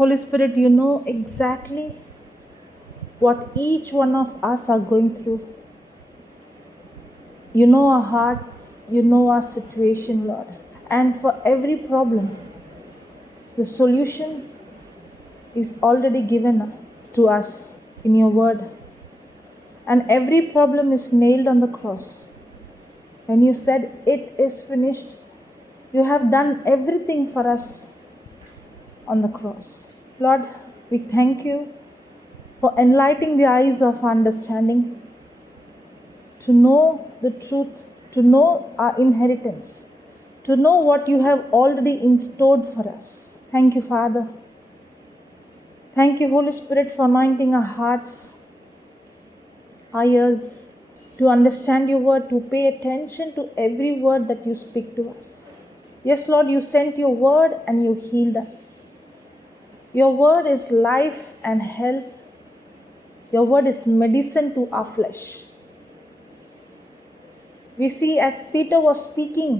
Holy Spirit, you know exactly what each one of us are going through. You know our hearts, you know our situation, Lord. And for every problem, the solution is already given to us in your word. And every problem is nailed on the cross. When you said, "It is finished," you have done everything for us on the cross. Lord, we thank you for enlightening the eyes of understanding, to know the truth, to know our inheritance, to know what you have already in store for us. Thank you, Father. Thank you, Holy Spirit, for anointing our hearts, our ears, to understand your word, to pay attention to every word that you speak to us. Yes, Lord, you sent your word and you healed us. Your word is life and health. Your word is medicine to our flesh. We see as Peter was speaking,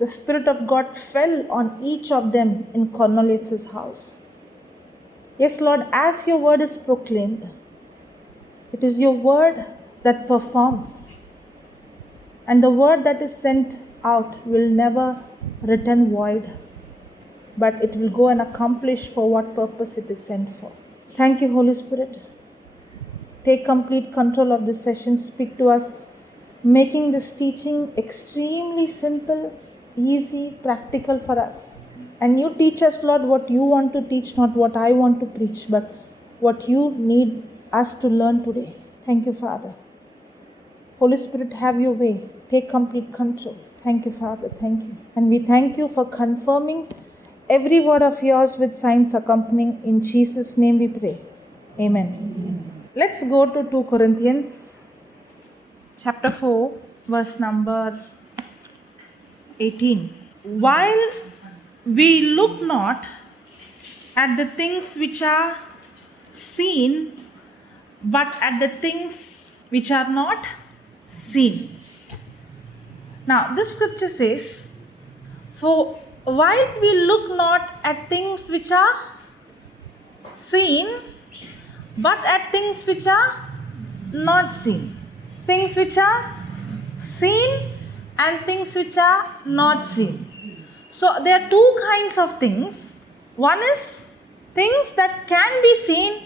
the Spirit of God fell on each of them in Cornelius' house. Yes, Lord, as your word is proclaimed, it is your word that performs. And the word that is sent out will never return void, but it will go and accomplish for what purpose it is sent for. Thank you, Holy Spirit. Take complete control of this session. Speak to us, making this teaching extremely simple, easy, practical for us. And you teach us, Lord, what you want to teach, not what I want to preach, but what you need us to learn today. Thank you, Father. Holy Spirit, have your way. Take complete control. Thank you, Father. Thank you. And we thank you for confirming every word of yours with signs accompanying. In Jesus' name we pray. Amen. Let's go to 2 Corinthians chapter 4, verse number 18. While we look not at the things which are seen, but at the things which are not seen. Now, this scripture says, for while we look not at things which are seen, but at things which are not seen. Things which are seen and things which are not seen. So there are two kinds of things. One is things that can be seen,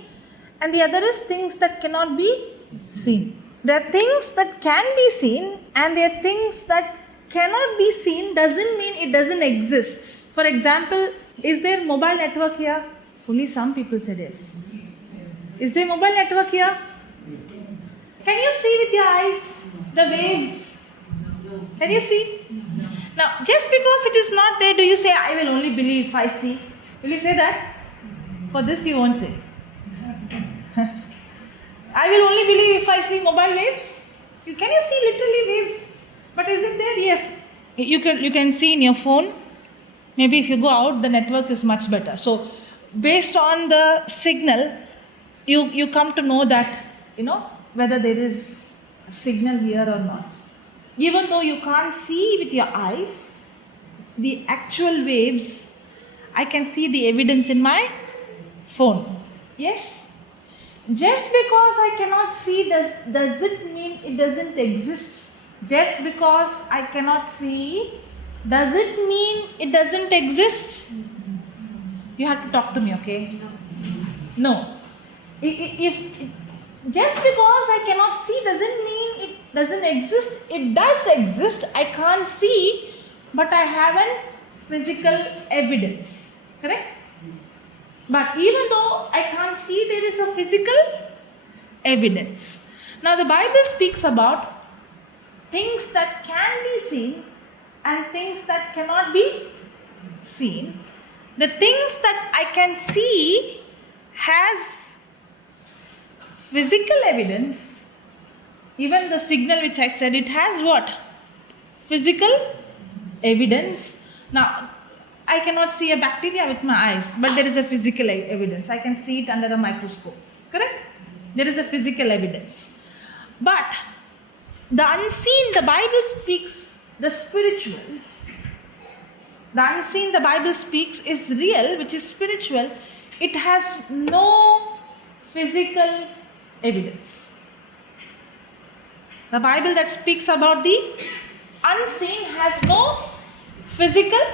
and the other is things that cannot be seen. There are things that can be seen, and there are things that cannot be seen. Doesn't mean it doesn't exist. For example, is there mobile network here? Only some people said yes. Is there mobile network here? Can you see with your eyes the waves? Can you see? Now, just because it is not there, do you say, I will only believe if I see? Will you say that? For this you won't say. I will only believe if I see mobile waves. Can you see literally waves? But is it there? Yes. You can see in your phone. Maybe if you go out, the network is much better. So, based on the signal, you come to know that, whether there is a signal here or not. Even though you can't see with your eyes the actual waves, I can see the evidence in my phone. Yes? Just because I cannot see, does it mean it doesn't exist? Just because I cannot see, does it mean it doesn't exist? You have to talk to me, okay? No. If just because I cannot see doesn't mean it doesn't exist. It does exist. I can't see, but I have an physical evidence. Correct? But even though I can't see, there is a physical evidence. Now the Bible speaks about things that can be seen and things that cannot be seen. The things that I can see has physical evidence. Even the signal which I said, it has what? Physical evidence. Now, I cannot see a bacteria with my eyes, but there is a physical evidence. I can see it under a microscope. Correct? There is a physical evidence. But the unseen, the Bible speaks the spiritual. the unseen the Bible speaks is real, which is spiritual, it has no physical evidence. The Bible that speaks about the unseen has no physical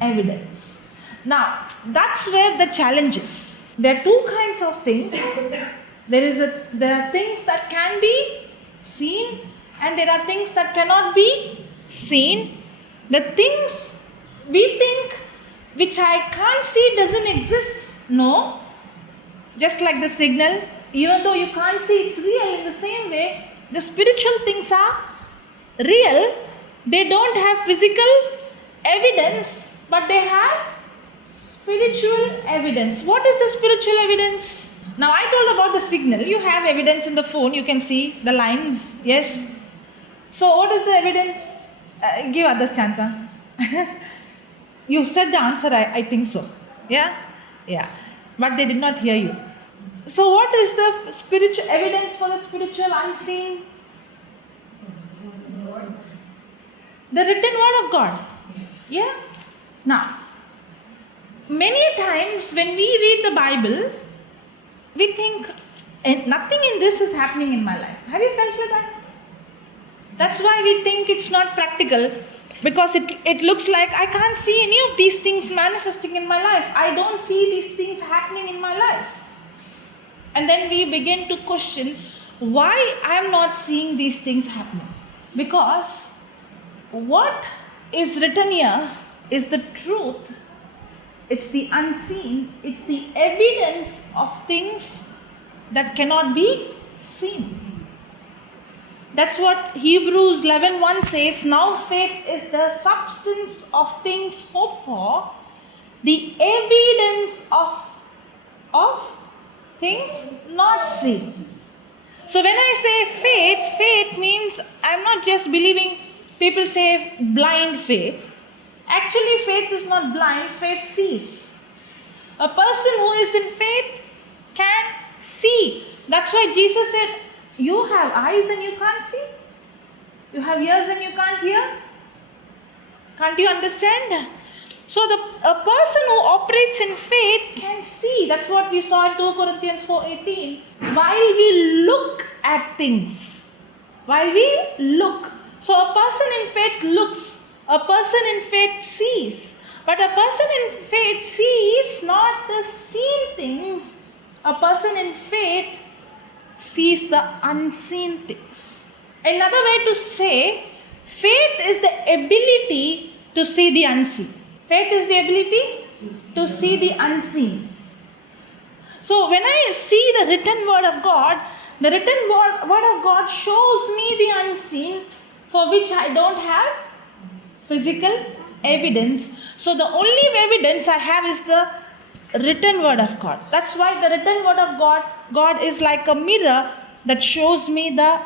evidence. Now, that's where the challenge is. There are two kinds of things. There are things that can be seen, and there are things that cannot be seen. The things we think which I can't see doesn't exist. No. Just like the signal, even though you can't see it's real, in the same way, the spiritual things are real. They don't have physical evidence, but they have spiritual evidence. What is the spiritual evidence? Now, I told about the signal. You have evidence in the phone. You can see the lines. Yes. So, what is the evidence? Give others chance. Huh? You said the answer. I think so. Yeah. Yeah. But they did not hear you. So, what is the spiritual evidence for the spiritual unseen? The written word of God. Yeah. Now, many times when we read the Bible, we think nothing in this is happening in my life. Have you felt like that? That's why we think it's not practical, because it looks like I can't see any of these things manifesting in my life. I don't see these things happening in my life. And then we begin to question why I am not seeing these things happening. Because what is written here is the truth. It's the unseen. It's the evidence of things that cannot be seen. That's what Hebrews 11:1 says. Now faith is the substance of things hoped for, the evidence of things not seen. So when I say faith means I'm not just believing. People say blind faith. Actually, faith is not blind, faith sees. A person who is in faith can see. That's why Jesus said, you have eyes and you can't see. You have ears and you can't hear. Can't you understand? So a person who operates in faith can see. That's what we saw in 2 Corinthians 4:18. While we look at things. While we look. So a person in faith looks. A person in faith sees. But a person in faith sees not the seen things. A person in faith sees the unseen things. Another way to say, faith is the ability to see the unseen. Faith is the ability to see the unseen. So when I see the written word of God, the written word of God shows me the unseen for which I don't have physical evidence. So the only evidence I have is the written word of God. That's why the written word of God is like a mirror that shows me the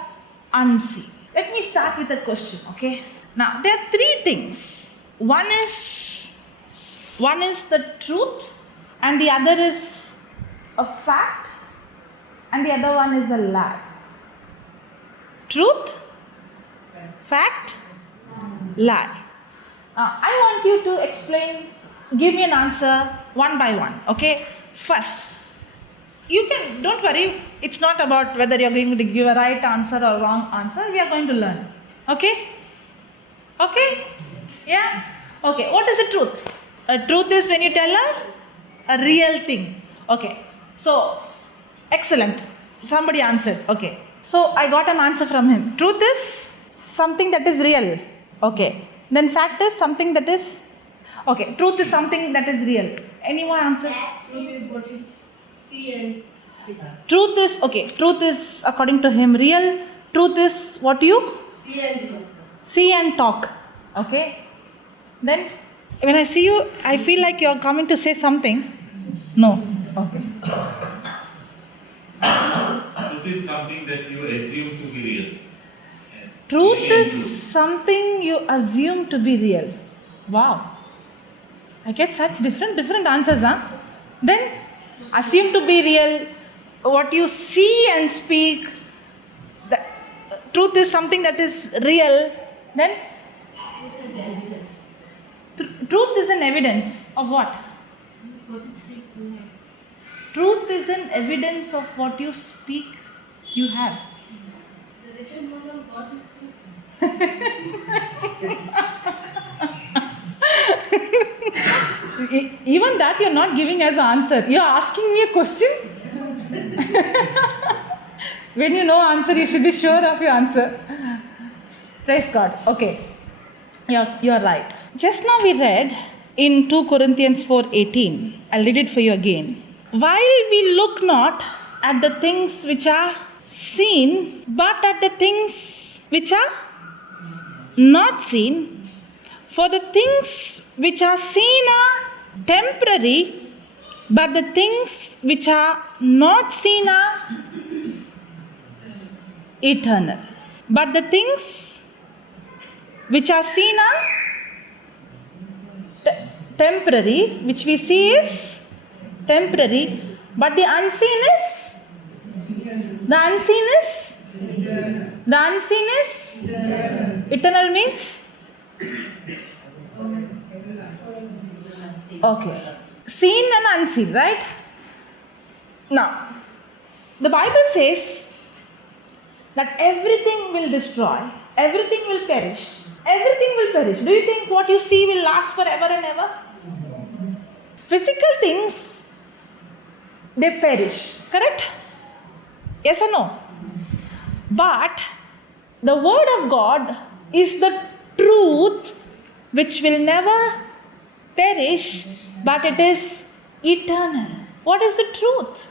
unseen. Let me start with a question, okay? Now, there are three things. One is the truth, and the other is a fact, and the other one is a lie. Truth, fact, lie. I want you to explain, give me an answer one by one, okay? First, don't worry, it's not about whether you're going to give a right answer or wrong answer. We are going to learn, okay? Okay? Yeah? Okay, what is the truth? A truth is when you tell a real thing. Okay, so, excellent. Somebody answered, okay. So, I got an answer from him. Truth is something that is real. Okay. Then fact is something that is, okay, truth is something that is real. Any more answers? Truth is what you see and speak. Truth is according to him real. Truth is what you see and talk. Okay. Then when I see you, I feel like you are coming to say something. No. Okay. Truth is something that you assume to be real. Truth is something you assume to be real. Wow. I get such different answers, huh? Then, assume to be real, what you see and speak. The truth is something that is real. Then, Truth is an evidence of what? What is speak to him? Truth is an evidence of what you speak, you have. The written word of God is true. Even that you're not giving as an answer. You're asking me a question. When you know answer, you should be sure of your answer. Praise God. Okay. You're right. Just now we read in 2 Corinthians 4:18. I'll read it for you again. While we look not at the things which are seen, but at the things which are not seen. For the things which are seen are temporary, but the things which are not seen are eternal. But the things which are seen are temporary, which we see is temporary, but the unseen is eternal means okay, seen and unseen, right? Now the Bible says that everything will destroy, everything will perish. Do you think what you see will last forever and ever? Physical things, they perish, correct? Yes or no? But the word of God is the truth which will never perish, but it is eternal. What is the truth?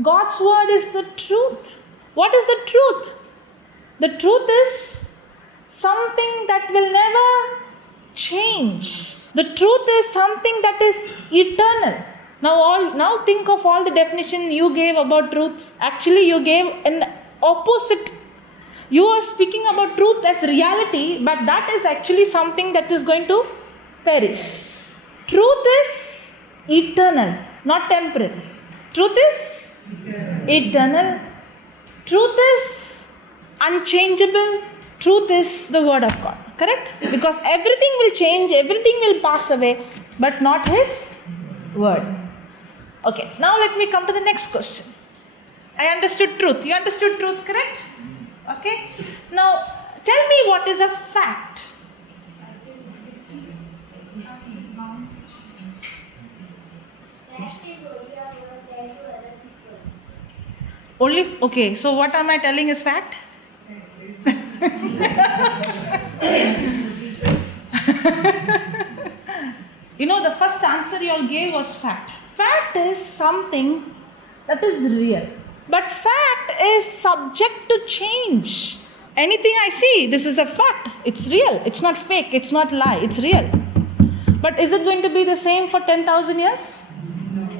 God's word is the truth. What is the truth? The truth is something that will never change. The truth is something that is eternal. Now think of all the definition you gave about truth. Actually, you gave an opposite. You are speaking about truth as reality, but that is actually something that is going to perish. Truth is eternal, not temporary. Truth is eternal. Truth is unchangeable. Truth is the word of God. Correct? Because everything will change, everything will pass away, but not His word. Okay, now let me come to the next question. I understood truth. You understood truth, correct? Okay. Now, tell me what is a fact. Only, okay, so what am I telling is fact? You know, the first answer you all gave was fact. Fact is something that is real. But fact is subject to change. Anything I see, this is a fact. It's real. It's not fake. It's not lie. It's real. But is it going to be the same for 10,000 years?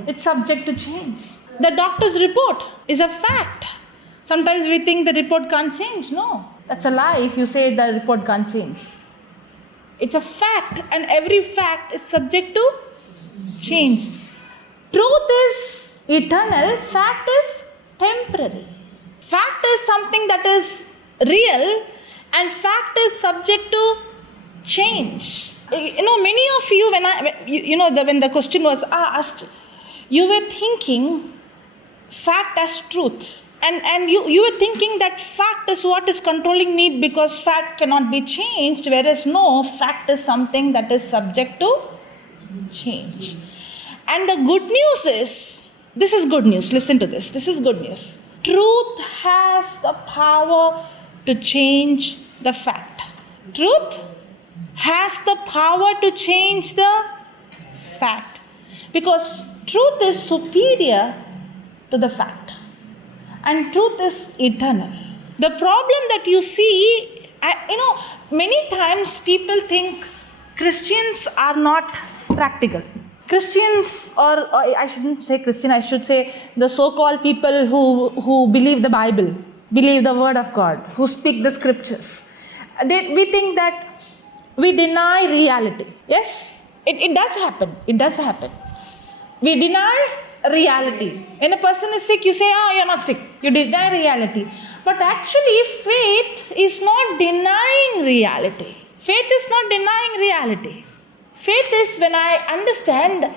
It's subject to change. The doctor's report is a fact. Sometimes we think the report can't change. No, that's a lie if you say the report can't change. It's a fact, and every fact is subject to change. Truth is eternal, fact is temporary. Fact is something that is real, and fact is subject to change. You know, many of you, when the question was asked, you were thinking fact as truth. And you were thinking that fact is what is controlling me because fact cannot be changed, whereas no, fact is something that is subject to change. And the good news is, this is good news, listen to this, this is good news. Truth has the power to change the fact. Truth has the power to change the fact. Because truth is superior to the fact. And truth is eternal. The problem that you see, many times people think Christians are not practical. Christians, or I shouldn't say Christian, I should say the so-called people who believe the Bible, believe the word of God, who speak the scriptures. We think that we deny reality. Yes, it does happen. It does happen. We deny reality. When a person is sick, you say, you're not sick. You deny reality. But actually, faith is not denying reality. Faith is not denying reality. Faith is when I understand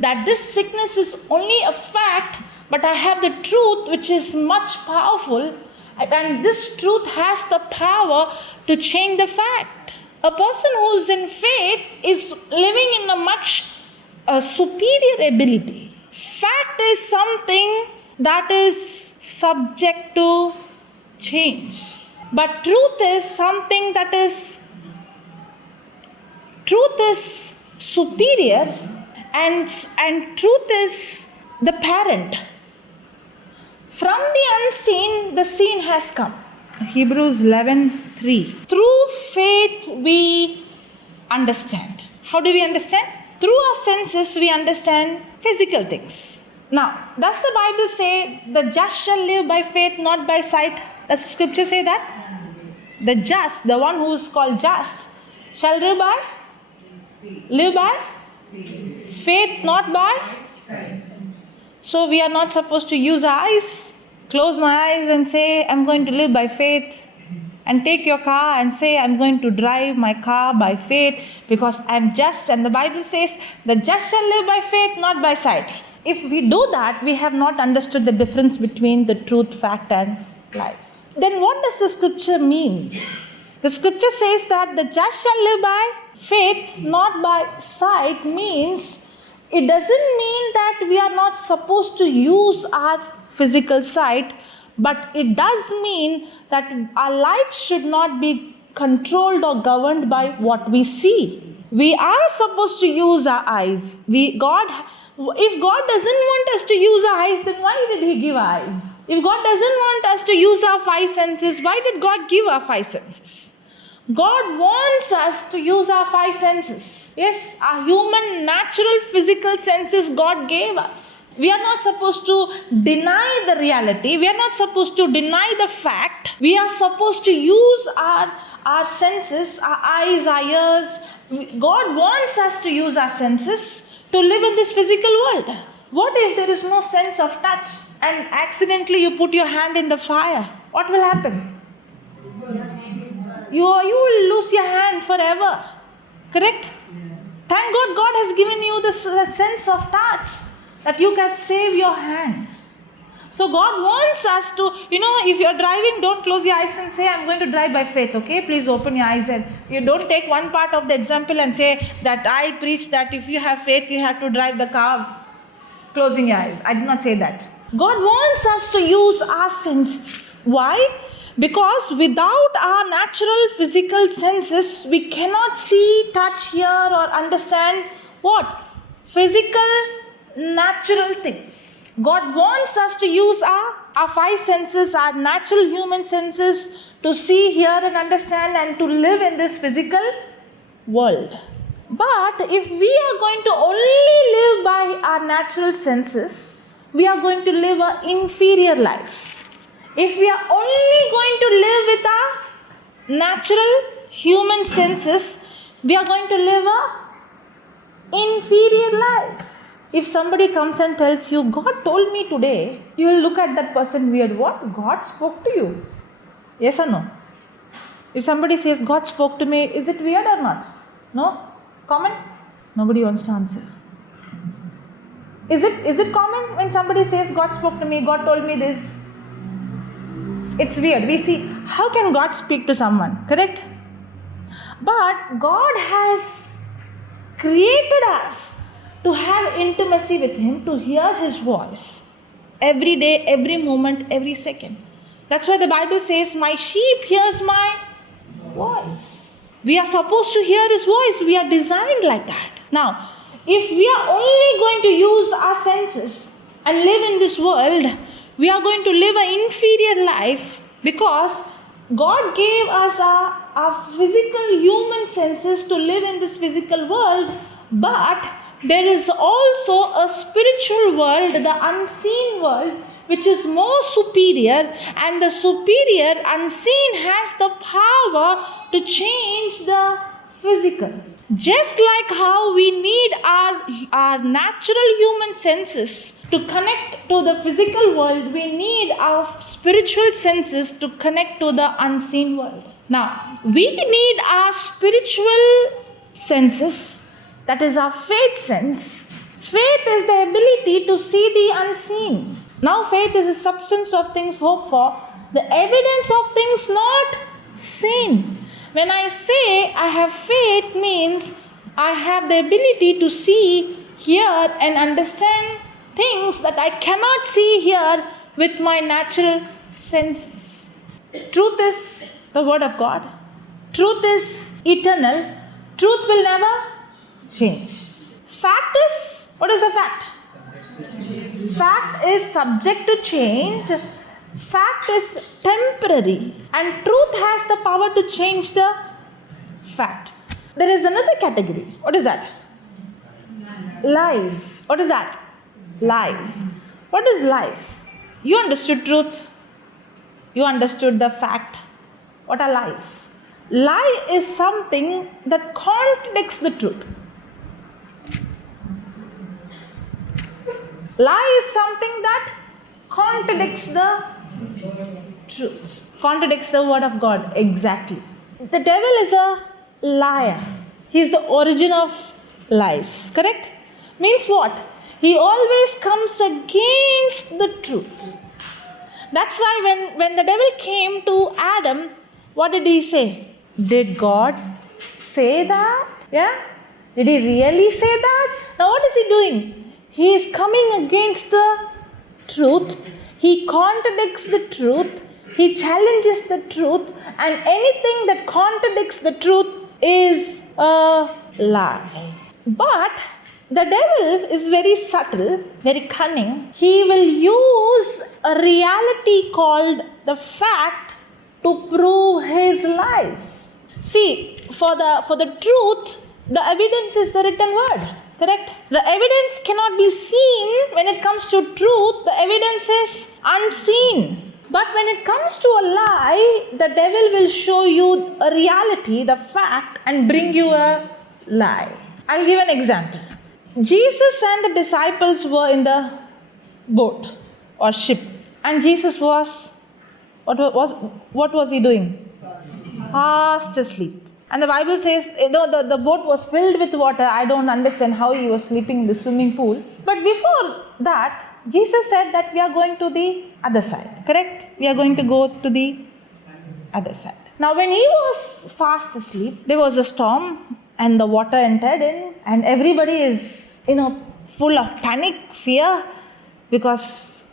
that this sickness is only a fact, but I have the truth which is much powerful, and this truth has the power to change the fact. A person who is in faith is living in a much superior ability. Fact is something that is subject to change. But truth is something that is superior, and truth is the parent. From the unseen, the seen has come. Hebrews 11:3. Through faith we understand. How do we understand? Through our senses we understand physical things. Now, does the Bible say the just shall live by faith, not by sight? Does the scripture say that? The just, the one who is called just, shall live by faith, not by sight. So we are not supposed to use our eyes, close my eyes and say, I'm going to live by faith, and take your car and say, I'm going to drive my car by faith because I'm just. And the Bible says, the just shall live by faith, not by sight. If we do that, we have not understood the difference between the truth, fact, and lies. Then what does the scripture mean? The scripture says that the just shall live by faith, not by sight, means it doesn't mean that we are not supposed to use our physical sight, but it does mean that our life should not be controlled or governed by what we see. We are supposed to use our eyes. If God doesn't want us to use our eyes, then why did He give eyes? If God doesn't want us to use our five senses, why did God give our five senses? God wants us to use our five senses. Yes, our human, natural, physical senses God gave us. We are not supposed to deny the reality. We are not supposed to deny the fact. We are supposed to use our senses, our eyes, our ears. God wants us to use our senses to live in this physical world. What if there is no sense of touch and accidentally you put your hand in the fire? What will happen? You will lose your hand forever. Correct? Thank God, God has given you the sense of touch that you can save your hand. So God wants us to, if you're driving, don't close your eyes and say, I'm going to drive by faith, okay? Please open your eyes, and you don't take one part of the example and say that I preach that if you have faith, you have to drive the car closing your eyes. I did not say that. God wants us to use our senses. Why? Because without our natural physical senses, we cannot see, touch, hear, or understand what? Physical, natural things. God wants us to use our five senses, our natural human senses, to see, hear, and understand, and to live in this physical world. But if we are going to only live by our natural senses, we are going to live an inferior life. If we are only going to live with our natural human senses, we are going to live an inferior life. If somebody comes and tells you, God told me today, you will look at that person weird. What? God spoke to you? Yes or no? If somebody says, God spoke to me, is it weird or not? No? Comment? Nobody wants to answer. Is it common when somebody says, God spoke to me, God told me this? It's weird. We see, how can God speak to someone? Correct? But God has created us to have intimacy with Him, to hear His voice every day, every moment, every second. That's why the Bible says, my sheep hears my voice. We are supposed to hear His voice. We are designed like that. Now, if we are only going to use our senses and live in this world, we are going to live an inferior life, because God gave us our physical human senses to live in this physical world, but there is also a spiritual world, the unseen world, which is more superior, and the superior unseen has the power to change the physical. Just like how we need our natural human senses to connect to the physical world, we need our spiritual senses to connect to the unseen world. Now, we need our spiritual senses That is our faith sense. Faith is the ability to see the unseen. Now faith is the substance of things hoped for, the evidence of things not seen. When I say I have faith means I have the ability to see, hear and understand things that I cannot see, hear with my natural senses. Truth is the word of God. Truth is eternal. Truth will never change. Fact is, what is a fact? Fact is subject to change. Fact is temporary. And truth has the power to change the fact. There is another category. What is that? Lies. What is that? Lies. What is lies? You understood truth. You understood the fact. What are lies? Lie is something that contradicts the truth. Lie is something that contradicts the truth. Contradicts the word of God. Exactly. The devil is a liar. He is the origin of lies. Correct? Means what? He always comes against the truth. That's why when the devil came to Adam, what did he say? Did God say that? Yeah? Did he really say that? Now what is he doing? He is coming against the truth. He contradicts the truth. He challenges the truth. And anything that contradicts the truth is a lie. But the devil is very subtle, very cunning. He will use a reality called the fact to prove his lies. See, for the truth, the evidence is the written word. Correct? The evidence cannot be seen. When it comes to truth, the evidence is unseen. But when it comes to a lie, the devil will show you a reality, the fact, and bring you a lie. I'll give an example. Jesus and the disciples were in the boat or ship. And Jesus was, what was he doing? Fast asleep. And the Bible says, the boat was filled with water. I don't understand how he was sleeping in the swimming pool. But before that, Jesus said that we are going to the other side. Correct? We are going to go to the other side. Now when he was fast asleep, there was a storm and the water entered in. And everybody is, full of panic, fear, because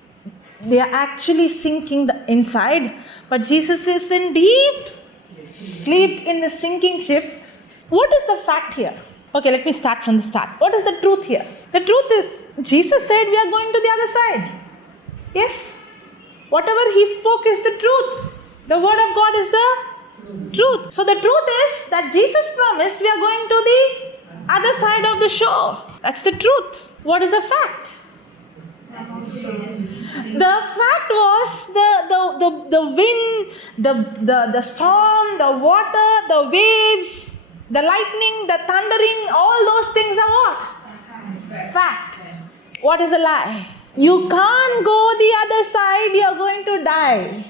they are actually sinking inside. But Jesus is in deep sleep in the sinking ship. What is the fact here? Okay, let me start from the start. What is the truth here? The truth is, Jesus said we are going to the other side. Yes. Whatever he spoke is the truth. The word of God is the truth. So the truth is that Jesus promised we are going to the other side of the shore. That's the truth. What is the fact? The fact was the wind, the storm, the water, the waves, the lightning, the thundering, all those things are what? Fact. What is a lie? You can't go the other side, you are going to die.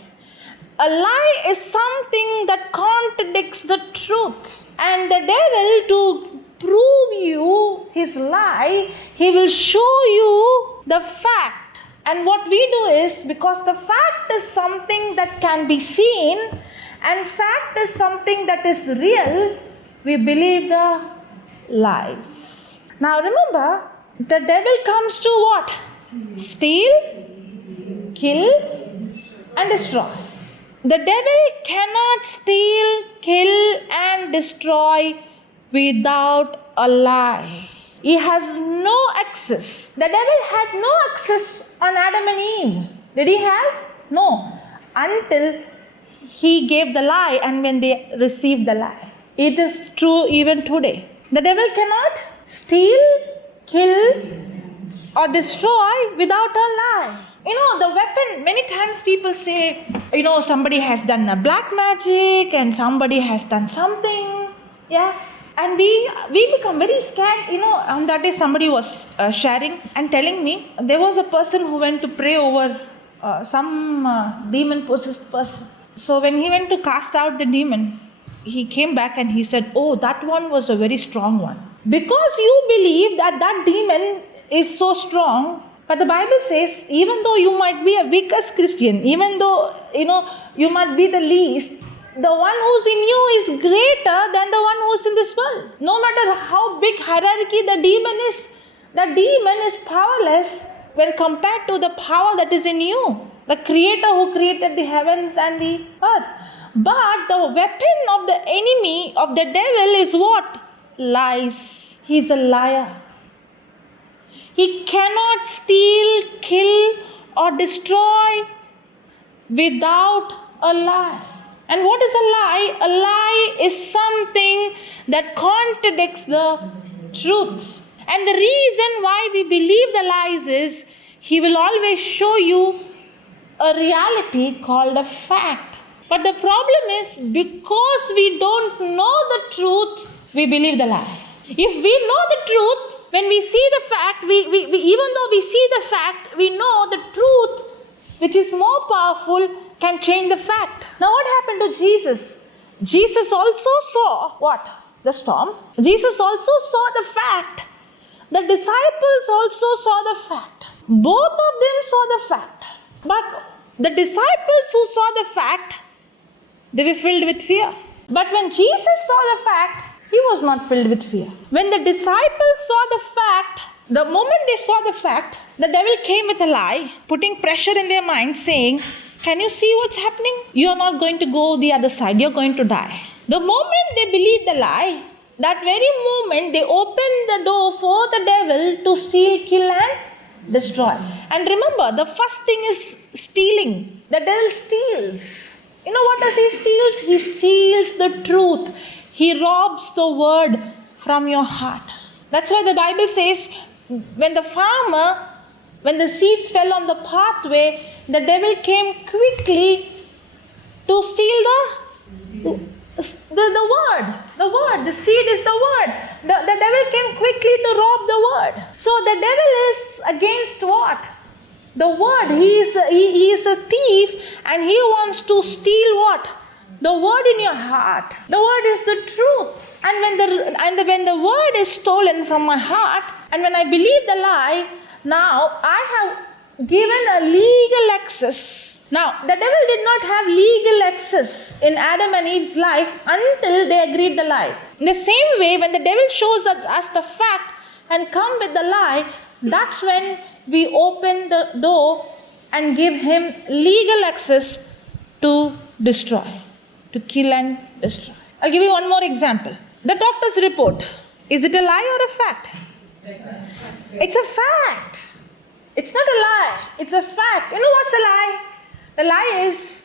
A lie is something that contradicts the truth. And the devil, to prove you his lie, he will show you the fact. And what we do is, because the fact is something that can be seen, and fact is something that is real, we believe the lies. Now remember, the devil comes to what? Steal, kill, and destroy. The devil cannot steal, kill, and destroy without a lie. He has no access. The devil had no access on Adam and Eve. Did he have? No. Until he gave the lie and when they received the lie. It is true even today. The devil cannot steal, kill, or destroy without a lie. The weapon, many times people say, somebody has done a black magic and somebody has done something. Yeah. And we become very scared. On that day somebody was sharing and telling me there was a person who went to pray over some demon-possessed person. So when he went to cast out the demon, he came back and he said, oh, that one was a very strong one. Because you believe that that demon is so strong, but the Bible says, even though you might be a weakest Christian, even though, you might be the least, the one who's in you is greater than the one who's in this world. No matter how big hierarchy the demon is powerless when compared to the power that is in you, the Creator who created the heavens and the earth. But the weapon of the enemy, of the devil, is what? Lies. He's a liar. He cannot steal, kill, or destroy without a lie. And what is a lie? A lie is something that contradicts the truth. And the reason why we believe the lies is he will always show you a reality called a fact. But the problem is, because we don't know the truth, we believe the lie. If we know the truth, when we see the fact, we even though we see the fact, we know the truth, which is more powerful, can change the fact. Now what happened to Jesus? Jesus also saw what? The storm. Jesus also saw the fact. The disciples also saw the fact. Both of them saw the fact. But the disciples who saw the fact, they were filled with fear. But when Jesus saw the fact, he was not filled with fear. When the disciples saw the fact, the moment they saw the fact, the devil came with a lie, putting pressure in their mind, saying, can you see what's happening? You are not going to go the other side. You're going to die. The moment they believed the lie, that very moment they opened the door for the devil to steal, kill, and destroy. And remember, the first thing is stealing. The devil steals. You know what does he steal? He steals the truth. He robs the word from your heart. That's why the Bible says, when the seeds fell on the pathway, the devil came quickly to steal the word. The word. The seed is the word. The devil came quickly to rob the word. So the devil is against what? The word. He is a thief, and he wants to steal what? The word in your heart. The word is the truth. And when the word is stolen from my heart, and when I believe the lie, now I have given a legal access. Now, the devil did not have legal access in Adam and Eve's life until they agreed the lie. In the same way, when the devil shows us the fact and come with the lie, that's when we open the door and give him legal access to destroy, to kill and destroy. I'll give you one more example. The doctor's report. Is it a lie or a fact? It's a fact. It's not a lie. It's a fact. You know what's a lie? The lie is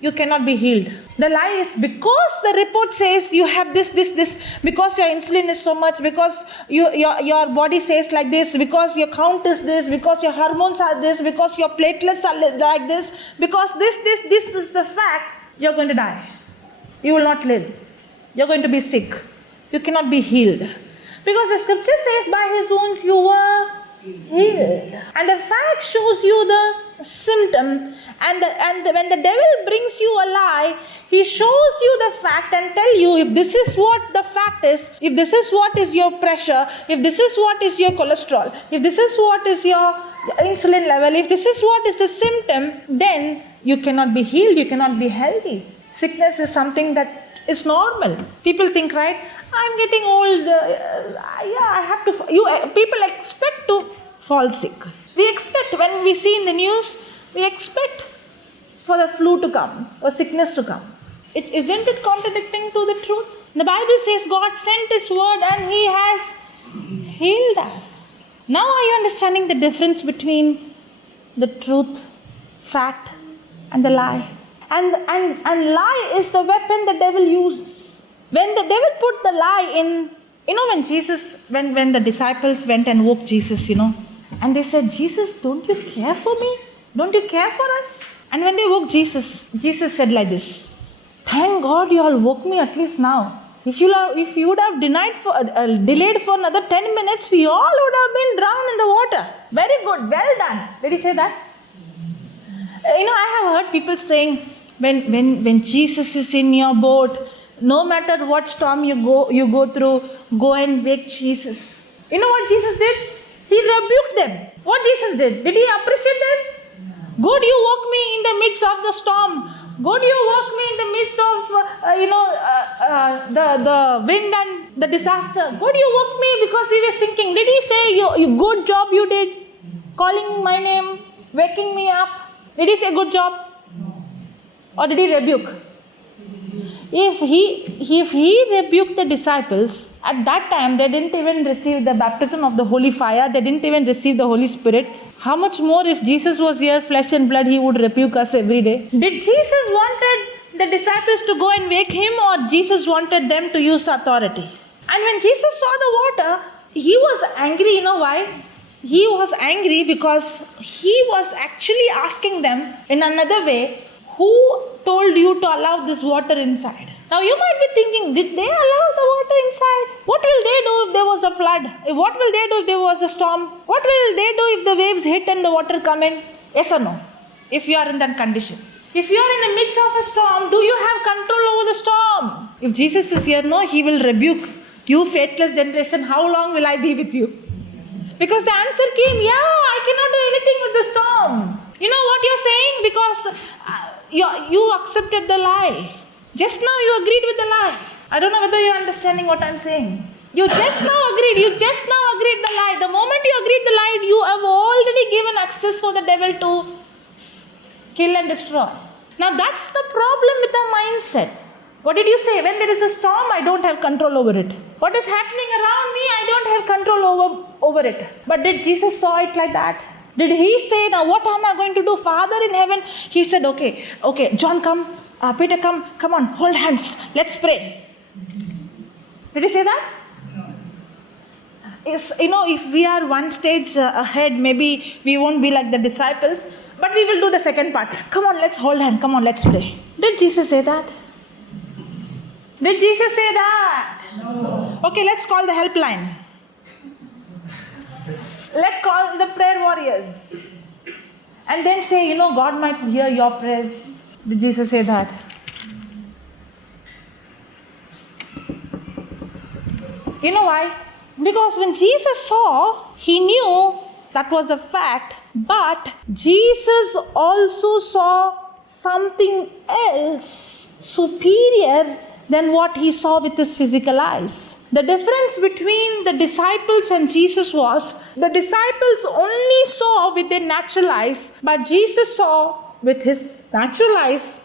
you cannot be healed. The lie is because the report says you have this, because your insulin is so much, because your body says like this, because your count is this, because your hormones are this, because your platelets are like this, because this is the fact, you're going to die. You will not live. You're going to be sick. You cannot be healed. Because the scripture says by his wounds you were healed. And the fact shows you the symptom. And when the devil brings you a lie, he shows you the fact and tell you if this is what the fact is, if this is what is your pressure, if this is what is your cholesterol, if this is what is your insulin level, if this is what is the symptom, then you cannot be healed, you cannot be healthy. Sickness is something that is normal. People think, right, I'm getting old, I have to, people expect to fall sick. We expect, when we see in the news, we expect for the flu to come or sickness to come. Isn't it contradicting to the truth? The Bible says God sent his word and he has healed us. Now are you understanding the difference between the truth, fact, and the lie? And lie is the weapon the devil uses. When the devil put the lie in, when the disciples went and woke Jesus, and they said, Jesus, don't you care for me? Don't you care for us? And when they woke Jesus, Jesus said like this, thank God you all woke me at least now. If you would have delayed for another 10 minutes, we all would have been drowned in the water. Very good, well done. Did he say that? I have heard people saying, when Jesus is in your boat, No matter what storm you go through, go and wake Jesus. You know what Jesus did? He rebuked them. What Jesus did? Did he appreciate them? God, you woke me in the midst of the storm. God, you woke me in the midst of, the wind and the disaster. God, you woke me because we were sinking. Did he say, you good job you did? Calling my name, waking me up. Did he say good job? Or did he rebuke? If he rebuked the disciples, at that time they didn't even receive the baptism of the holy fire. They didn't even receive the Holy Spirit. How much more if Jesus was here, flesh and blood, he would rebuke us every day. Did Jesus wanted the disciples to go and wake him, or Jesus wanted them to use the authority? And when Jesus saw the water, he was angry. You know why? He was angry because he was actually asking them in another way, who told you to allow this water inside? Now you might be thinking, did they allow the water inside? What will they do if there was a flood? What will they do if there was a storm? What will they do if the waves hit and the water come in? Yes or no? If you are in that condition. If you are in the midst of a storm, do you have control over the storm? If Jesus is here, no, he will rebuke you, faithless generation. How long will I be with you? Because the answer came, I cannot do anything with the storm. You know what you're saying? Because you accepted the lie. Just now you agreed with the lie. I don't know whether you're understanding what I'm saying. You just now agreed the lie. The moment you agreed the lie, you have already given access for the devil to kill and destroy. Now that's the problem with the mindset. What did you say? When there is a storm, I don't have control over it. What is happening around me, I don't have control over it. But did Jesus saw it like that? Did he say, now what am I going to do? Father in heaven, he said, okay, John come, Peter come on, hold hands, let's pray. Did he say that? If we are one stage ahead, maybe we won't be like the disciples, but we will do the second part. Come on, let's hold hands, come on, let's pray. Did Jesus say that? Did Jesus say that? No. Okay, let's call the helpline. Let's call the prayer warriors. And then say, God might hear your prayers. Did Jesus say that? You know why? Because when Jesus saw, he knew that was a fact. But Jesus also saw something else superior than what he saw with his physical eyes. The difference between the disciples and Jesus was, the disciples only saw with their natural eyes, but Jesus saw with his natural eyes,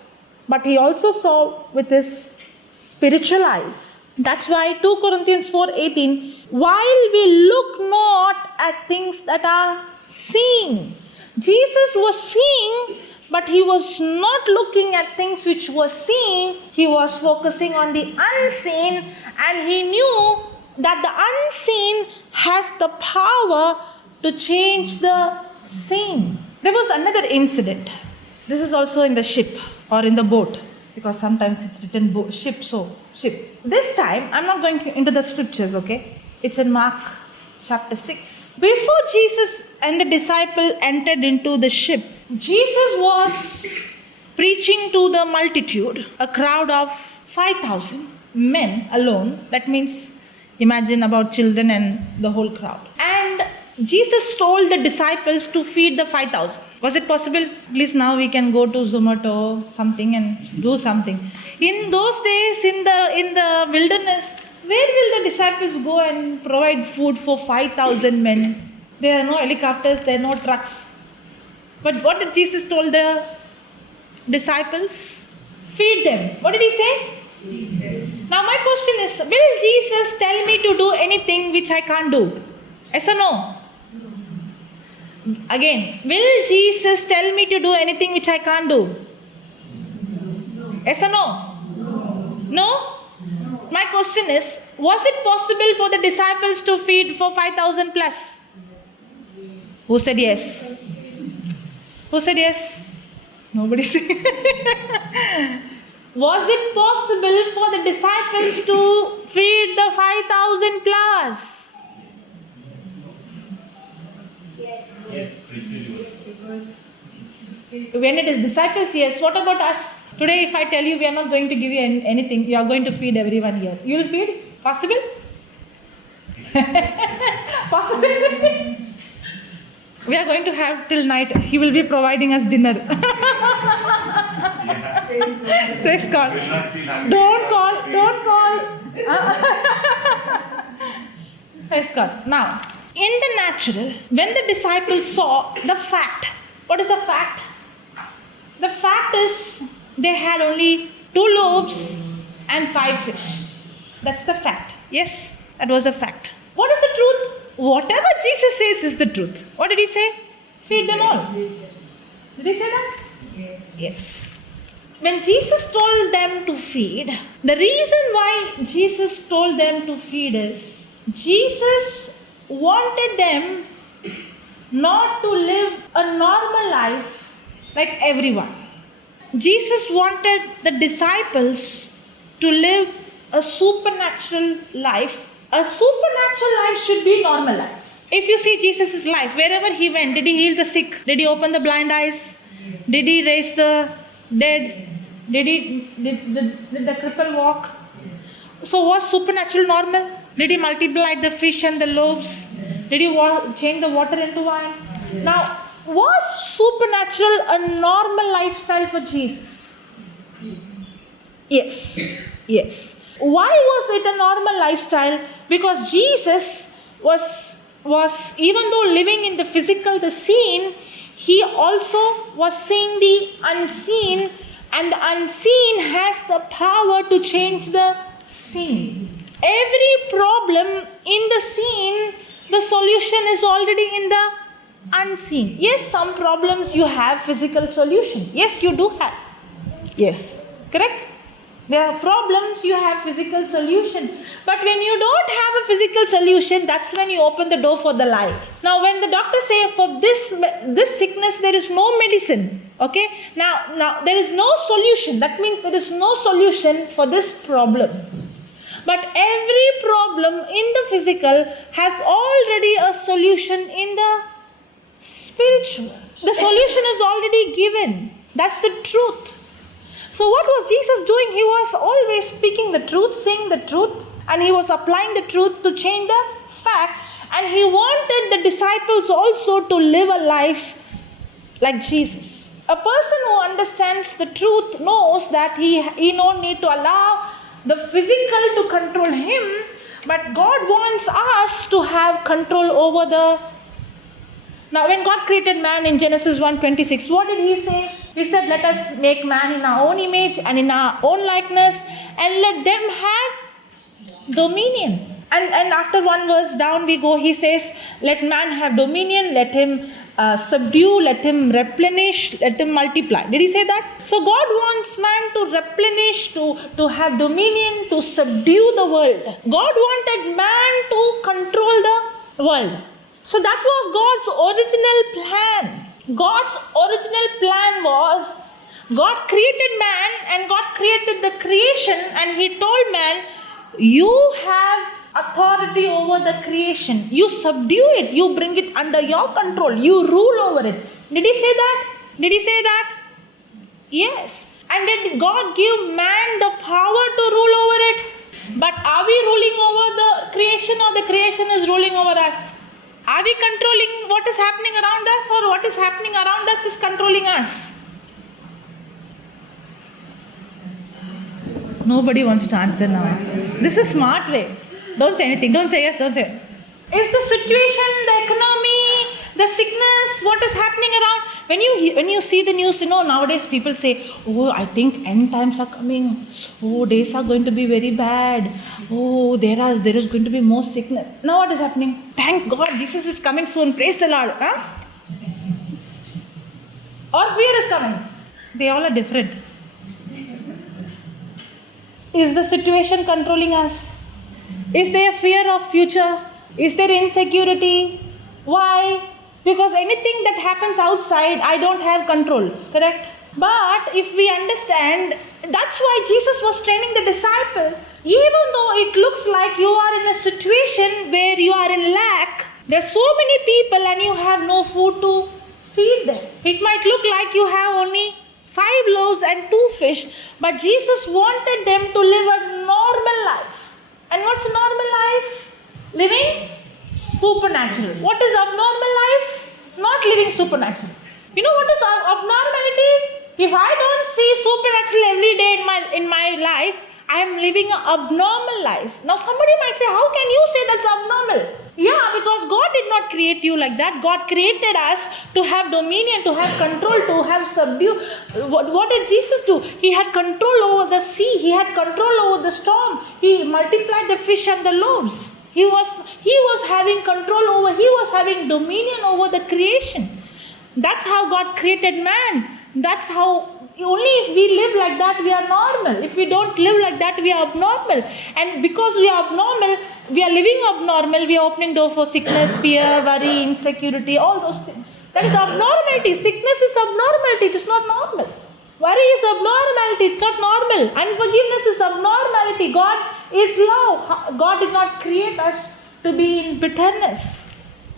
but he also saw with his spiritual eyes. That's why 2 Corinthians 4:18, while we look not at things that are seen. Jesus was seeing, but he was not looking at things which were seen. He was focusing on the unseen, and he knew that the unseen has the power to change the seen. There was another incident. This is also in the ship or in the boat, because sometimes it's written ship. This time, I'm not going into the scriptures, okay? It's in Mark chapter 6. Before Jesus and the disciple entered into the ship, Jesus was preaching to the multitude, a crowd of 5,000 men alone. That means, imagine about children and the whole crowd. And Jesus told the disciples to feed the 5,000. Was it possible? At least now we can go to Zomato something and do something. In those days, in the wilderness, where will the disciples go and provide food for 5,000 men? There are no helicopters, there are no trucks. But what did Jesus told the disciples? Feed them. What did he say? Feed them. Now my question is, will Jesus tell me to do anything which I can't do? Yes or no? Again, will Jesus tell me to do anything which I can't do? Yes or no? No? My question is, was it possible for the disciples to feed for 5,000 plus? Who said yes? Who said yes? Nobody said. Was it possible for the disciples to feed the 5,000 plus? Yes. When it is disciples, yes. What about us? Today, if I tell you we are not going to give you anything, you are going to feed everyone here. You will feed? Possible? Possible? We are going to have till night. He will be providing us dinner. Praise God. Don't call. Praise God. Now, in the natural, when the disciples saw the fact, what is the fact? The fact is they had only 2 loaves and 5 fish. That's the fact. Yes, that was a fact. What is the truth? Whatever Jesus says is the truth. What did he say? Feed them all. Did he say that? Yes. When Jesus told them to feed, the reason why Jesus told them to feed is Jesus wanted them not to live a normal life like everyone. Jesus wanted the disciples to live a supernatural life. A supernatural life should be normal life. If you see Jesus' life, wherever he went, did he heal the sick? Did he open the blind eyes? Did he raise the dead? Did the cripple walk? So was supernatural normal? Did he multiply the fish and the loaves? Did he change the water into wine? Now, was supernatural a normal lifestyle for Jesus? Yes. Yes. Why was it a normal lifestyle? Because Jesus was even though living in the physical, the seen, he also was seeing the unseen, and the unseen has the power to change the seen. Every problem in the seen, the solution is already in the unseen. Yes, some problems you have physical solution. Yes, you do have. Yes, correct? There are problems you have physical solution. But when you don't have a physical solution, that's when you open the door for the lie. Now when the doctor say for this sickness there is no medicine. Okay? Now there is no solution. That means there is no solution for this problem. But every problem in the physical has already a solution in the spiritual. The solution is already given. That's the truth. So what was Jesus doing? He was always speaking the truth, saying the truth, and he was applying the truth to change the fact. And he wanted the disciples also to live a life like Jesus. A person who understands the truth knows that he no need to allow the physical to control him, but God wants us to have control over the... Now when God created man in Genesis 1:26, what did he say? He said, let us make man in our own image and in our own likeness, and let them have dominion. And after one verse down we go, he says, let man have dominion, let him subdue, let him replenish, let him multiply. Did he say that? So God wants man to replenish, to have dominion, to subdue the world. God wanted man to control the world. So that was God's original plan. God's original plan was, God created man and God created the creation, and he told man, you have authority over the creation. You subdue it. You bring it under your control. You rule over it. Did he say that? Did he say that? Yes. And did God give man the power to rule over it? But are we ruling over the creation, or the creation is ruling over us? Are we controlling what is happening around us, or what is happening around us is controlling us? Nobody wants to answer now. This is smart way. Don't say anything. Don't say yes. Don't say. Is the situation, the economy, the sickness, what is happening around? When you see the news, nowadays people say, oh, I think end times are coming. Oh, days are going to be very bad. Oh, there is going to be more sickness. Now what is happening? Thank God, Jesus is coming soon. Praise the Lord. Huh? Or fear is coming. They all are different. Is the situation controlling us? Is there fear of future? Is there insecurity? Why? Because anything that happens outside, I don't have control. Correct? But if we understand, that's why Jesus was training the disciple. Even though it looks like you are in a situation where you are in lack, there's so many people and you have no food to It might look like you have only 5 loaves and 2 fish, but Jesus wanted them to live a normal life. And what's a normal life? Living supernatural. What is abnormal life? Not living supernatural. You know what is abnormality? If I don't see supernatural every day in my life, I am living an abnormal life. Now somebody might say, how can you say that's abnormal? Yeah, because God did not create you like that. God created us to have dominion, to have control, to have subdue. What did Jesus do? He had control over the sea. He had control over the storm. He multiplied the fish and the loaves. He was having control over, he was having dominion over the creation. That's how God created man. That's how, only if we live like that, we are normal. If we don't live like that, we are abnormal. And because we are abnormal, we are living abnormal, we are opening door for sickness, fear, worry, insecurity, all those things. That is abnormality. Sickness is abnormality, it is not normal. Worry is abnormality, it's not normal. Unforgiveness is abnormality. God is love. God did not create us to be in bitterness.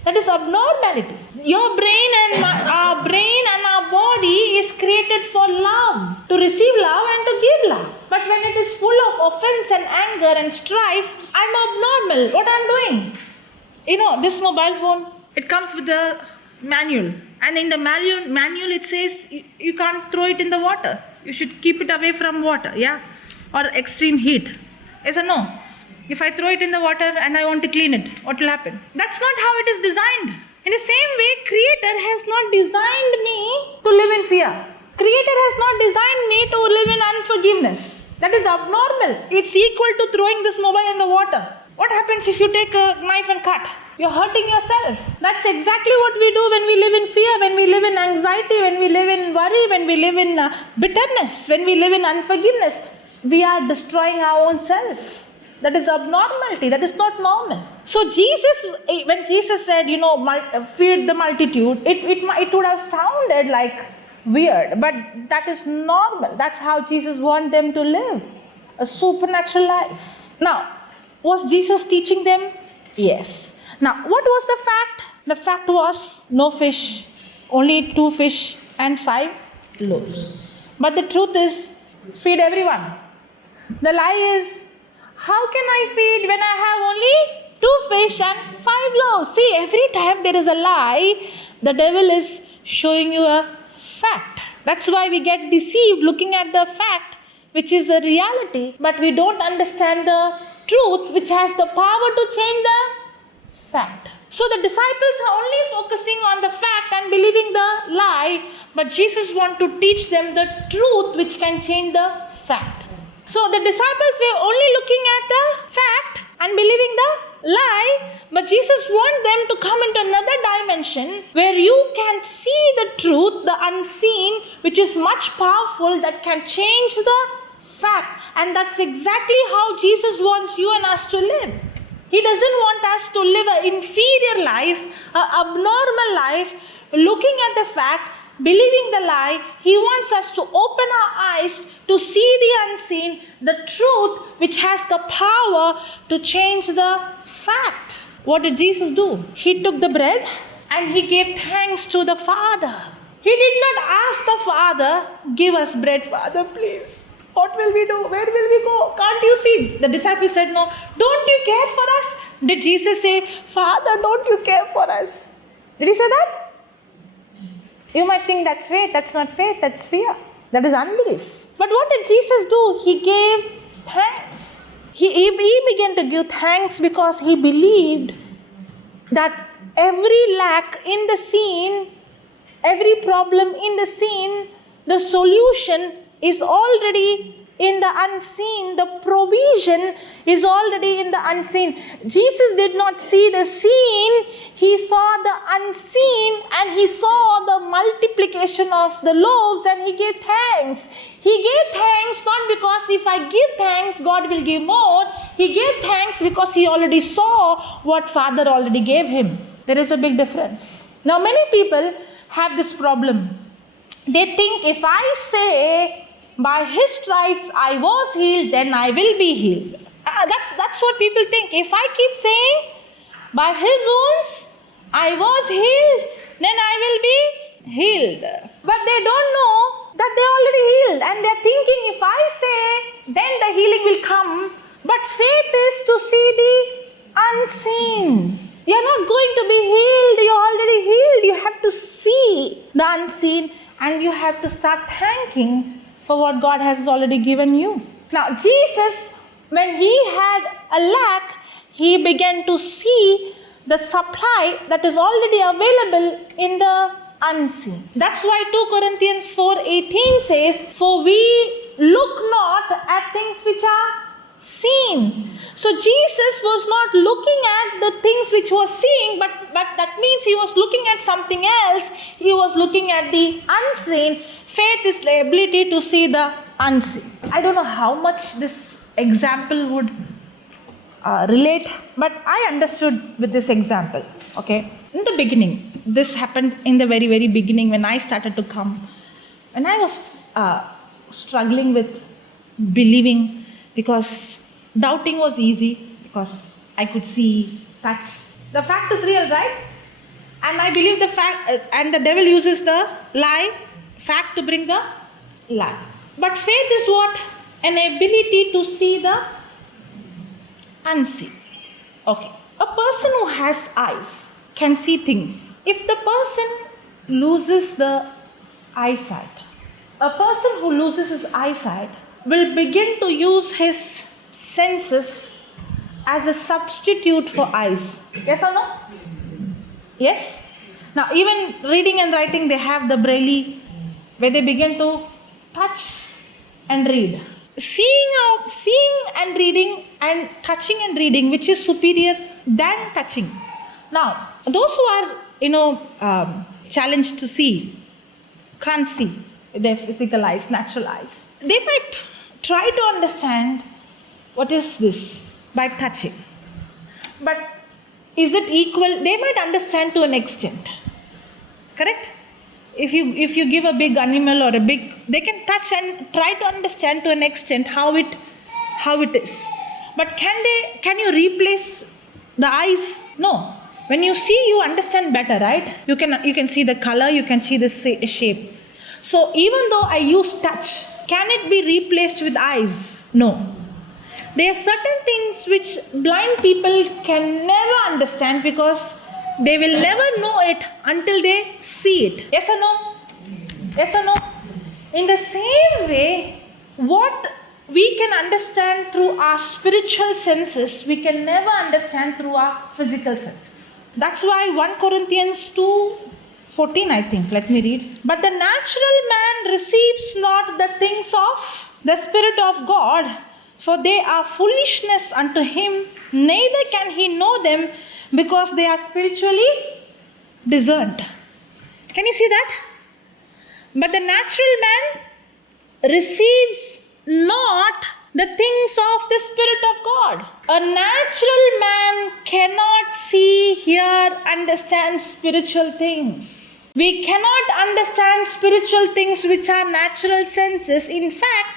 That is abnormality. Your brain and our brain and our body is created for love, to receive love and to give love. But when it is full of offense and anger and strife, I'm abnormal. What I'm doing? You know, this mobile phone, it comes with the manual. And in the manual it says you can't throw it in the water. You should keep it away from water, yeah? Or extreme heat. Yes or no? If I throw it in the water and I want to clean it, what will happen? That's not how it is designed. In the same way, Creator has not designed me to live in fear. Creator has not designed me to live in unforgiveness. That is abnormal. It's equal to throwing this mobile in the water. What happens if you take a knife and cut? You're hurting yourself. That's exactly what we do when we live in fear, when we live in anxiety, when we live in worry, when we live in bitterness, when we live in unforgiveness. We are destroying our own self. That is abnormality. That is not normal. So when Jesus said, feed the multitude, it would have sounded like weird. But that is normal. That's how Jesus wanted them to live. A supernatural life. Now, was Jesus teaching them? Yes. Now, what was the fact? The fact was no fish. Only 2 fish and 5 loaves. But the truth is, feed everyone. The lie is, how can I feed when I have only 2 fish and 5 loaves? See, every time there is a lie, the devil is showing you a fact. That's why we get deceived looking at the fact, which is a reality, but we don't understand the truth, which has the power to change the fact. So the disciples are only focusing on the fact and believing the lie, but Jesus wants to teach them the truth, which can change the fact. So the disciples were only looking at the fact and believing the lie, but Jesus wants them to come into another dimension where you can see the truth, the unseen, which is much powerful, that can change the fact. And that's exactly how Jesus wants you and us to live. He doesn't want us to live an inferior life, an abnormal life, looking at the fact, believing the lie. He wants us to open our eyes to see the unseen, the truth, which has the power to change the fact. What did Jesus do? He took the bread and he gave thanks to the Father. He did not ask the Father, give us bread, Father, please. What will we do? Where will we go? Can't you see? The disciples said, no. Don't you care for us? Did Jesus say, Father, don't you care for us? Did he say that? You might think that's faith. That's not faith. That's fear. That is unbelief. But what did Jesus do? He gave thanks. He began to give thanks because he believed that every lack in the scene, every problem in the scene, the solution is already in the unseen. The provision is already in the unseen. Jesus did not see the seen. He saw the unseen, and he saw the multiplication of the loaves, and he gave thanks. He gave thanks not because if I give thanks, God will give more. He gave thanks because he already saw what Father already gave him. There is a big difference. Now, many people have this problem. They think if I say, by his stripes I was healed, then I will be healed. That's what people think. If I keep saying, by his wounds I was healed, then I will be healed. But they don't know that they already healed. And they're thinking, if I say, then the healing will come. But faith is to see the unseen. You're not going to be healed. You're already healed. You have to see the unseen. And you have to start thanking for what God has already given you. Now, Jesus, when he had a lack, he began to see the supply that is already available in the unseen. That's why 2 Corinthians 4:18 says, for we look not at things which are seen. So Jesus was not looking at the things which was seen, but that means he was looking at something else. He was looking at the unseen. Faith is the ability to see the unseen. I don't know how much this example would relate, but I understood with this example. Okay, in the beginning, this happened in the very, very beginning when I started to come. When I was struggling with believing, because doubting was easy, because I could see, touch. The fact is real, right? And I believe the fact, and the devil uses the fact to bring the lie. But faith is what? An ability to see the unseen. Okay. A person who has eyes can see things. If the person loses the eyesight, a person who loses his eyesight will begin to use his senses as a substitute for eyes. Yes or no? Yes? Now, even reading and writing, they have the braille where they begin to touch and read. Seeing and reading and touching and reading, which is superior than touching. Now, those who are, challenged to see, can't see with their physical eyes, natural eyes, they might try to understand what is this by touching. But is it equal? They might understand to an extent. Correct? If you give a big animal or they can touch and try to understand to an extent how it is. But can you replace the eyes? No. When you see, you understand better, right? You can see the color, you can see the shape. So even though I use touch, can it be replaced with eyes? No. There are certain things which blind people can never understand because they will never know it until they see it. Yes or no? Yes or no? In the same way, what we can understand through our spiritual senses, we can never understand through our physical senses. That's why 1 Corinthians 2:14, I think. Let me read. But the natural man receives not the things of the Spirit of God, for they are foolishness unto him, neither can he know them, because they are spiritually discerned. Can you see that? But the natural man receives not the things of the Spirit of God. A natural man cannot see, hear, understand spiritual things. We cannot understand spiritual things which are natural senses. In fact,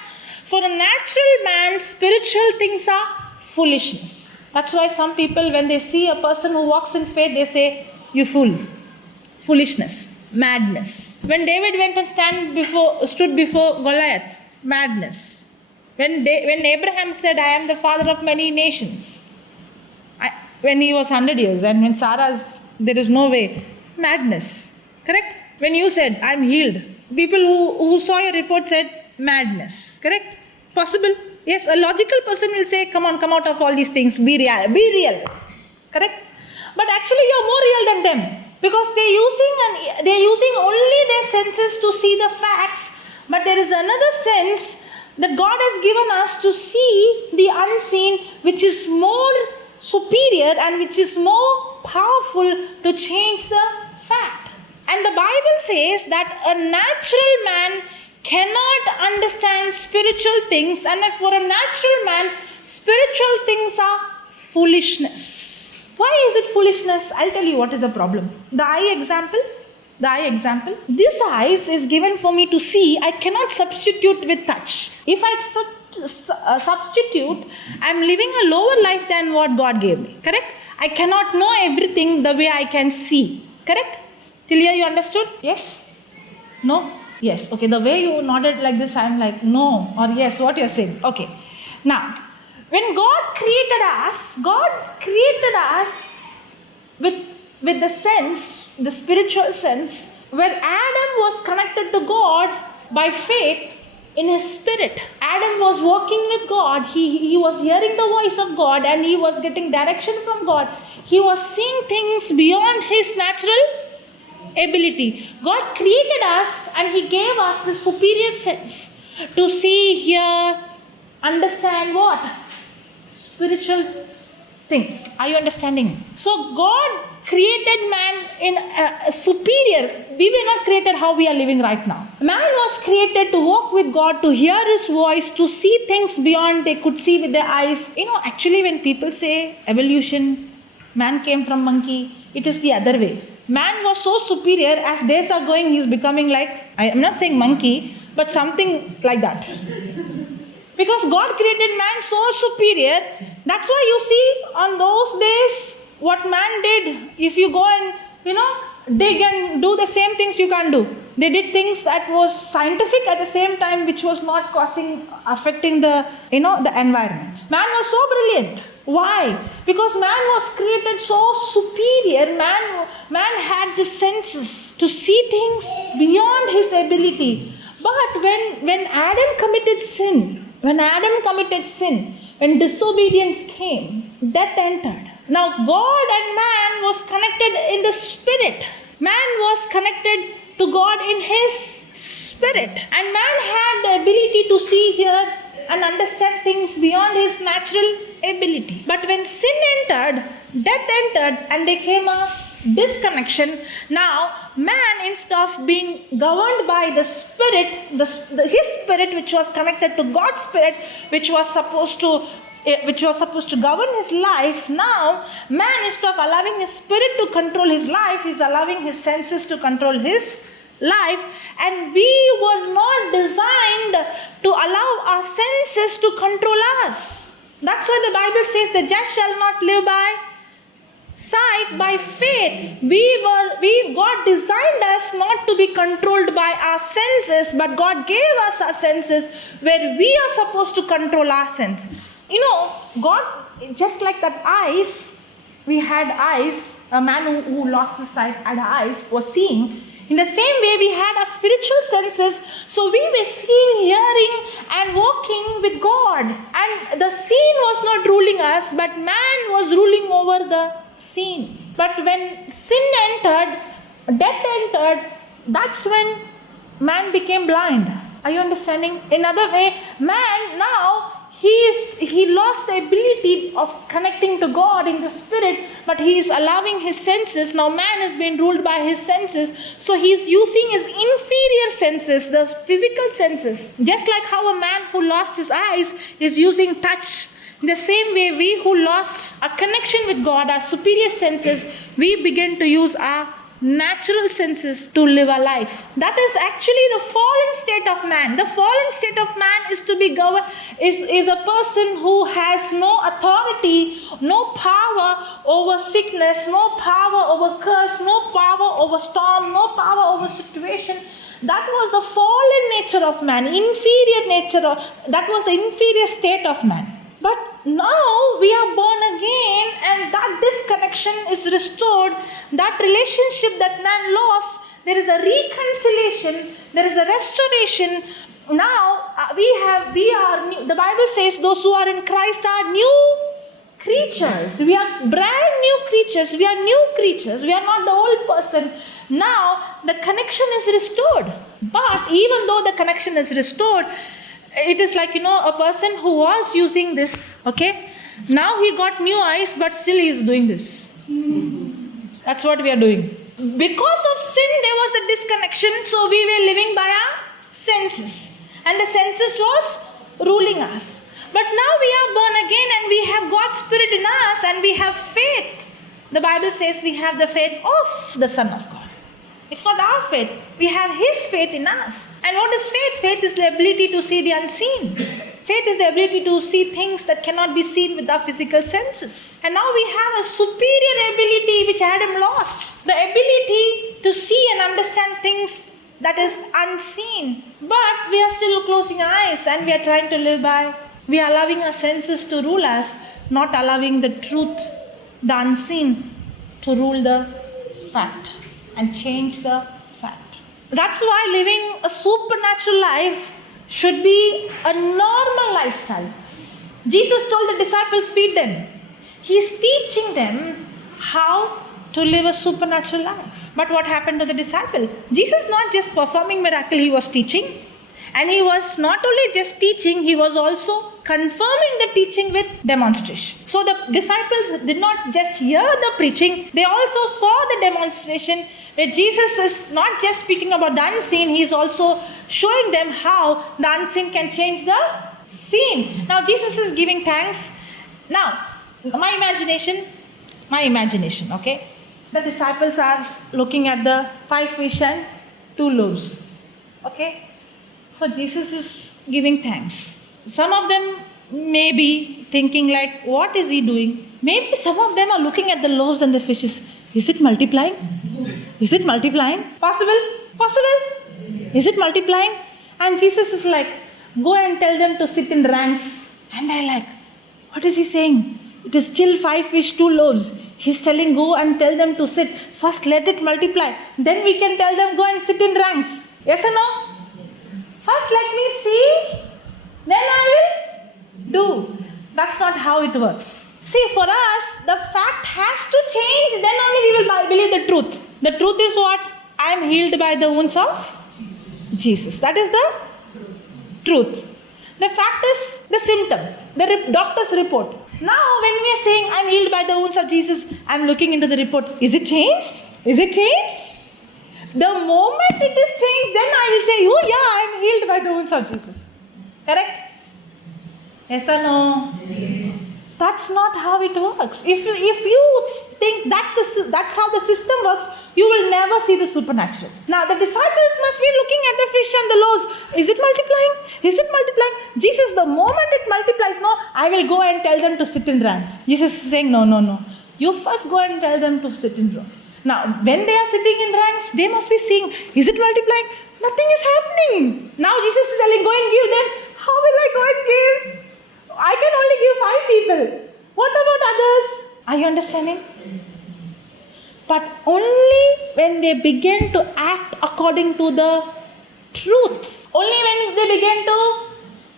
for a natural man, spiritual things are foolishness. That's why some people, when they see a person who walks in faith, they say, you fool. Foolishness. Madness. When David went and stood before Goliath, madness. When Abraham said, I am the father of many nations, when he was 100 years, and when Sarah's, there is no way, madness. Correct? When you said, I am healed, people who saw your report said, madness. Correct? Possible? Yes, a logical person will say, come on, come out of all these things, be real. Correct? But actually you are more real than them, because they're using only their senses to see the facts, but there is another sense that God has given us to see the unseen, which is more superior and which is more powerful to change the fact. And the Bible says that a natural man cannot understand spiritual things, and for a natural man, spiritual things are foolishness. Why is it foolishness? I'll tell you what is the problem. The eye example. This eyes is given for me to see. I cannot substitute with touch. If I substitute, I'm living a lower life than what God gave me. Correct? I cannot know everything the way I can see. Correct? Till here you understood? Yes? No? Yes. Okay. The way you nodded like this, I'm like, no. Or yes, what you're saying. Okay. Now, when God created us with the sense, the spiritual sense, where Adam was connected to God by faith in his spirit. Adam was walking with God. He was hearing the voice of God and he was getting direction from God. He was seeing things beyond his natural ability. God created us and he gave us the superior sense to see, hear, understand what? Spiritual things. Are you understanding? So God created man in a superior. We were not created how we are living right now. Man was created to walk with God, to hear his voice, to see things beyond they could see with their eyes. Actually when people say evolution, man came from monkey, it is the other way. Man was so superior, as days are going, he's becoming like, I am not saying monkey, but something like that. Because God created man so superior, that's why you see on those days what man did. If you go and dig and do the same things you can't do. They did things that was scientific at the same time, which was not affecting the environment. Man was so brilliant. Why? Because man was created so superior. Man had the senses to see things beyond his ability. But when Adam committed sin, when disobedience came, death entered. Now God and man was connected in the spirit. Man was connected to God in his spirit. And man had the ability to see, hear and understand things beyond his natural ability. But when sin entered, death entered, and there came a disconnection. Now man, instead of being governed by the spirit, his spirit which was connected to God's spirit, which was supposed to govern his life, now man, instead of allowing his spirit to control his life, is allowing his senses to control his life. And we were not designed to allow our senses to control us. That's why the Bible says the just shall not live by sight, by faith. God designed us not to be controlled by our senses, but God gave us our senses where we are supposed to control our senses. God, just like that eyes, we had eyes. A man who lost his sight had eyes, was seeing. In the same way, we had our spiritual senses, so we were seeing, hearing, and walking with God. And the scene was not ruling us, but man was ruling over the scene. But when sin entered, death entered, that's when man became blind. Are you understanding? In other way, man now, he lost the ability of connecting to God in the spirit, but he is allowing his senses. Now man is being ruled by his senses, so he is using his inferior senses, the physical senses. Just like how a man who lost his eyes is using touch. In the same way, we who lost a connection with God, our superior senses, we begin to use our natural senses to live a life. That is actually the fallen state of man. The fallen state of man is to be governed, is a person who has no authority, no power over sickness, no power over curse, no power over storm, no power over situation. That was the fallen nature of man, inferior nature that was the inferior state of man. But now we are born again, and that disconnection is restored. That relationship that man lost, there is a reconciliation, there is a restoration. Now we are new. The Bible says those who are in Christ are new creatures. We are brand new creatures. We are new creatures. We are not the old person. Now the connection is restored. But even though the connection is restored, it is like, a person who was using this, okay? Now he got new eyes, but still he is doing this. That's what we are doing. Because of sin, there was a disconnection, so we were living by our senses. And the senses was ruling us. But now we are born again and we have God's Spirit in us and we have faith. The Bible says we have the faith of the Son of God. It's not our faith. We have His faith in us. And what is faith? Faith is the ability to see the unseen. Faith is the ability to see things that cannot be seen with our physical senses. And now we have a superior ability which Adam lost. The ability to see and understand things that is unseen. But we are still closing eyes and we are trying to live by. We are allowing our senses to rule us, not allowing the truth, the unseen, to rule the fact and change the fact. That's why living a supernatural life should be a normal lifestyle. Jesus told the disciples, feed them. He's teaching them how to live a supernatural life. But what happened to the disciple? Jesus not just performing miracle, he was teaching. And he was not only just teaching, he was also confirming the teaching with demonstration. So the disciples did not just hear the preaching, they also saw the demonstration where Jesus is not just speaking about the unseen, he is also showing them how the unseen can change the seen. Now Jesus is giving thanks. Now, my imagination, okay? The disciples are looking at the 5 fish and 2 loaves, okay? So Jesus is giving thanks. Some of them may be thinking like, what is he doing? Maybe some of them are looking at the loaves and the fishes. Is it multiplying? Is it multiplying? Possible? Is it multiplying? And Jesus is like, go and tell them to sit in ranks. And they're like, what is he saying? It is still 5 fish, 2 loaves. He's telling, go and tell them to sit. First let it multiply. Then we can tell them, go and sit in ranks. Yes or no? First let me see, then I will do. That's not how it works. See, for us, the fact has to change, then only we will believe the truth. The truth is what? I am healed by the wounds of Jesus. That is the truth. The fact is the symptom, the doctor's report. Now, when we are saying, I am healed by the wounds of Jesus, I am looking into the report. Is it changed? Is it changed? The moment it is changed, then I will say, oh yeah, I am healed by the wounds of Jesus. Correct? Yes or no? Yes. That's not how it works. If you think that's how the system works, you will never see the supernatural. Now the disciples must be looking at the fish and the loaves. Is it multiplying? Is it multiplying? Jesus, the moment it multiplies, no, I will go and tell them to sit in ranks. Jesus is saying, no. You first go and tell them to sit in ranks. Now, when they are sitting in ranks, they must be seeing, is it multiplying? Nothing is happening. Now Jesus is telling, go and give them. How will I go and give? I can only give 5 people. What about others? Are you understanding? But only when they begin to act according to the truth. Only when they begin to.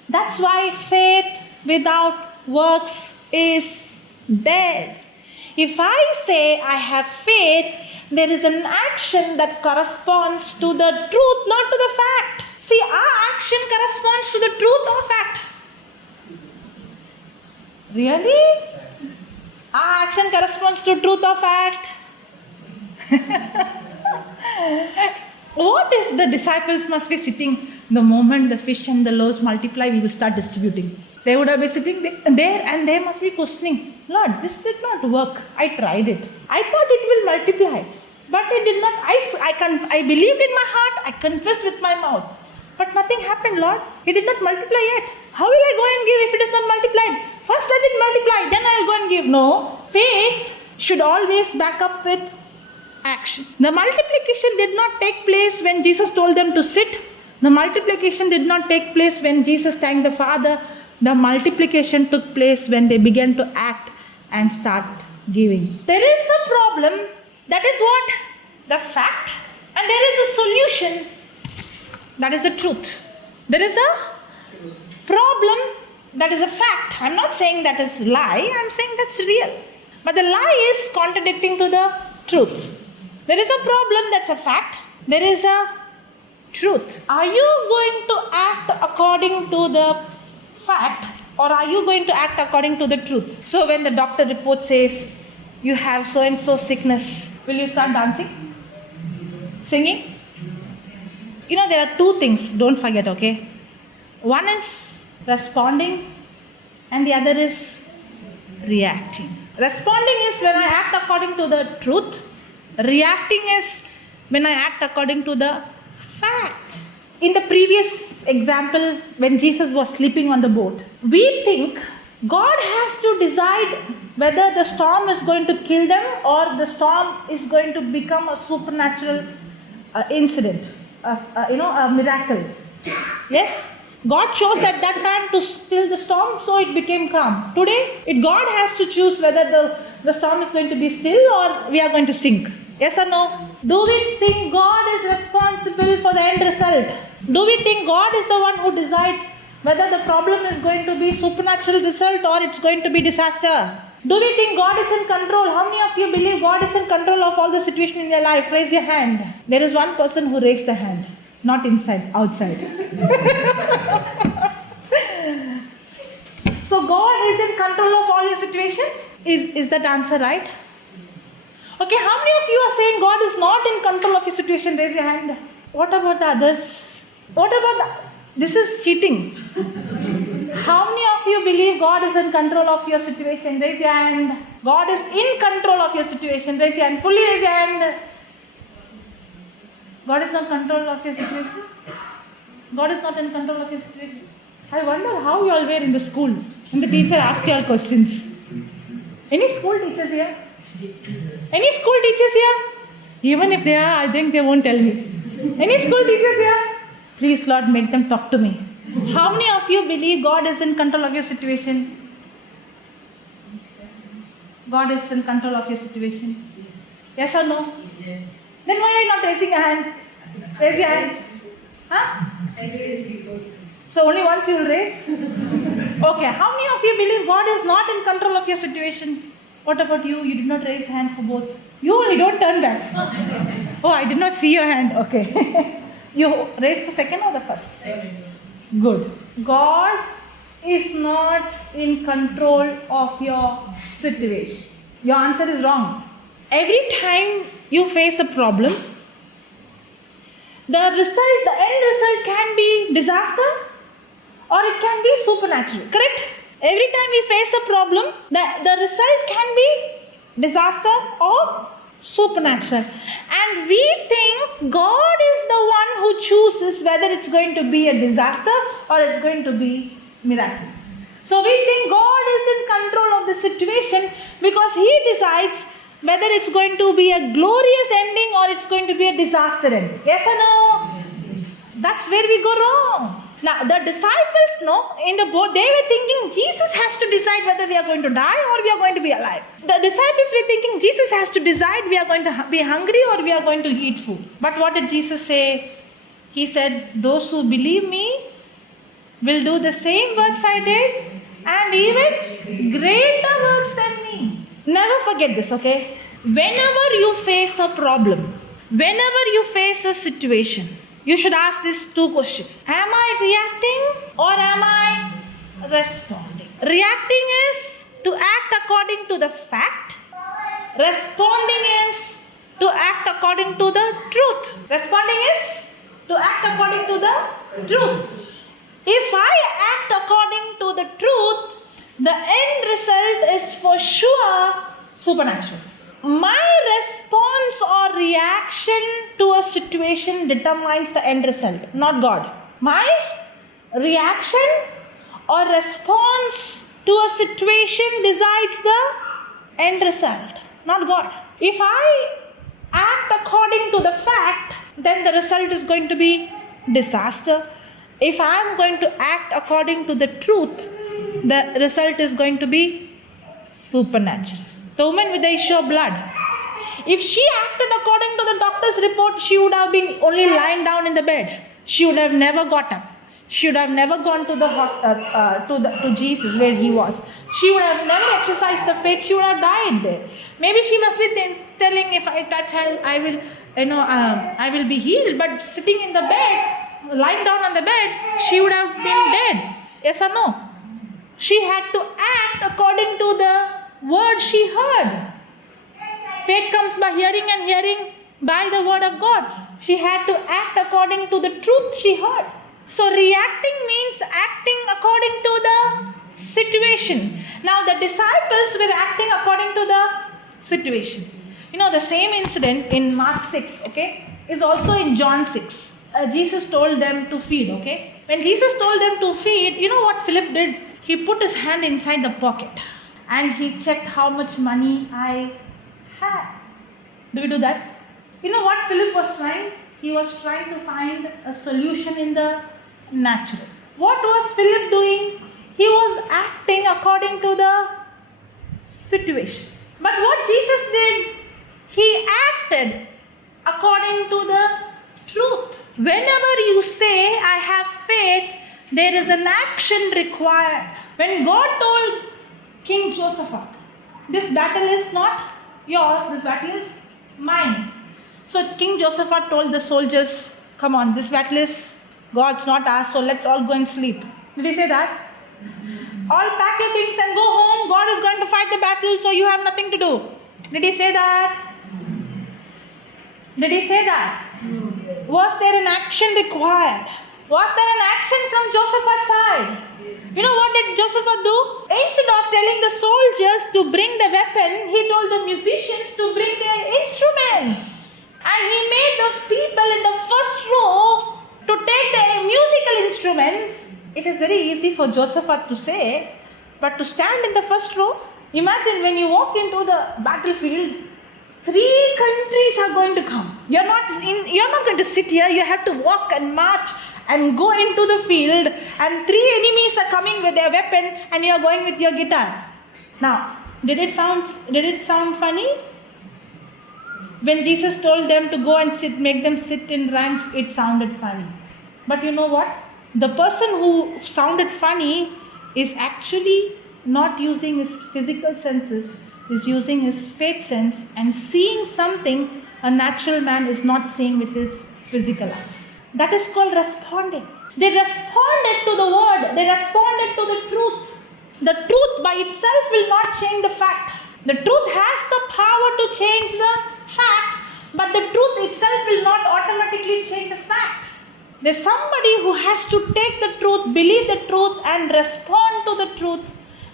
That's why faith without works is dead. If I say I have faith, there is an action that corresponds to the truth, not to the fact. See, our action corresponds to the truth or fact. Really? Our action corresponds to truth or fact? What if the disciples must be sitting, the moment the fish and the loaves multiply, we will start distributing. They would have been sitting there and they must be questioning, Lord, this did not work. I tried it. I thought it will multiply. But it did not. I believed in my heart. I confessed with my mouth. But nothing happened, Lord. It did not multiply yet. How will I go and give if it is not multiplied? First let it multiply, then I will go and give. No. Faith should always back up with action. The multiplication did not take place when Jesus told them to sit. The multiplication did not take place when Jesus thanked the Father. The multiplication took place when they began to act and start giving. There is a problem. That is what? The fact. And there is a solution. That is the truth. There is a problem. That is a fact. I am not saying that is lie. I am saying that's real. But the lie is contradicting to the truth. There is a problem. That's a fact. There is a truth. Are you going to act according to the fact, or are you going to act according to the truth? So when the doctor report says you have so and so sickness, will you start dancing? Singing? You know, there are 2 things, don't forget, okay? One is responding and the other is reacting. Responding is when I act according to the truth. Reacting is when I act according to the fact. In the previous example, when Jesus was sleeping on the boat, we think God has to decide whether the storm is going to kill them or the storm is going to become a supernatural incident. a miracle. Yes? God chose at that time to still the storm, so it became calm. Today, God has to choose whether the storm is going to be still or we are going to sink. Yes or no? Do we think God is responsible for the end result? Do we think God is the one who decides whether the problem is going to be supernatural result or it's going to be disaster? Do we think God is in control? How many of you believe God is in control of all the situation in your life? Raise your hand. There is one person who raised the hand. Not inside, outside. So God is in control of all your situation? Is that answer right? Okay, how many of you are saying God is not in control of your situation? Raise your hand. What about the others? This is cheating. How many of you believe God is in control of your situation? Raise your hand. God is in control of your situation. Raise your hand. Fully raise your hand. God is not in control of your situation. God is not in control of your situation. I wonder how you all were in the school when the teacher asked you all questions. Any school teachers here? Any school teachers here? Even if they are, I think they won't tell me. Any school teachers here? Please, Lord, make them talk to me. How many of you believe God is in control of your situation? God is in control of your situation. Yes or no? Yes. Then why are you not raising your hand? Raise your hand. Huh? I raised before. So only once you will raise? Okay. How many of you believe God is not in control of your situation? What about you? You did not raise hand for both. You only don't turn back. Oh, I did not see your hand. Okay. You raised for second or the first? Good. God is not in control of your situation. Your answer is wrong. Every time you face a problem, the end result can be disaster or it can be supernatural. Correct? Every time we face a problem, the result can be disaster or supernatural. And we think God is the one who chooses whether it's going to be a disaster or it's going to be miraculous. So we think God is in control of the situation because He decides whether it's going to be a glorious ending or it's going to be a disaster ending. Yes or no? That's where we go wrong. Now, the disciples, in the boat, they were thinking Jesus has to decide whether we are going to die or we are going to be alive. The disciples were thinking Jesus has to decide we are going to be hungry or we are going to eat food. But what did Jesus say? He said, those who believe me will do the same works I did and even greater works than me. Never forget this, okay? Whenever you face a problem, whenever you face a situation, you should ask these two questions. Am I reacting or am I responding? Reacting is to act according to the fact. Responding is to act according to the truth. Responding is to act according to the truth. If I act according to the truth, the end result is for sure supernatural. My response or reaction to a situation determines the end result, not God. My reaction or response to a situation decides the end result, not God. If I act according to the fact, then the result is going to be disaster. If I am going to act according to the truth, the result is going to be supernatural. The woman with the issue of blood. If she acted according to the doctor's report, she would have been only lying down in the bed. She would have never got up. She would have never gone to the hospital, to Jesus where He was. She would have never exercised the faith. She would have died there. Maybe she must be telling, if I touch her, I will be healed. But sitting in the bed, lying down on the bed, she would have been dead. Yes or no? She had to act according to the word she heard. Faith comes by hearing and hearing by the word of God. She had to act according to the truth she heard. So reacting means acting according to the situation. Now the disciples were acting according to the situation. The same incident in Mark 6, is also in John 6. Jesus told them to feed, When Jesus told them to feed, you know what Philip did? He put his hand inside the pocket and he checked how much money I had. Do we do that? You know what Philip was trying? He was trying to find a solution in the natural. What was Philip doing? He was acting according to the situation. But what Jesus did, he acted according to the truth. Whenever you say, I have faith, there is an action required. When God told King Josephat, this battle is not yours, this battle is mine. So King Josephat told the soldiers, come on, this battle is God's, not ours, so let's all go and sleep. Did he say that? All pack your things and go home. God is going to fight the battle, so you have nothing to do. Did he say that? Did he say that? Was there an action required? Was there an action from Josephat's side? You know what did Josephat do? Instead of telling the soldiers to bring the weapon, he told the musicians to bring their instruments. And he made the people in the first row to take their musical instruments. It is very easy for Josephat to say, but to stand in the first row, imagine when you walk into the battlefield, 3 countries are going to come. You're not going to sit here. You have to walk and march and go into the field, and 3 enemies are coming with their weapon, and you are going with your guitar. Now, did it sound funny? When Jesus told them to go and make them sit in ranks, it sounded funny. But you know what? The person who sounded funny is actually not using his physical senses, is using his faith sense and seeing something a natural man is not seeing with his physical eyes. That is called responding. They responded to the word. They responded to the truth. The truth by itself will not change the fact. The truth has the power to change the fact, but the truth itself will not automatically change the fact. There's somebody who has to take the truth, believe the truth, and respond to the truth.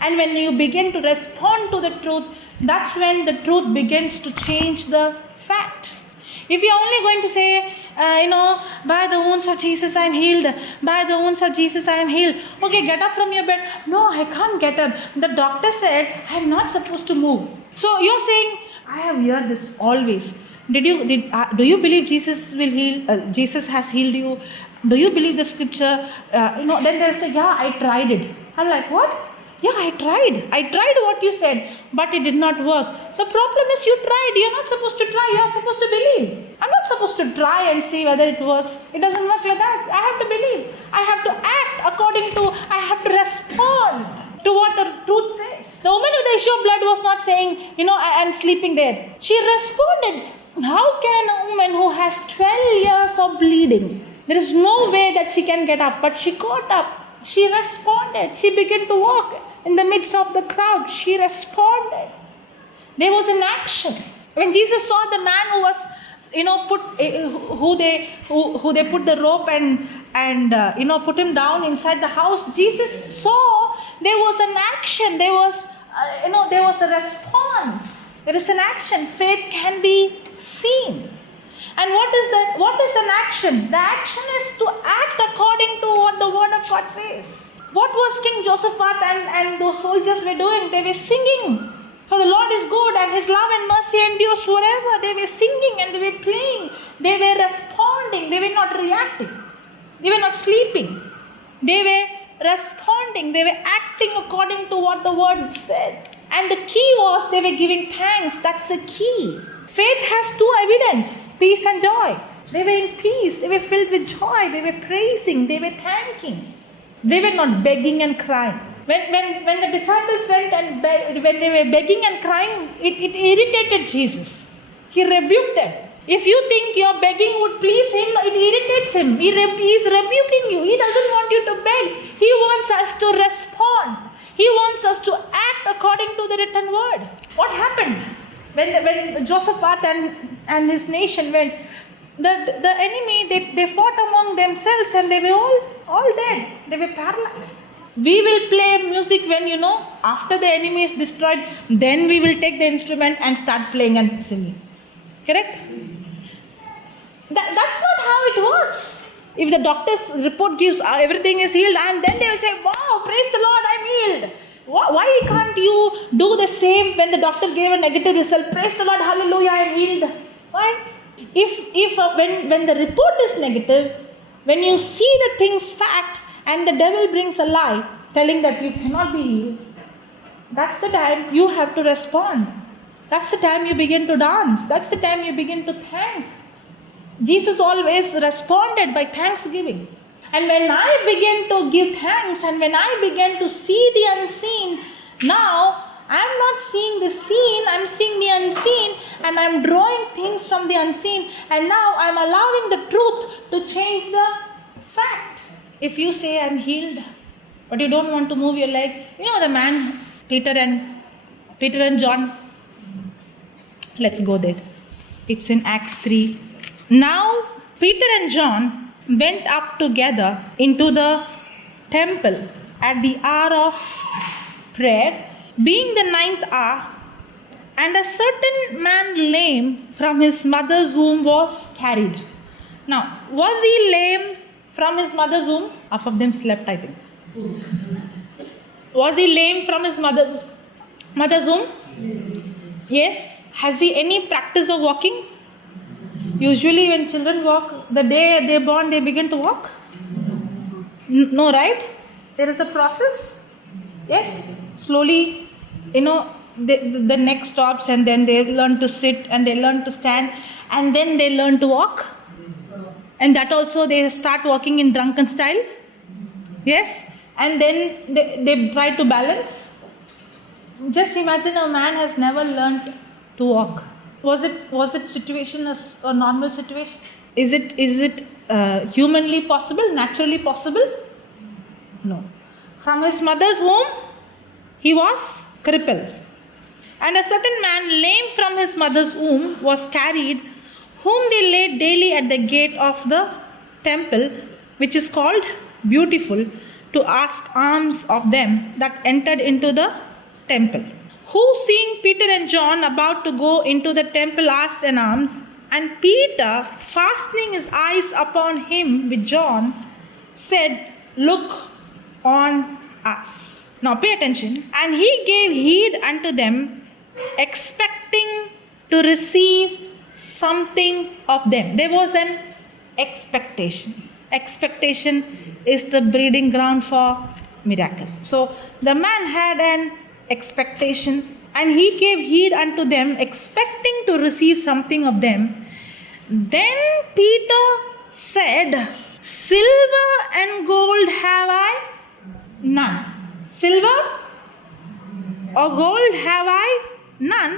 And when you begin to respond to the truth, that's when the truth begins to change the fact. If you're only going to say, by the wounds of Jesus I am healed, by the wounds of Jesus I am healed. Okay, get up from your bed. No, I can't get up. The doctor said I'm not supposed to move. So you're saying, I have heard this always. Do you believe Jesus will heal? Jesus has healed you? Do you believe the scripture? Then they'll say, yeah, I tried it. I'm like, what? Yeah, I tried what you said, but it did not work. The problem is you tried. You're not supposed to try. You're supposed to believe. I'm not supposed to try and see whether it works. It doesn't work like that. I have to believe. I have to act I have to respond to what the truth says. The woman with the issue of blood was not saying, I am sleeping there. She responded. How can a woman who has 12 years of bleeding, there is no way that she can get up, but she got up. She responded. She began to walk in the midst of the crowd. She responded. There was an action. When Jesus saw the man who was, who they put the rope and put him down inside the house, Jesus saw there was an action. There was a response. There is an action. Faith can be seen. And what is an action? The action is to act according to what the word of God says. What was King Josephat and those soldiers were doing? They were singing. For the Lord is good and His love and mercy endures forever. They were singing and they were playing. They were responding. They were not reacting. They were not sleeping. They were responding. They were acting according to what the word said. And the key was they were giving thanks. That's the key. Faith has 2 evidence, peace and joy. They were in peace. They were filled with joy. They were praising. They were thanking. They were not begging and crying. When the disciples went and when they were begging and crying, it irritated Jesus. He rebuked them. If you think your begging would please Him, it irritates Him. He is rebuking you. He doesn't want you to beg. He wants us to respond. He wants us to act according to the written word. What happened? When Josephat and his nation went, the enemy, they fought among themselves and they were all dead. They were paralyzed. We will play music when, after the enemy is destroyed, then we will take the instrument and start playing and singing. Correct? That's not how it works. If the doctor's report gives everything is healed, and then they will say, wow, praise the Lord, I'm healed. Why can't you do the same when the doctor gave a negative result? Praise the Lord, hallelujah, I am healed. Why? When the report is negative, when you see the things fact and the devil brings a lie telling that you cannot be healed, that's the time you have to respond. That's the time you begin to dance. That's the time you begin to thank. Jesus always responded by thanksgiving. And when I begin to give thanks and when I begin to see the unseen, now I'm not seeing the seen, I'm seeing the unseen, and I'm drawing things from the unseen, and now I'm allowing the truth to change the fact. If you say I'm healed, but you don't want to move your leg, the man, Peter and John. Let's go there. It's in Acts 3. Now Peter and John went up together into the temple at the hour of prayer, being the 9th hour, and a certain man lame from his mother's womb was carried. Now, was he lame from his mother's womb? Half of them slept, I think. Was he lame from his mother's womb? Yes. Has he any practice of walking? Usually when children walk, the day they're born, they begin to walk? No, right? There is a process. Yes. Slowly, the neck stops, and then they learn to sit, and they learn to stand, and then they learn to walk. And that also they start walking in drunken style. Yes. And then they try to balance. Just imagine a man has never learned to walk. Was it situation a normal situation? Is it humanly possible, naturally possible? No. From his mother's womb, he was crippled. And a certain man, lame from his mother's womb, was carried, whom they laid daily at the gate of the temple, which is called Beautiful, to ask alms of them that entered into the temple. Who, seeing Peter and John about to go into the temple, asked an alms, and Peter, fastening his eyes upon him with John, said, "Look on us." Now pay attention. And he gave heed unto them, expecting to receive something of them. There was an expectation. Expectation is the breeding ground for miracle. So the man had an expectation, and he gave heed unto them, expecting to receive something of them. Then Peter said, "Silver and gold have I none." Silver or gold have I none,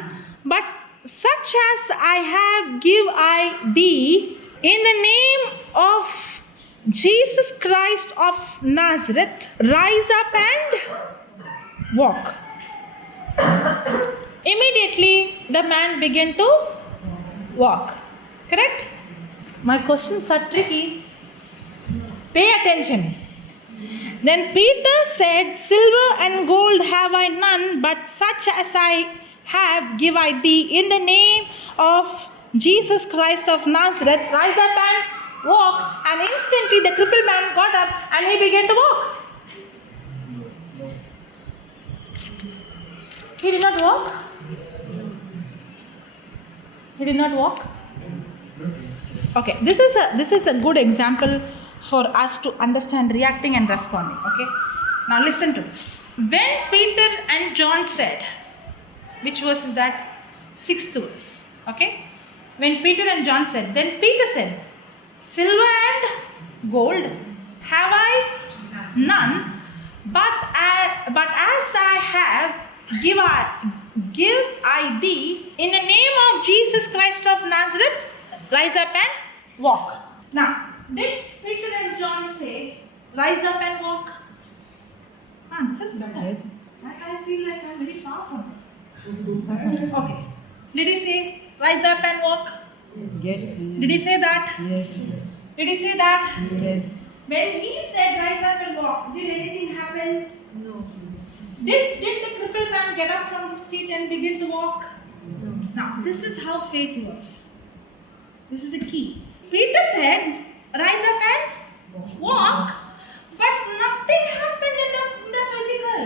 but such as I have give I thee, in the name of Jesus Christ of Nazareth, rise up and walk. Immediately the man began to walk. Correct? My questions are tricky. Pay attention. Then Peter said, "Silver and gold have I none, but such as I have give I thee, in the name of Jesus Christ of Nazareth, rise up and walk." And instantly the crippled man got up and he began to walk. He did not walk? He did not walk? Okay, this is a good example for us to understand reacting and responding. Okay, now listen to this. When Peter and John said, which verse is that? 6th verse. Okay, when Peter and John said, then Peter said, "Silver and gold have I none, but as I have give I thee, in the name of Jesus Christ of Nazareth, rise up and walk." Now, did Peter and John say, "Rise up and walk"? This is better. I feel like I'm very far from it. Okay. Did he say, "Rise up and walk"? Yes. Did he say that? Yes. Did he say that? Yes. When he said, "Rise up and walk," did anything happen? No. Did the crippled man get up from his seat and begin to walk? No. Now, this is how faith works. This is the key. Peter said, "Rise up and walk," but nothing happened in the physical.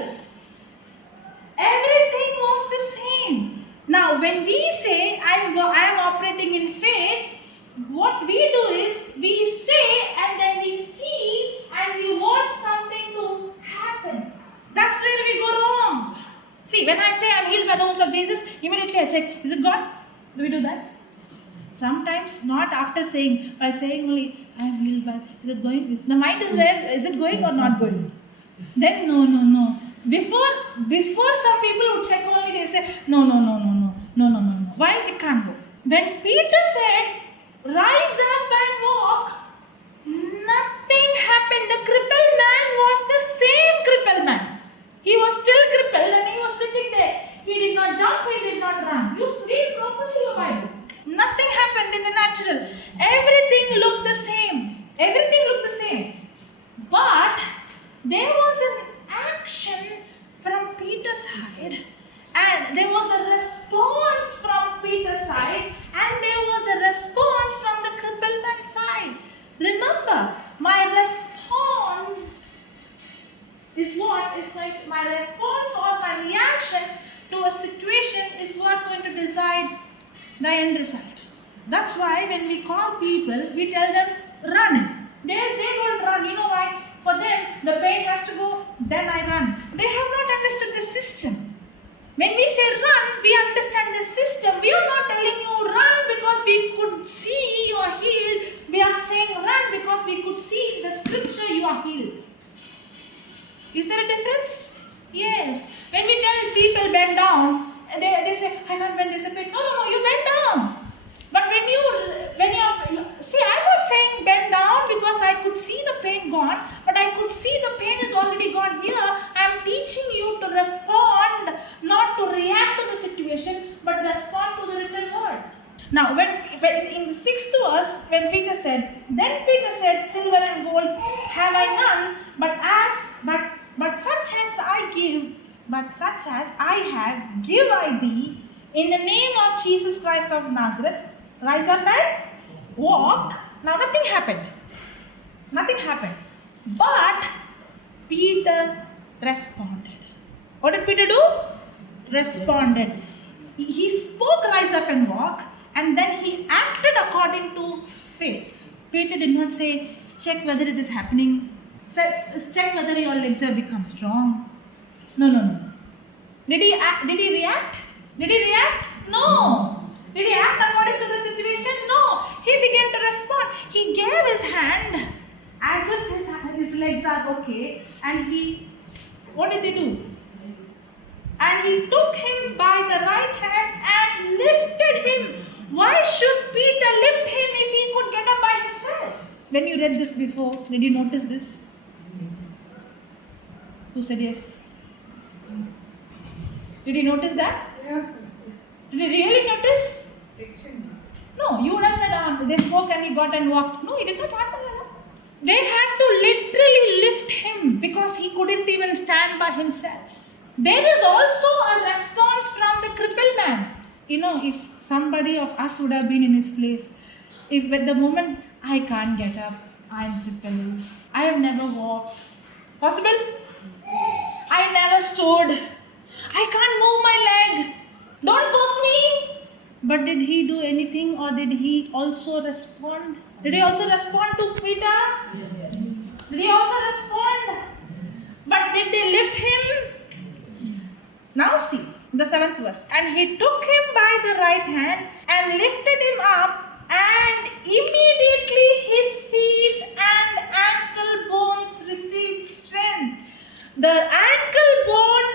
Everything was the same. Now, when we say, I am operating in faith, Jesus, immediately I check, is it God? Do we do that? Sometimes not after saying, while saying only, I am healed by, is it going? The mind is where, is it going or not going? Then no. Before some people would check only, they'll say, no. Why it can't go? When Peter said, rise up and walk, nothing happened. The crippled man was the same crippled man. He was still crippled and he was sitting there. He did not jump, he did not run. You read properly your Bible. Nothing happened in the natural. Everything looked the same. But there was an action from Peter's side, and there was a response from Peter's side, and there was a response from the crippled man's side. Remember, my response is what is going to, my response or my reaction to a situation is what going to decide the end result. That's why when we call people, we tell them run. They don't run. You know why? For them, the pain has to go, then I run. They have not understood the system. When we say run, we understand the system. We are not telling you run because we could see you are healed. We are saying run because we could see in the scripture you are healed. Is there a difference? Yes. When we tell people bend down, they say, I can't bend, there's a pain. No, you bend down. But when you see, I'm not saying bend down because I could see the pain gone, but I could see the pain is already gone here. I'm teaching you to respond, not to react to the situation, but respond to the written word. Now, when in the 6th verse, when Peter said, silver and gold have I none, but such as I have, give I thee, in the name of Jesus Christ of Nazareth, rise up and walk. Now nothing happened. But Peter responded. What did Peter do? Responded. He spoke, rise up and walk, and then he acted according to faith. Peter did not say, check whether it is happening. Check whether your legs have become strong. No. Did he react? No. Did he act according to the situation? No. He began to respond. He gave his hand as if his legs are okay. And what did he do? And he took him by the right hand and lifted him. Why should Peter lift him if he could get up by himself? When you read this before, did you notice this? Who said yes? Did you notice that? Yeah. Did you really notice? No, you would have said, they spoke and he got and walked. No, it did not happen like that. They had to literally lift him because he couldn't even stand by himself. There is also a response from the crippled man. You know, if somebody of us would have been in his place, if at the moment, I can't get up, I'm crippled, I have never walked. Possible? I never stood. I can't move my leg. Don't force me. But did he do anything or did he also respond? Did he also respond to Peter? Yes. Did he also respond? But did they lift him? Now see, the 7th verse. And he took him by the right hand and lifted him up, and immediately his feet and ankle bones received strength. The ankle bone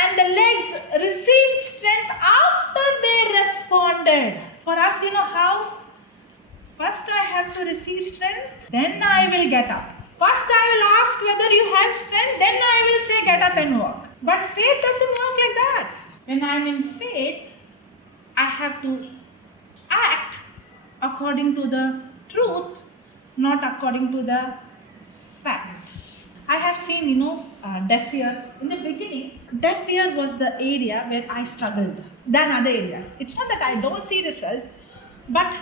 and the legs received strength after they responded. For us, you know how? First I have to receive strength, then I will get up. First I will ask whether you have strength, then I will say get up and walk. But faith doesn't work like that. When I am in faith, I have to act according to the truth, not according to the fact. I have seen, deaf ear. In the beginning, deaf ear was the area where I struggled than other areas. It's not that I don't see result, but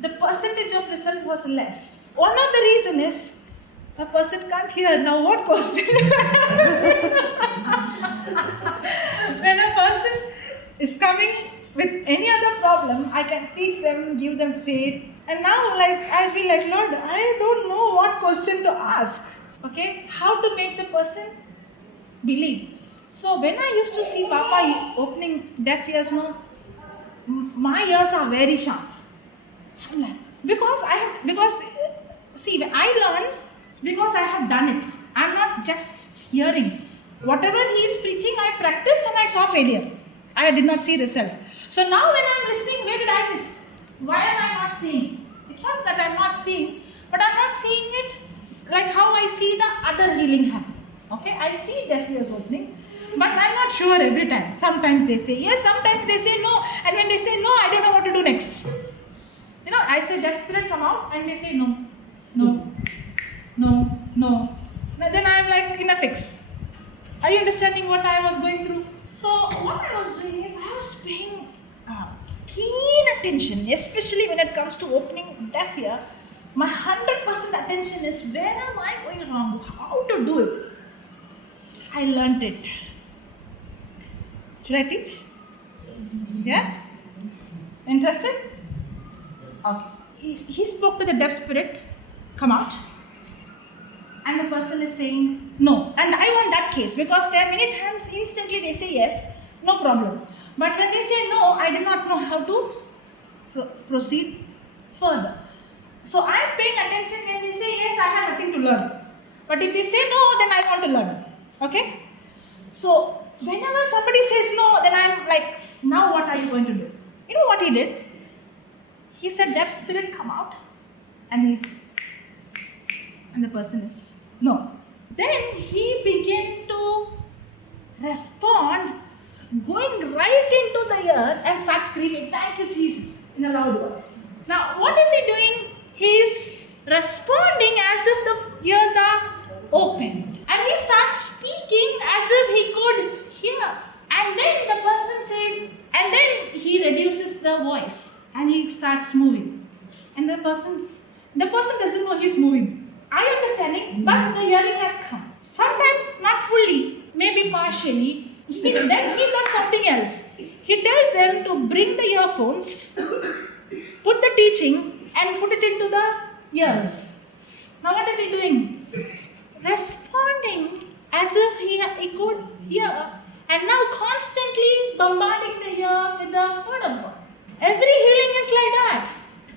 the percentage of result was less. One of the reason is a person can't hear. Now what question? When a person is coming with any other problem, I can teach them, give them faith. And now I feel like, Lord, I don't know what question to ask. Okay? How to make the person believe. So when I used to see Papa opening deaf ears, no, my ears are very sharp. I'm like, see, I learn because I have done it. I'm not just hearing. Whatever he is preaching, I practice and I saw failure. I did not see result. So now when I'm listening, where did I miss? Why am I not seeing? It's not that I'm not seeing, but I'm not seeing it like how I see the other healing happen. Okay, I see deaf ears opening, but I'm not sure every time. Sometimes they say yes, sometimes they say no, and when they say no, I don't know what to do next. You know, I say deaf spirit come out, and they say no, no, no, no. Then I'm like in a fix. Are you understanding what I was going through? So what I was doing is I was paying keen attention, especially when it comes to opening deaf ear. My 100% attention is where am I going wrong? How to do it? I learned it. Should I teach? Yes? Interested? Okay. He spoke to the deaf spirit, come out. And the person is saying no. And I want that case because there are many times instantly they say yes, no problem. But when they say no, I do not know how to proceed further. So I am paying attention when they say yes, I have nothing to learn. But if they say no, then I want to learn. Okay? So whenever somebody says no, then I am like, now what are you going to do? You know what he did? He said, deaf spirit come out. And the person is no. Then he began to respond, going right into the ear and start screaming, thank you Jesus, in a loud voice. Now what is he doing? He is responding as if the ears are open. And he starts speaking as if he could hear. And then the person says, and then he reduces the voice and he starts moving. And the person doesn't know he's moving. Are you understanding? But the hearing has come. Sometimes not fully, maybe partially. Then he does something else. He tells them to bring the earphones, put the teaching and put it into the ears. Now what is he doing? Responding as if he could hear and now constantly bombarding the ear with the word of God. Every healing is like that.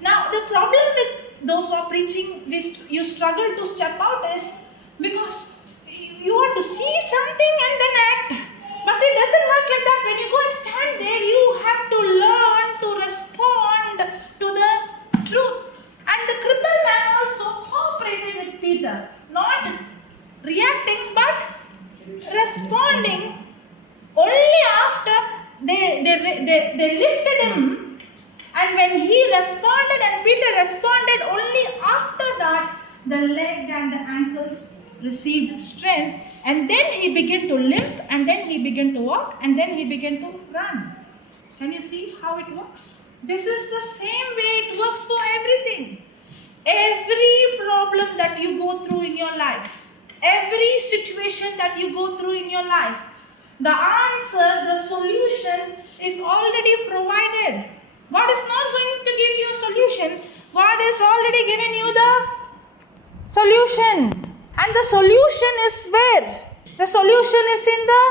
Now the problem with those who are preaching, you struggle to step out is because you want to see something and then act. But it doesn't work like that. When you go and stand there, you have to learn to respond to the truth. And the crippled man also cooperated with Peter. Not reacting but responding only after they lifted him. And when he responded and Peter responded, only after that the leg and the ankles received strength, and then he began to limp, and then he began to walk, and then he began to run. Can you see how it works? This is the same way it works for everything. Every problem that you go through in your life, every situation that you go through in your life, the answer, the solution is already provided. God is not going to give you a solution. God has already given you the solution. And the solution is where? The solution is in the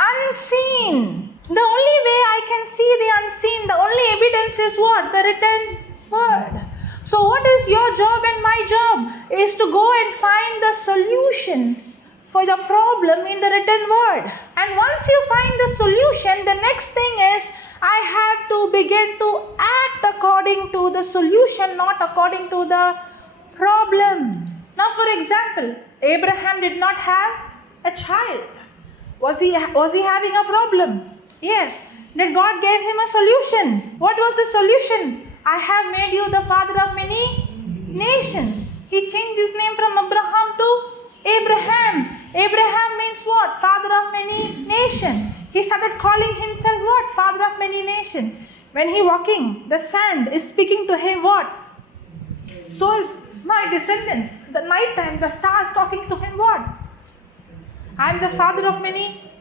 unseen. The only way I can see the unseen, the only evidence is what? The written word. So what is your job and my job? Is to go and find the solution for the problem in the written word. And once you find the solution, the next thing is I have to begin to act according to the solution, not according to the problem. Now, for example, Abraham did not have a child. Was he having a problem? Yes. Then God gave him a solution. What was the solution? I have made you the father of many nations. He changed his name from Abraham to Abraham. Abraham means what? Father of many nations. He started calling himself what? Father of many nations. When he walking, the sand is speaking to him what? So is my descendants. The night time, the stars talking to him what? I am the father of many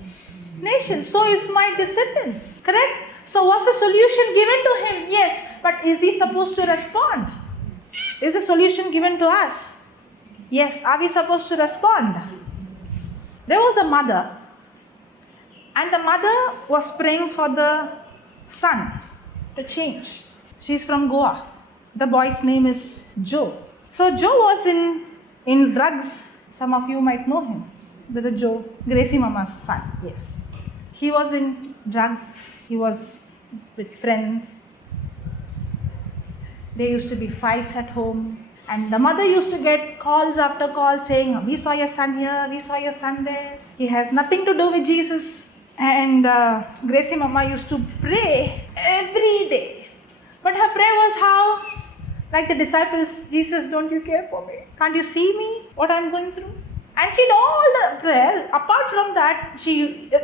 nations. So is my descendants. Correct? So was the solution given to him? Yes. But is he supposed to respond? Is the solution given to us? Yes. Are we supposed to respond? There was a mother And the mother was praying for the son to change. She's from Goa. The boy's name is Joe. So Joe was in drugs. Some of you might know him. Brother Joe, Gracie Mama's son. Yes. He was in drugs. He was with friends. There used to be fights at home. And the mother used to get calls after calls saying, we saw your son here, we saw your son there. He has nothing to do with Jesus. And Gracie Mama used to pray every day. But her prayer was how? Like the disciples, Jesus, don't you care for me? Can't you see me? What I'm going through? And she did all the prayer. Apart from that,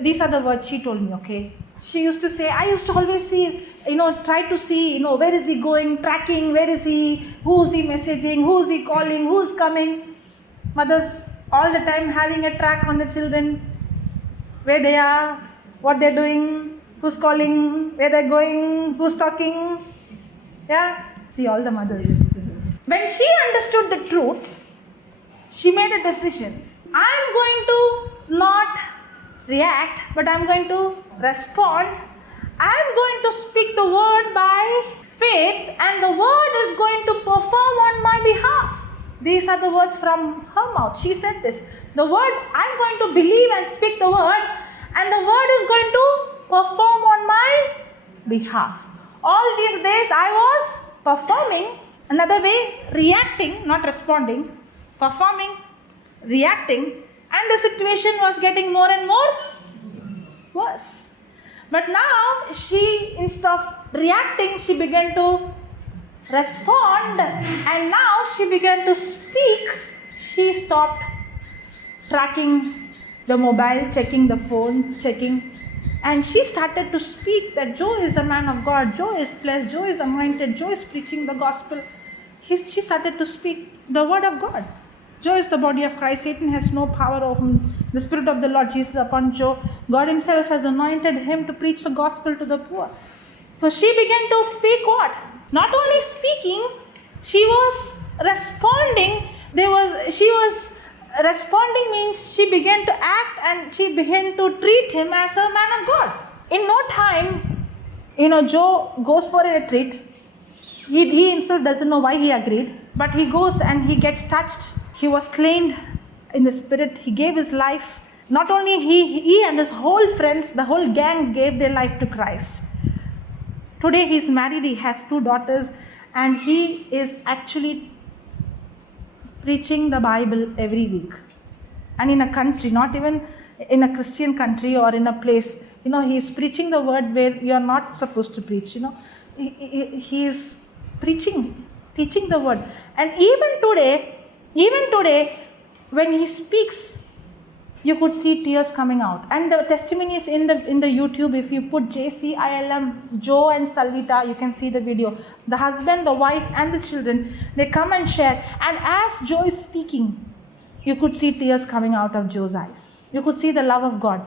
these are the words she told me, okay? She used to say, I used to always see, try to see, where is he going, tracking, where is he, who's he messaging, who's he calling, who's coming. Mothers all the time having a track on the children, where they are, what they're doing, who's calling, where they're going, who's talking. Yeah, see all the mothers. When she understood the truth, she made a decision. I'm going to not react, but I'm going to respond. I'm going to speak the word by faith, and the word is going to perform on my behalf. These are the words from her mouth. She said this. The word, I'm going to believe and speak the word, and the word is going to perform on my behalf. All these days I was performing, another way, reacting, not responding, performing, reacting, and the situation was getting more and more worse. But now she, instead of reacting, she began to respond, and now she began to speak. She stopped tracking the mobile, checking the phone, and she started to speak that Joe is a man of God, Joe is blessed, Joe is anointed, Joe is preaching the gospel. She started to speak the word of God. Joe is the body of Christ. Satan has no power over him. The Spirit of the Lord Jesus upon Joe. God himself has anointed him to preach the gospel to the poor. So she began to speak what? Not only speaking, she was responding. She was responding means she began to act, and she began to treat him as a man of God. In no time, Joe goes for a retreat. He himself doesn't know why he agreed, but he goes and he gets touched. He was slain in the spirit. He gave his life. Not only he and his whole friends, the whole gang gave their life to Christ. Today he's married, he has 2 daughters, and he is actually preaching the Bible every week. And in a country, not even in a Christian country or in a place, he is preaching the word where you are not supposed to preach, He is preaching, teaching the word. And even today, when he speaks, you could see tears coming out. And the testimonies in the YouTube, if you put JCILM, Joe and Salvita, you can see the video. The husband, the wife, and the children, they come and share. And as Joe is speaking, you could see tears coming out of Joe's eyes. You could see the love of God.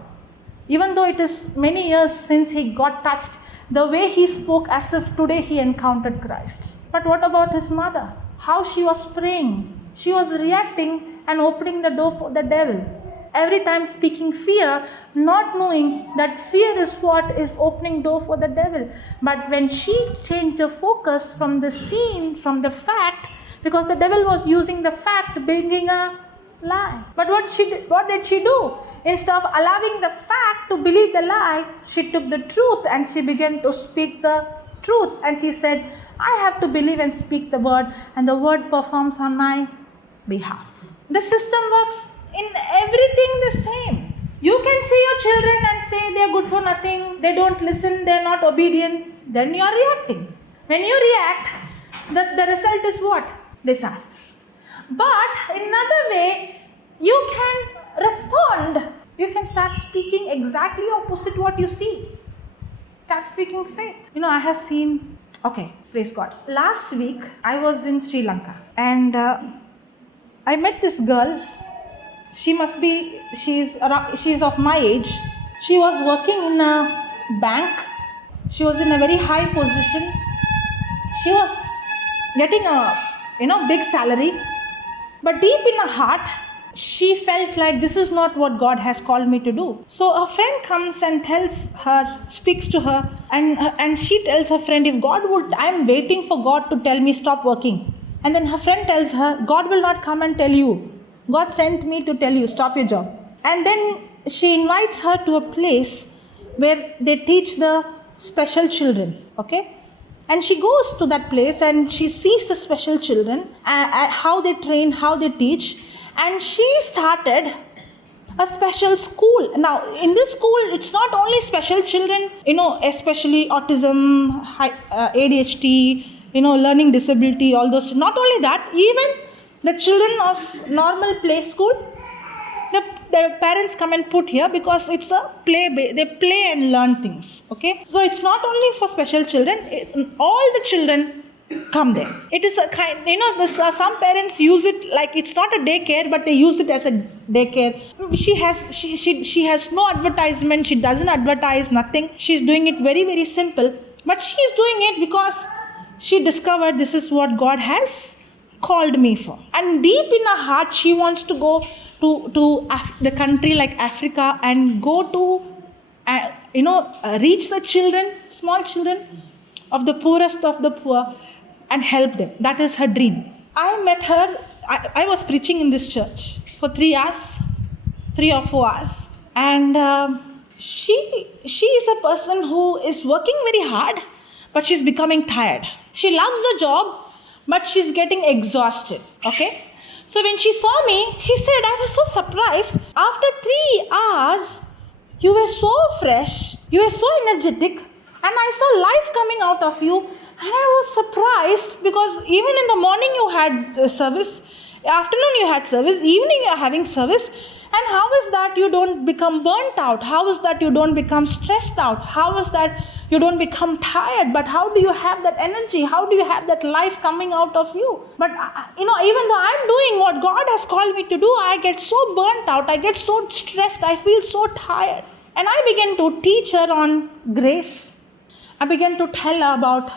Even though it is many years since he got touched, the way he spoke as if today he encountered Christ. But what about his mother? How she was praying. She was reacting and opening the door for the devil. Every time speaking fear, not knowing that fear is what is opening door for the devil. But when she changed her focus from the scene, from the fact, because the devil was using the fact, bringing a lie. But what did she do? Instead of allowing the fact to believe the lie, she took the truth and she began to speak the truth. And she said, I have to believe and speak the word, and the word performs on my behalf. The system works in everything the same. You can see your children and say they are good for nothing, they don't listen, they are not obedient, then you are reacting. When you react, the result is what? Disaster. But in another way, you can respond. You can start speaking exactly opposite what you see. Start speaking faith. I have seen, okay, praise God. Last week, I was in Sri Lanka, and I met this girl. She's of my age. She was working in a bank. She was in a very high position. She was getting a big salary. But deep in her heart, she felt like this is not what God has called me to do. So a friend comes and tells her, speaks to her, and she tells her friend, if God would, I'm waiting for God to tell me stop working. And then her friend tells her, God will not come and tell you. God sent me to tell you, stop your job. And then she invites her to a place where they teach the special children, okay? And she goes to that place and she sees the special children, how they train, how they teach. And she started a special school. Now, in this school, it's not only special children, especially autism, ADHD, learning disability, all those. Not only that, even the children of normal play school, the parents come and put here because it's a play. They play and learn things. Okay, so it's not only for special children. All the children come there. It is a kind. Some parents use it like it's not a daycare, but they use it as a daycare. She has no advertisement. She doesn't advertise nothing. She's doing it very, very simple. But she's doing it because she discovered this is what God has called me for. And deep in her heart, she wants to go to the country like Africa and go to, reach the children, small children of the poorest of the poor and help them. That is her dream. I met her, I was preaching in this church for 3 or 4 hours. And she is a person who is working very hard, but she's becoming tired. She loves the job, but she's getting exhausted, okay? So when she saw me, she said, I was so surprised. After 3 hours, you were so fresh, you were so energetic, and I saw life coming out of you. And I was surprised because even in the morning you had service, afternoon you had service, evening you are having service. And how is that you don't become burnt out? How is that you don't become stressed out? How is that you don't become tired? But how do you have that energy? How do you have that life coming out of you? But, even though I'm doing what God has called me to do, I get so burnt out. I get so stressed. I feel so tired. And I began to teach her on grace. I began to tell her about,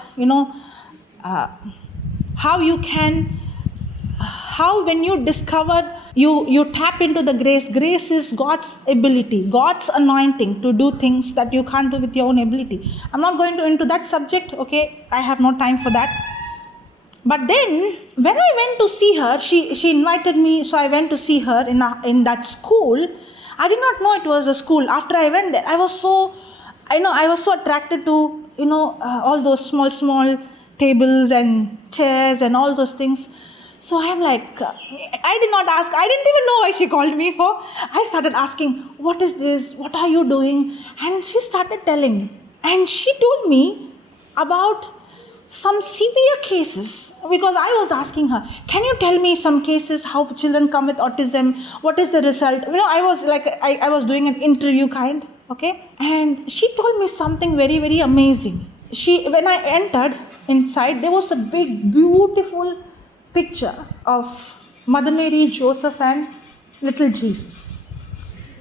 how when you discover, you tap into the grace. Grace is God's ability, God's anointing to do things that you can't do with your own ability. I'm not going into that subject, okay? I have no time for that. But then, when I went to see her, she invited me, so I went to see her in that school. I did not know it was a school. After I went there, I was so attracted to, all those small tables and chairs and all those things. So I'm like, I did not ask. I didn't even know why she called me for. I started asking, what is this? What are you doing? And she started telling. And she told me about some severe cases, because I was asking her, can you tell me some cases, how children come with autism? What is the result? I was like, I was doing an interview kind, okay? And she told me something very, very amazing. When I entered inside, there was a big, beautiful picture of Mother Mary, Joseph, and little Jesus.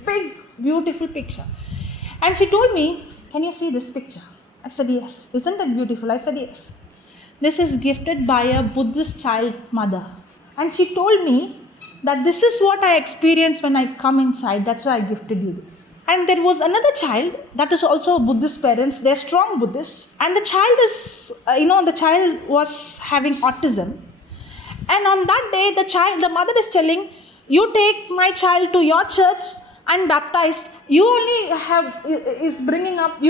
Big, beautiful picture. And she told me, can you see this picture? I said, yes. Isn't it beautiful? I said, yes. This is gifted by a Buddhist child mother. And she told me that this is what I experience when I come inside. That's why I gifted you this. And there was another child that is also Buddhist parents. They're strong Buddhists. And the child was having autism. And on that day, the mother is telling, you take my child to your church and baptize. You only bring up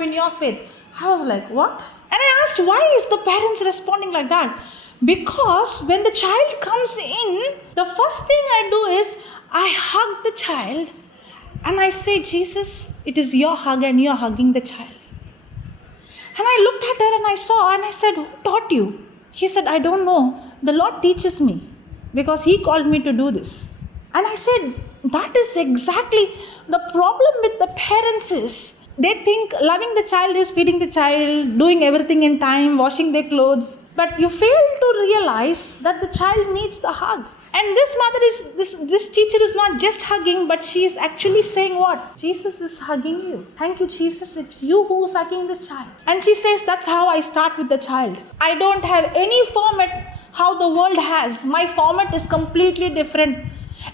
in your faith. I was like, what? And I asked, why is the parents responding like that? Because when the child comes in, the first thing I do is I hug the child and I say, Jesus, it is your hug and you're hugging the child. And I looked at her and I saw and I said, who taught you? She said, I don't know. The Lord teaches me because He called me to do this. And I said, that is exactly the problem with the parents is they think loving the child is feeding the child, doing everything in time, washing their clothes. But you fail to realize that the child needs the hug. And this teacher is not just hugging, but she is actually saying what? Jesus is hugging you. Thank you, Jesus. It's you who is hugging this child. And she says, that's how I start with the child. I don't have any format how the world has. My format is completely different.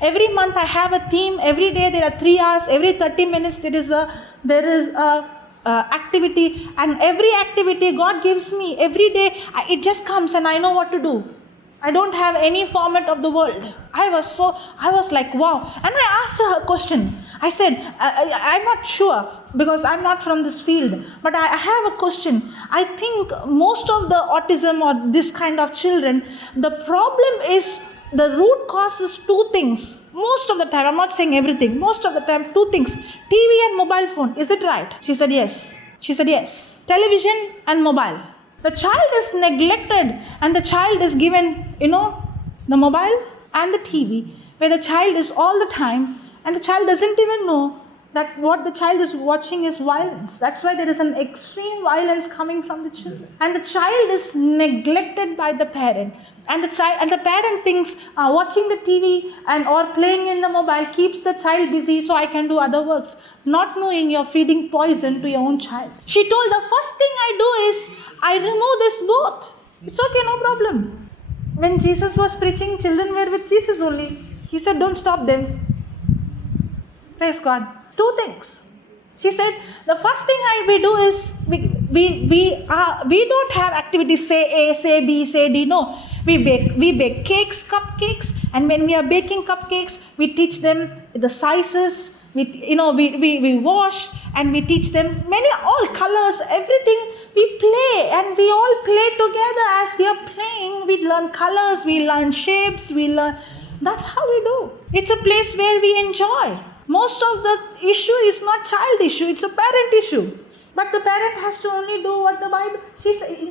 Every month I have a theme. Every day there are 3 hours. Every 30 minutes there is a activity, and every activity God gives me every day. It just comes and I know what to do. I don't have any format of the world. I was like, wow. And I asked her a question. I said, I'm not sure because I'm not from this field, but I have a question. I think most of the autism or this kind of children, the problem is the root cause is 2 things. Most of the time, I'm not saying everything, most of the time 2 things. TV and mobile phone. Is it right? She said yes. She said yes. Television and mobile. The child is neglected and the child is given, the mobile and the TV, where the child is all the time and the child doesn't even know that what the child is watching is violence. That's why there is an extreme violence coming from the children. And the child is neglected by the parent. And the parent thinks watching the TV or playing in the mobile keeps the child busy so I can do other works. Not knowing you're feeding poison to your own child. She told, the first thing I do is I remove this both. It's okay, no problem. When Jesus was preaching, children were with Jesus only. He said, don't stop them. Praise God. 2 things. She said, the first thing we do is we don't have activities, say A, say B, say D. No. We bake cakes, cupcakes, and when we are baking cupcakes, we teach them the sizes. We wash and we teach them all colors, everything. We play and we all play together. As we are playing, we learn colors, we learn shapes, that's how we do. It's a place where we enjoy. Most of the issue is not child issue, it's a parent issue. But the parent has to only do what the Bible,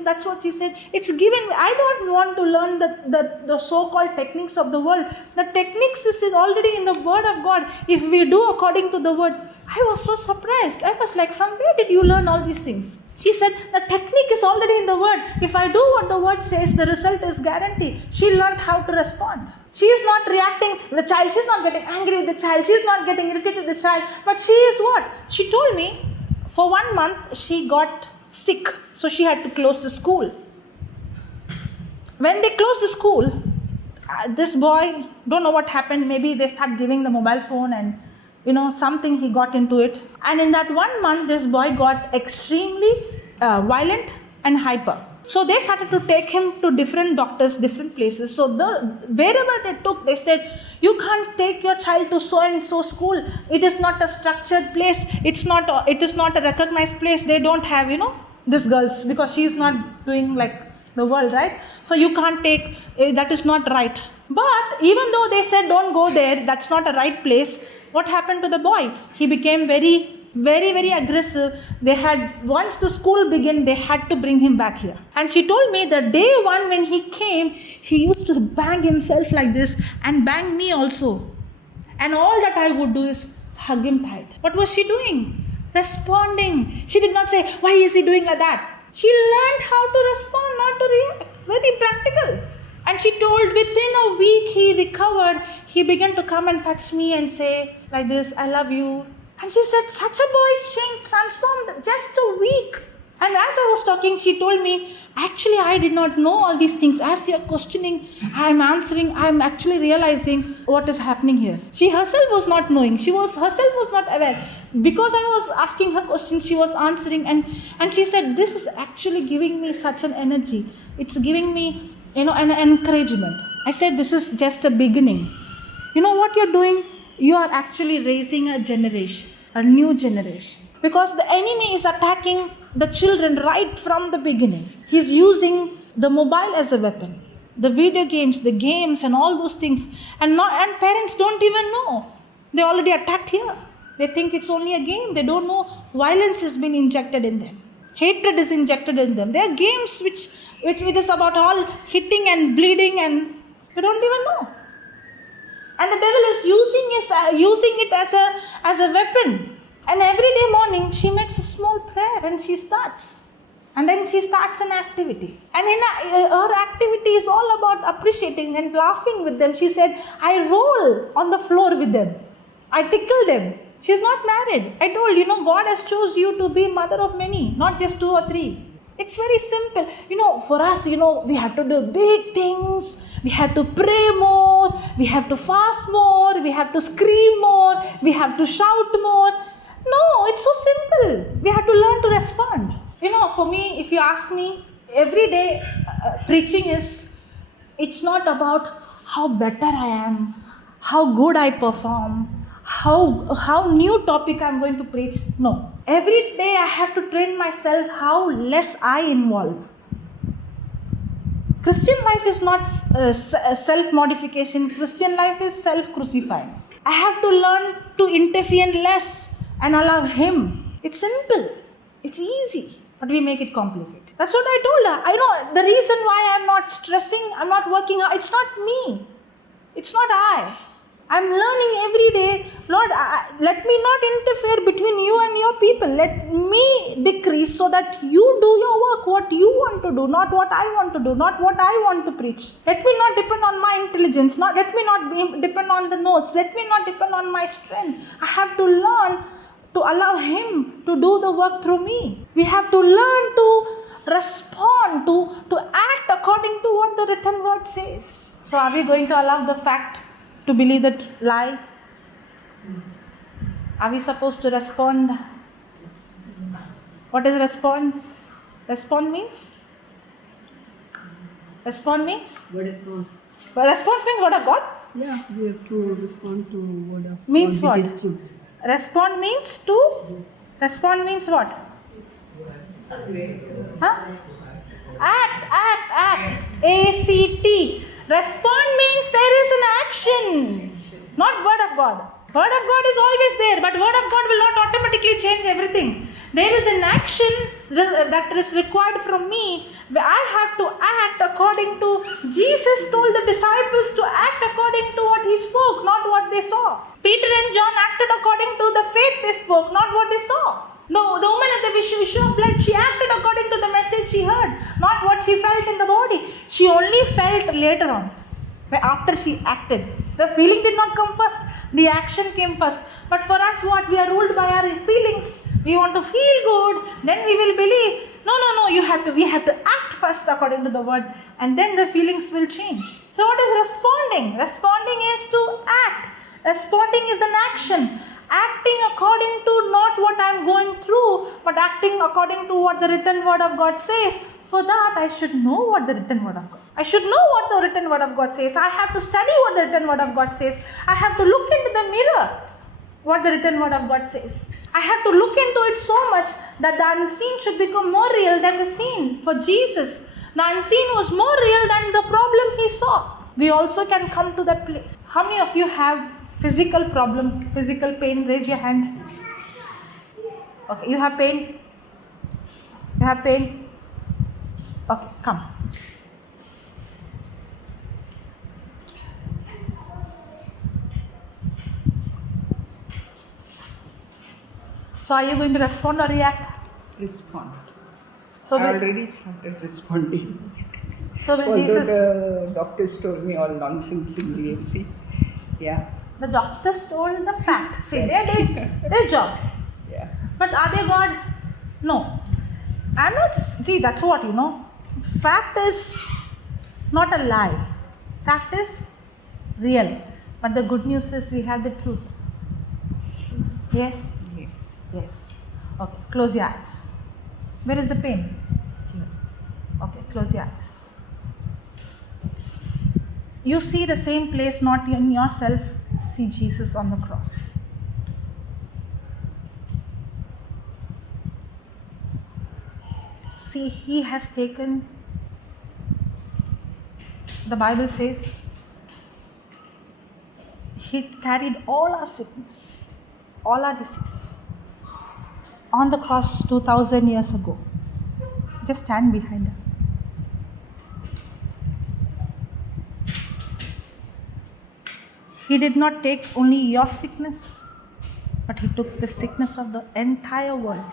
that's what she said. It's given, I don't want to learn the so-called techniques of the world. The techniques is already in the Word of God. If we do according to the Word, I was so surprised. I was like, from where did you learn all these things? She said, the technique is already in the Word. If I do what the Word says, the result is guaranteed. She learned how to respond. She is not reacting with the child. She's not getting angry with the child. She's not getting irritated with the child. But she is what? She told me, for 1 month, she got sick. So she had to close the school. When they closed the school, this boy, don't know what happened. Maybe they start giving the mobile phone and, something he got into it. And in that 1 month, this boy got extremely violent and hyper. So they started to take him to different doctors, different places. So wherever they took, they said, you can't take your child to so-and-so school. It is not a structured place. It is not a recognized place. They don't have, these girls, because she is not doing like the world, right? So you can't take, that is not right. But even though they said, don't go there, that's not a right place, what happened to the boy? He became very, very aggressive. Once the school began, they had to bring him back here. And she told me that day 1 when he came, he used to bang himself like this and bang me also. And all that I would do is hug him tight. What was she doing? Responding. She did not say, why is he doing like that? She learned how to respond, not to react. Very practical. And she told within a week he recovered. He began to come and touch me and say like this, I love you. And she said, such a boy is transformed just a week. And as I was talking, she told me, actually, I did not know all these things. As you're questioning, I'm answering, I'm actually realizing what is happening here. She herself was not knowing. Herself was not aware. Because I was asking her questions, she was answering. And she said, this is actually giving me such an energy. It's giving me, an encouragement. I said, this is just a beginning. You know what you're doing? You are actually raising a generation, a new generation. Because the enemy is attacking the children right from the beginning. He's using the mobile as a weapon. The video games, the games and all those things. And parents don't even know. They already attacked here. They think it's only a game. They don't know violence has been injected in them. Hatred is injected in them. There are games which it is about all hitting and bleeding and you don't even know. And the devil is using it as a weapon. And every day morning, she makes a small prayer and she starts. And then she starts an activity. And her activity is all about appreciating and laughing with them. She said, I roll on the floor with them. I tickle them. She's not married. I told, God has chose you to be mother of many, not just 2 or 3. It's very simple. For us, we have to do big things. We have to pray more. We have to fast more. We have to scream more. We have to shout more. No, it's so simple. We have to learn to respond. For me, if you ask me, every day preaching it's not about how better I am, how good I perform, how new topic I'm going to preach. No. Every day I have to train myself how less I involve. Christian life is not self-modification. Christian life is self-crucifying. I have to learn to interfere less and allow Him. It's simple. It's easy. But we make it complicated. That's what I told her. I know the reason why I'm not stressing, I'm not working hard. It's not me. It's not I. I'm learning every day. Lord, let me not interfere between you and your people. Let me decrease so that you do your work, what you want to do, not what I want to do, not what I want to preach. Let me not depend on my intelligence. Let me not depend on the notes. Let me not depend on my strength. I have to learn to allow Him to do the work through me. We have to learn to respond, to act according to what the written word says. So are we going to allow the fact to believe that lie? Are we supposed to respond? What is response? Respond means? Respond means? Word of God. Response means word of God? Yeah, we have to respond to word of God. Means what? Which is truth. Respond means to? Respond means what? Huh? Act. A-C-T. Respond means there is an action, not word of God. Word of God is always there, but word of God will not automatically change everything. There is an action that is required from me. I have to act according to, Jesus told the disciples to act according to what He spoke, not what they saw. Peter and John acted according to the faith they spoke, not what they saw. No, the woman at the issue of blood, she acted according to the message she heard, not what she felt in the body. She only felt later on, after she acted. The feeling did not come first, the action came first. But for us, what? We are ruled by our feelings. We want to feel good, then we will believe. No, we have to act first according to the word, and then the feelings will change. So what is responding? Responding is to act. Responding is an action. Acting according to not what I am going through, but acting according to what the written word of God says. For that, I should know what the written word of God says. I should know what the written word of God says. I have to study what the written word of God says. I have to look into the mirror what the written word of God says. I have to look into it so much that the unseen should become more real than the seen. For Jesus, the unseen was more real than the problem He saw. We also can come to that place. How many of you have physical problem, physical pain? Raise your hand. Okay, you have pain? You have pain? Okay, come. So are you going to respond or react? Respond. So I already started responding. So when Although Jesus, the doctors told me all nonsense in GMC. Yeah. the doctors told the fact. See, they are doing their job. Yeah. But are they God? No. I'm not, see, that's what, fact is not a lie. Fact is real. But the good news is we have the truth. Yes? Yes. Yes. Okay, close your eyes. Where is the pain? Yeah. Okay, close your eyes. You see the same place, not in yourself, see Jesus on the cross. See, He has taken, the Bible says, He carried all our sickness, all our disease on the cross 2000 years ago. Just stand behind Him. He did not take only your sickness, but He took the sickness of the entire world.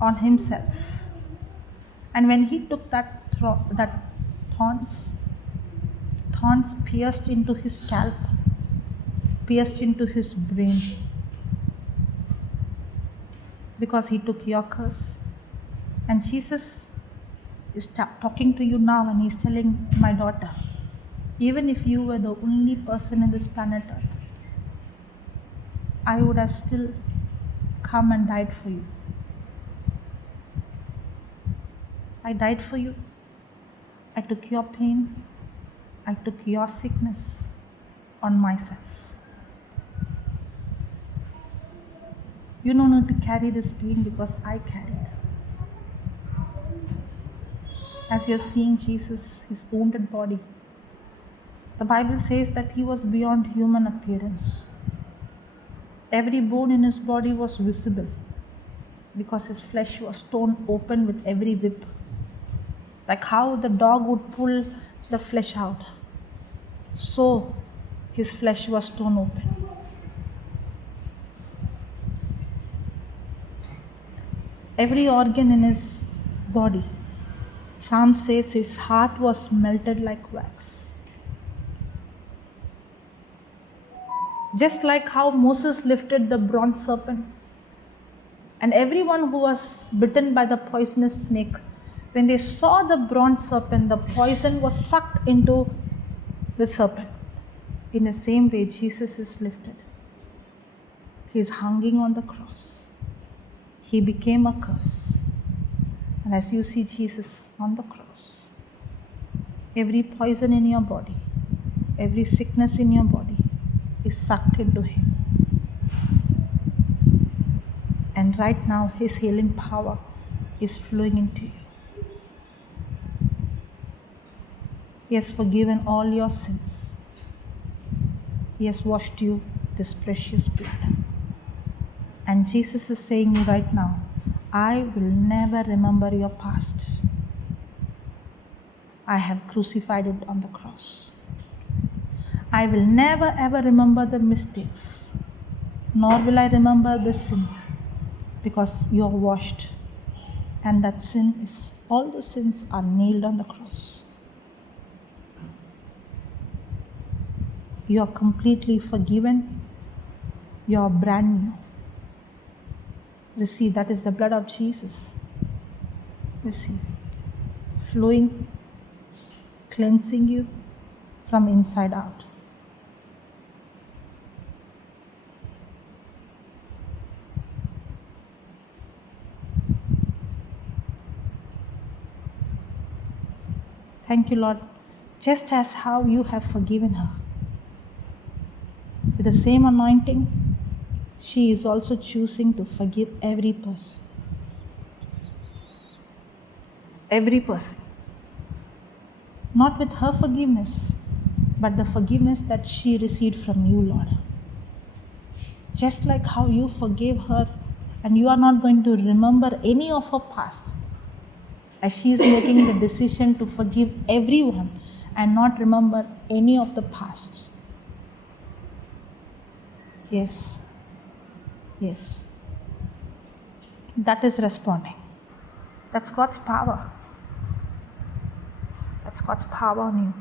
On Himself. And when He took that thorns pierced into His scalp, pierced into His brain. because he took your curse. And Jesus is talking to you now, and he's telling, my daughter, even if you were the only person in this planet Earth, I would have still come and died for you. I died for you. I took your pain. I took your sickness on myself. You don't need to carry this pain because I carried. As you're seeing Jesus, his wounded body, the Bible says that he was beyond human appearance. Every bone in his body was visible because his flesh was torn open with every whip. Like how the dog would pull the flesh out, so his flesh was torn open. Every organ in his body, Psalm says his heart was melted like wax. Just like how Moses lifted the bronze serpent, and everyone who was bitten by the poisonous snake, when they saw the bronze serpent, the poison was sucked into the serpent. In the same way, Jesus is lifted. He is hanging on the cross. He became a curse. And as you see Jesus on the cross, every poison in your body, every sickness in your body is sucked into him. And right now, his healing power is flowing into you. He has forgiven all your sins. He has washed you with his precious blood. And Jesus is saying right now, I will never remember your past. I have crucified it on the cross. I will never ever remember the mistakes, nor will I remember the sin, because you are washed. And that sin is, all the sins are nailed on the cross. You are completely forgiven. You are brand new. Receive, that is the blood of Jesus. Receive. Flowing, cleansing you from inside out. Thank you, Lord. Just as how you have forgiven her, with the same anointing, she is also choosing to forgive every person. Every person. Not with her forgiveness, but the forgiveness that she received from you, Lord. Just like how you forgave her, and you are not going to remember any of her past, as she is making the decision to forgive everyone and not remember any of the past. Yes. Yes. That is responding. That's God's power. That's God's power on you.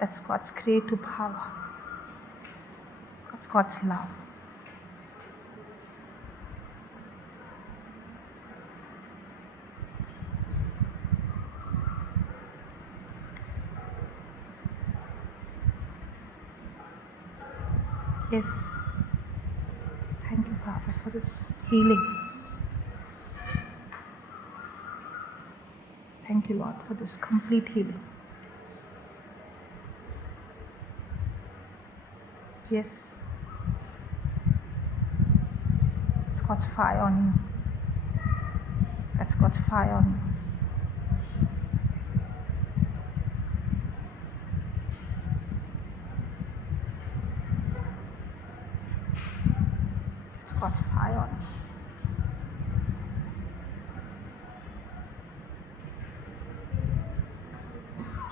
That's God's creative power. That's God's love. Yes. Thank you, Father, for this healing. Thank you, Lord, for this complete healing. Yes. It's God's fire on you. That's God's fire on you. It's God's fire on you.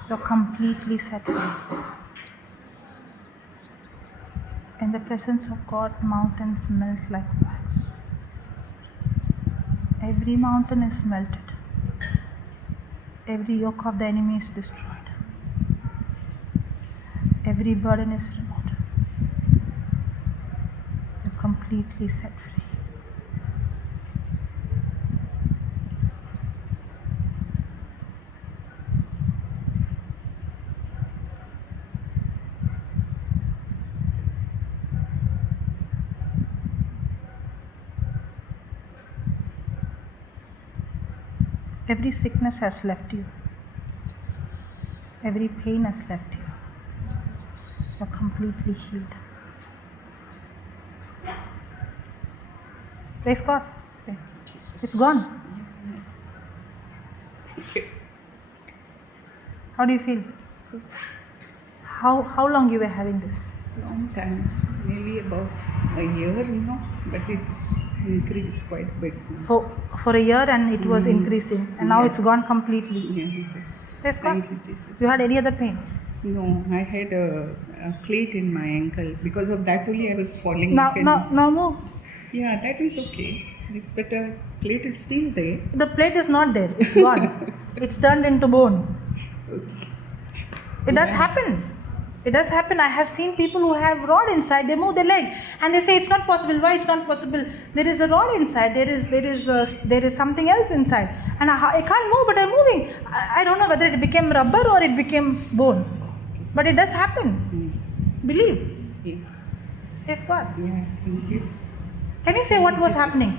You're completely set free. In the presence of God, mountains melt like wax. Every mountain is melted. Every yoke of the enemy is destroyed. Every burden is removed. You're completely set free. Every sickness has left you. Every pain has left you. You're completely healed. Praise God. Okay. Jesus. It's gone. How do you feel? How long you were having this? Long time, maybe about a year, but it's increased quite a bit now. For a year, and it was increasing, and now Yeah. it's gone completely. Yeah, it is. Praise God. Thank you, Jesus. You had any other pain? No, I had a plate in my ankle. Because of that only I was falling. Now move. Yeah, that is okay. But the plate is still there. The plate is not there. It's gone. It's turned into bone. It does happen. It does happen. I have seen people who have rod inside. They move their leg and they say it's not possible. Why it's not possible? There is a rod inside. There is something else inside, and I can't move, but I'm moving. I don't know whether it became rubber or it became bone, but it does happen. Believe. Yeah. Yes, God. Yeah, thank you. Can you say what was Jesus. happening?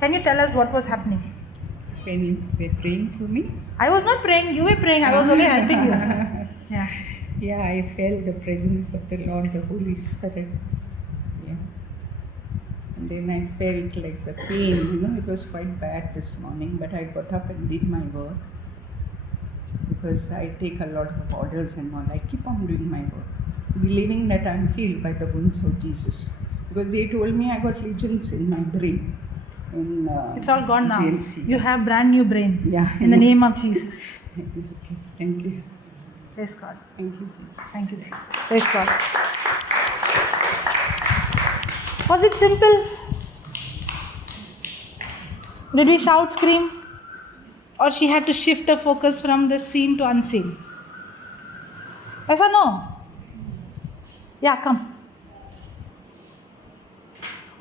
Can you tell us what was happening? When you were praying for me? I was not praying. You were praying. I was only helping you. Yeah. Yeah, I felt the presence of the Lord, the Holy Spirit. Yeah. And then I felt like the pain, it was quite bad this morning, but I got up and did my work because I take a lot of orders and all. I keep on doing my work, believing that I'm healed by the wounds of Jesus. Because they told me I got lesions in my brain. It's all gone now. JCILM. You have brand new brain. Yeah. In the name of Jesus. Okay, thank you. Praise God. Thank you, Jesus. Thank you, Jesus. Praise God. Was it simple? Did we shout, scream? Or she had to shift her focus from the seen to unseen? Yes or no? Yeah, come.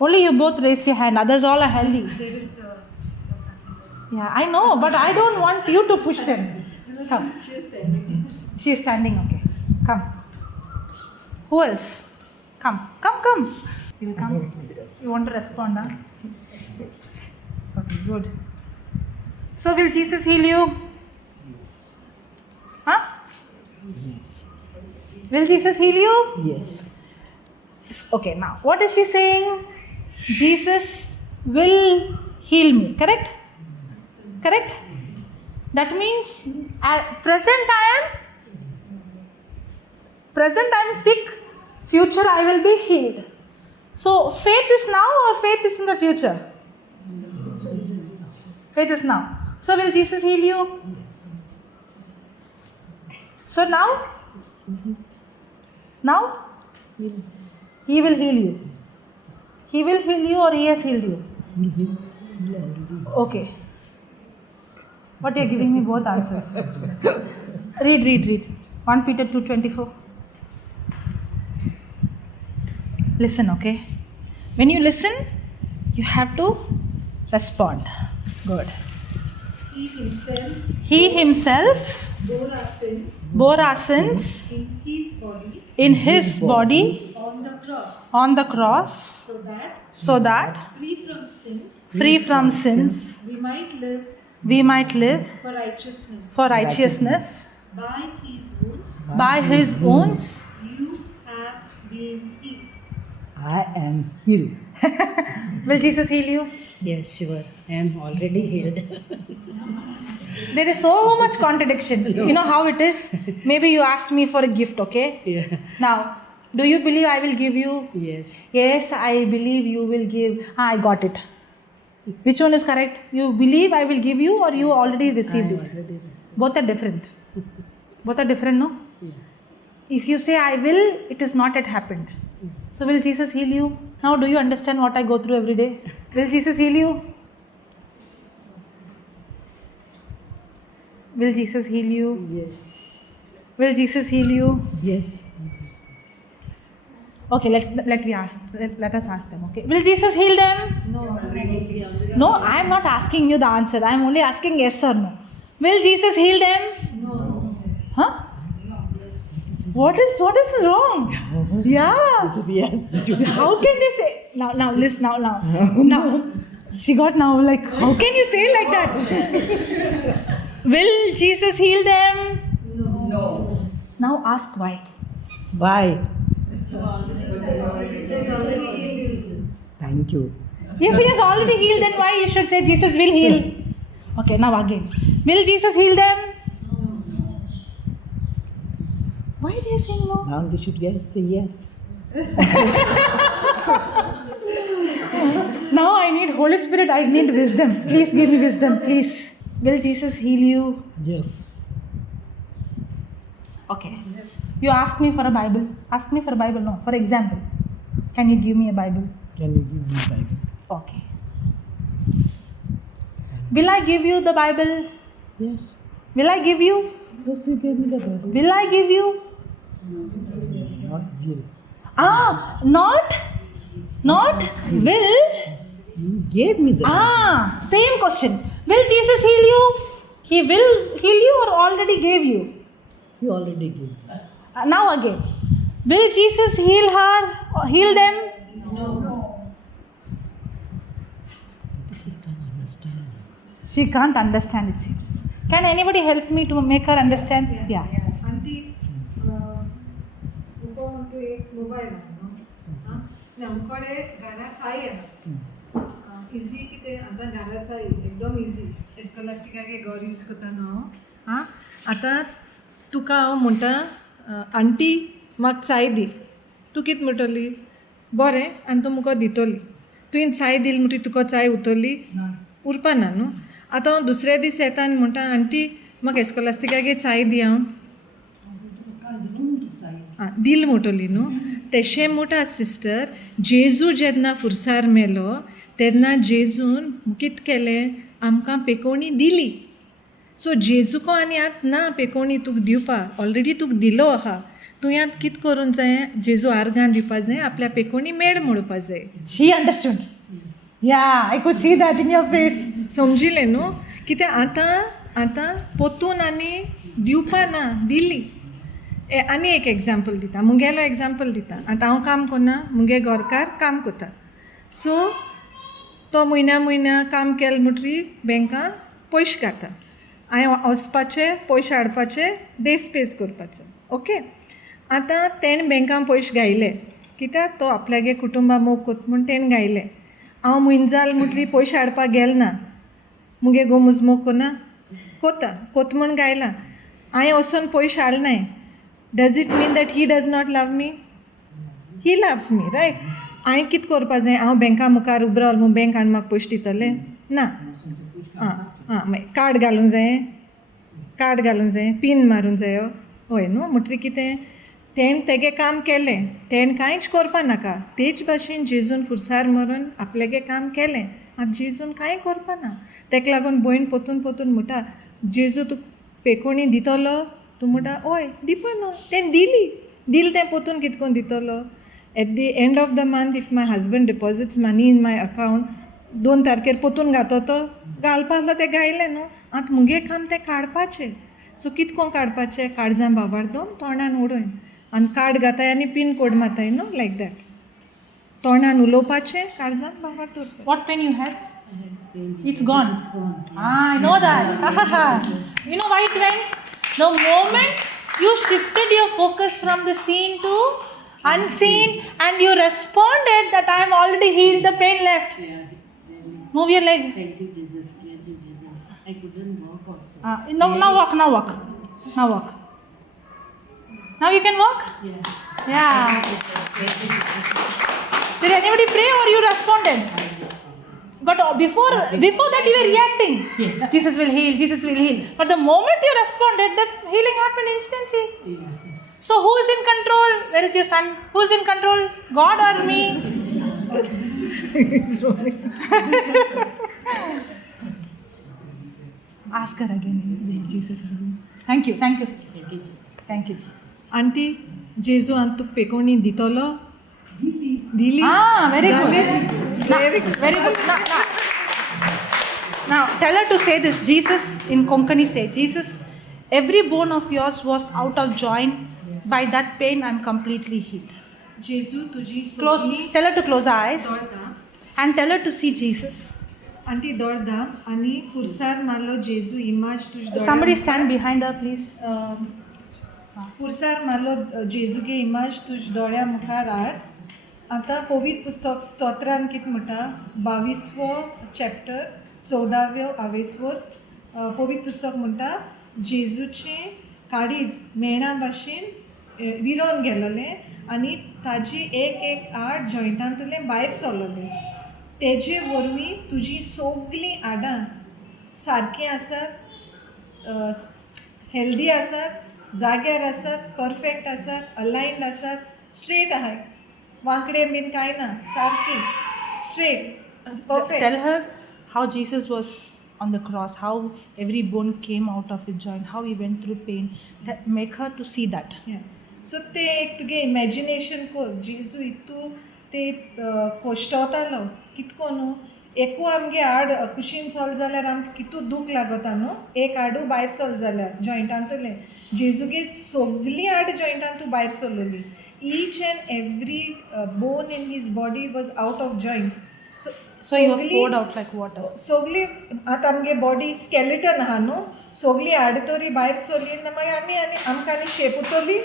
Only you both raised your hand. Others all are healthy. Yeah, I know, but I don't want you to push them. Come. She is standing, okay. Come. Who else? Come. You will come. You want to respond, huh? Okay, good. So will Jesus heal you? Huh? Yes. Will Jesus heal you? Yes. Okay, now what is she saying? Jesus will heal me. Correct? Correct? That means at present I am sick, future I will be healed. So faith is now or faith is in the future? Faith is now. So will Jesus heal you? Yes. So now? Now? He will heal you. He will heal you or he has healed you? Okay. What you are giving me both answers. Read. 1 Peter 2:24. Listen, okay? When you listen, you have to respond. Good. He himself bore our sins in his body on the cross so that free from sins we might live for righteousness. By his wounds you have been healed. I am healed. will Jesus heal you? Yes, sure. I am already healed. There is so much contradiction. You know how it is? Maybe you asked me for a gift, okay? Yeah. Now, do you believe I will give you? Yes. Yes, I believe you will give. I got it. Which one is correct? You believe I will give you or you already received it? Already received. Both are different. Both are different, no? Yeah. If you say I will, it is not yet happened. So will Jesus heal you? Now do you understand what I go through every day? Will Jesus heal you? Will Jesus heal you? Yes. Will Jesus heal you? Yes. Okay, let us ask them, okay? Will Jesus heal them? No, I am not asking you the answer. I am only asking yes or no. Will Jesus heal them? No. Huh? What is wrong? Yeah. Yes. How can they say now listen now. She got now like, how can you say like that? Will Jesus heal them? No. Now ask why. Why? Jesus already healed. Thank you. If he has already healed, then why you should say Jesus will heal? Okay, now again. Will Jesus heal them? Why are they saying no? Now they should say yes. Now I need Holy Spirit, I need wisdom. Please give me wisdom, please. Will Jesus heal you? Yes. Okay. You ask me for a Bible. Ask me for a Bible. No, for example. Can you give me a Bible? Can you give me Bible? Okay. Will I give you the Bible? Yes. Will I give you? Yes, you gave me the Bible. Will I give you? Not will. Not will. You gave me the Bible. Same question. Will Jesus heal you? He will heal you or already gave you? You already gave. Now again. Will Jesus heal her or heal them? She can't understand. She can't understand, it seems. Can anybody help me to make her understand? Yeah. Aunty तुका म्हणतो एक mobile आमकडे घरात चाय येना easy कितें आतां घरात चाय एकदम इजी एस्कोलास्टिकागे घर यूज करता न्हू आतां तुका हांव म्हणटा आंटी म्हाका चाय दी तूं कितें म्हणटली बरें आनी तूं मुको दितली तुवें चाय दिली म्हणटी तुका चाय उरतली उरपाना न्हू आतां हांव दुसरे दीस येता आनी म्हणटा आंटी म्हाका एस्कोलास्टिकागे चाय दी हांव दिल म्हणटली न्हू तेशें म्हणटात सिस्टर जेजू जेन्ना फुरसार मेलो तेन्ना जेजून कितें केलें आमकां पेकोवणी दिली सो जेजूको आनी आतां ना पेकोवणी तुका दिवपाक ऑलरेडी तुका दिलो आहा तुवें आतां कितें करूंक जाय जेजू आर्गां दिवपा जाय आपल्या पेकोवणी मेळ म्हणपा जाय She understood. Yeah, I could see that in your face. समजिलें न्हू कितें आतां पोतून आनी दिवपा ना दिली आनी एक एग्जाम्पल दिता मुगेलो एग्जाम्पल दिता आतां हांव काम करना मुगे घरकार काम करता सो तो म्हयन्या काम केलें म्हणटरी बँकां पयशे काडटा हांवें वचपाचें पयशे हाडपाचे देस पेज करपाचें ओके आतां तेणें बँकां पयशे घायले कित्याक तो आपल्यागे कुटुंबा मोग कोत म्हूण तेणें घायले हांव म्हयनो जाल म्हणटरी पयशे हाडपाक गेल ना मुगे गोमूज मोग कोना कोत म्हूण घायला हांवें वचून पयशे हाडनाय does it mean that he does not love me he loves me right हांवें कितें करपा जाय हांव बँका मुखार उबो रावल म्हूण बँक आनी म्हाका पयशे दितलें ना मागीर कार्ड घालूंक जाय पीन मारूंक जायो हय न्हू म्हणटरी कितें तेणें तेगे काम केलें तेणें कांयच करपा नाका तेच भाशेन जेजून फुरसार मरून आपल्यागे काम केलें आतां जेजून कांय करपा ना तेका लागून भयण पोतून म्हणटा जेजू तुका पेकोवणी दितलो तूं म्हणटा हय दिवपा न्हू तेणें दिली तें पोतून कितें कोन्न दितलो at the end of the month if my husband deposits money in my account 2 तारखेर पोतून घातो तो घालपा आसलो तें घायलें न्हू आतां मुगे काम तें काडपाचें सो कितें कोन्न काडपाचें काळजां बाबार्दोन तोंडान उडोवन आनी कार्ड घाताय आनी पीन कोड माताय न्हू लायक दॅट तोंडान उलोवपाचें काळजान बाबार दवरपाचें What pen you had? It's gone. I know that. You know why it went? The moment you shifted your focus from the seen to unseen and you responded that I am already healed, the pain left. Move your leg. Thank you, Jesus. Praise you, Jesus. I couldn't walk also. Now walk. Now you can walk? Yeah. Did anybody pray or you responded? But before that you were reacting. Yeah. Jesus will heal. But the moment you responded, the healing happened instantly. So who is in control? Where is your son? Who is in control? God or me? Ask her again. Will Jesus heal you? Thank you. Sister. Thank you, Jesus. Thank you, Jesus. Aunty जेजू आतां तुका पेकोवणी दितलो दिली Very good. Very good. Now tell her to say this. Jesus in Konkani say, Jesus, every bone of yours was out of joint. By that pain, I'm completely healed. जेजू तुजी Tell her to close her eyes and tell her to see Jesus. Aunty दौड़दाम आनी खुर्सार मारलो जेजू इमाज तुझ Somebody stand behind her, please. खुर्सार मारलो जेजूगे इमाज तुझ दोळ्या मुखार हाड आतां पवित्र पुस्तक स्तोत्रान कितें म्हणटा 22वो चॅप्टर 14व्यो हावेसवोर पवित्र पुस्तक म्हणटा जेजूचें काळीज मेणा भाशेन विरोन गेलोलें आनी ताजी एक आड जॉयंटांतुलें भायर सरलोलें तेजे वरवीं तुजीं सगलीं आडां सारकीं आसात हेल्दी आसात जाग्यार आसात परफेक्ट आसात अलायन्ड आसात स्ट्रेट आहाय वांकडे बीन कांय ना सारकी straight perfect Tell her how Jesus was on the cross, how every bone came out of his joint, how he went through pain. Make her to see that. सो ते एक तुगे imagination कर जेजू हितू ते खोश्टवतालो कितको न्हू एकू आमगे हाड कुशीन चल जाल्यार आमकां कितू दूख लागता न्हू एक हाडू भायर चल जाल्यार जॉयंटांतुलें जेजूगे सगलीं हाड जॉयंटांतू भायर सरलोलीं each and every bone in his body was out of joint So he was poured out like water. सगलीं आतां आमगे बॉडी स्केलेटन आहा न्हू सगलीं हाड तोरी भायर सरलीं मागीर आमी आमकां आनी शेप उतोली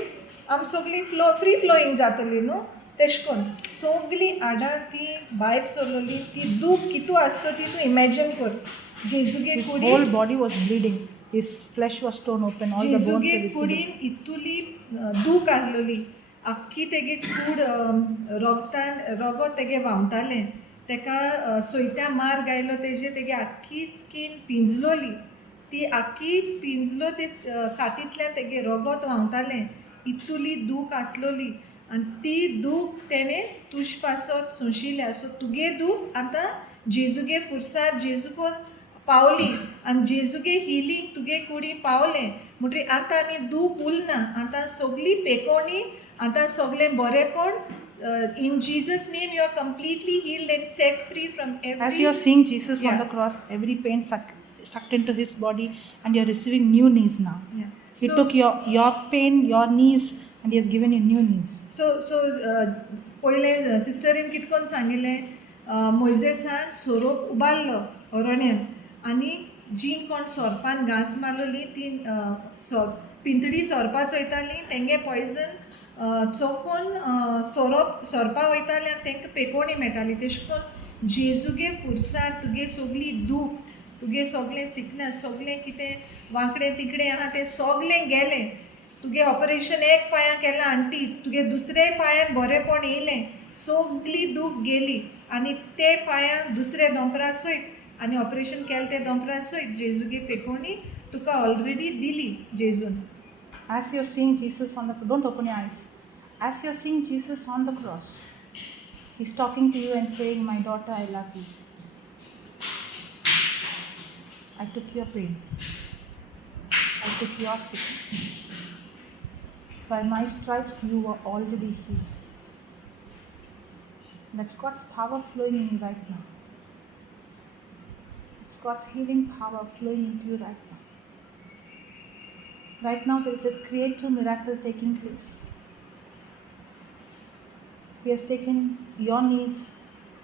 आम सगलीं फ्री फ्लोईंग जातोली न्हू तेश कोन्न सगलीं हाडां ती भायर सरलोली ती दूख कितू आसता ती तूं इमॅजीन कर जेजूगे His कुडीन whole body was bleeding. His flesh was torn open. All the bones जेजूगे were receding. कुडीन इतुली दूख आहलोली आख्खी तेगे कूड रगत तेगे व्हांवतालें तेका सोयत्या मार गायलो तेगे आख्खी स्कीन पिंजलोली ती आख्खी पिंजलो ते खातींतल्यान तेगे रगत व्हांवतालें इतुली दूख आसलोली आनी ती दूख तेणें तुज पासत सोंशिल्ल्या सो तुगे दूख आतां जेजूगे फुरसार जेजूको पावली आनी जेजूगे हिलींग तुगे कुडी पावलें म्हणटरी आतां आनी दूख उरना आतां सगळी पेकोवणी आतां सगळें बरेंपण in Jesus' name you are completely healed and set free from every... As you are seeing Jesus on the cross, every pain sucked into his body, and you are receiving new knees now. He took your pain, your knees, and he has given you new knees. So पयलें सिस्टरीन कितकोन सांगिल्लें मोइजेसान सोरोप उबारलो अरण्यांत आनी जी कोण सोरपान घास मारलोली ती पिंतडी सोरपा चोयतालीं तेंगे poison चोखून सोरपा वयताले आनी तांकां पेकोवणी मेळटाली तेश कोन्न जेजूगे फुरसार तुगे सगळी दूख तुगे सगळें सिकनस सगळें कितें वांकडें तिकडें आहा तें सगळें गेलें तुगे ऑपरेशन एक पांयां केलां आंटी तुगे दुसरे पांयान बरेंपण येयलें सगळी दूख गेली आनी ते पांयां दुसरे दोंपरा सयत आनी ऑपरेशन केलें ते दोंपरा सयत जेजूगे पेकोवणी तुका ऑलरेडी दिली जेजून. As you are seeing Jesus on the cross, don't open your eyes. As you are seeing Jesus on the cross, he's talking to you and saying, my daughter, I love you. I took your pain. I took your sickness. By my stripes, you were already healed. That's God's power flowing in you right now. It's God's healing power flowing into you right now. Right now, there is a creative miracle taking place. He has taken your knees,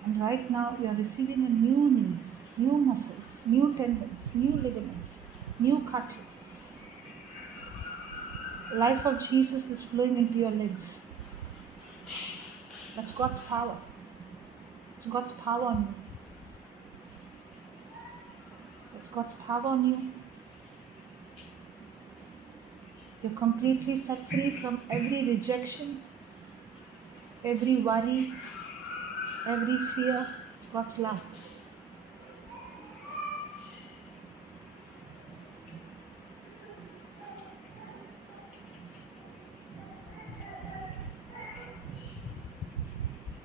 and right now you are receiving a new knees, new muscles, new tendons, new ligaments, new cartilages. The life of Jesus is flowing into your legs. That's God's power. It's God's power on you. It's God's power on you. You're completely set free from every rejection, every worry, every fear. It's God's love.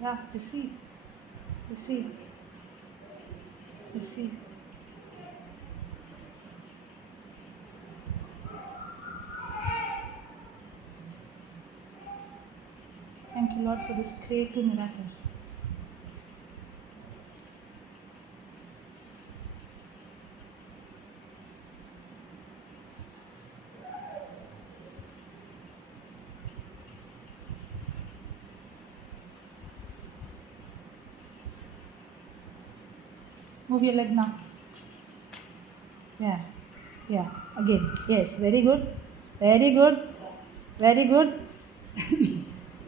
Yeah, receive. Receive. Receive. Thank you, Lord, for this creative miracle. Move your leg now. Yeah. Yeah. Again. Yes. Very good. Very good. Very good.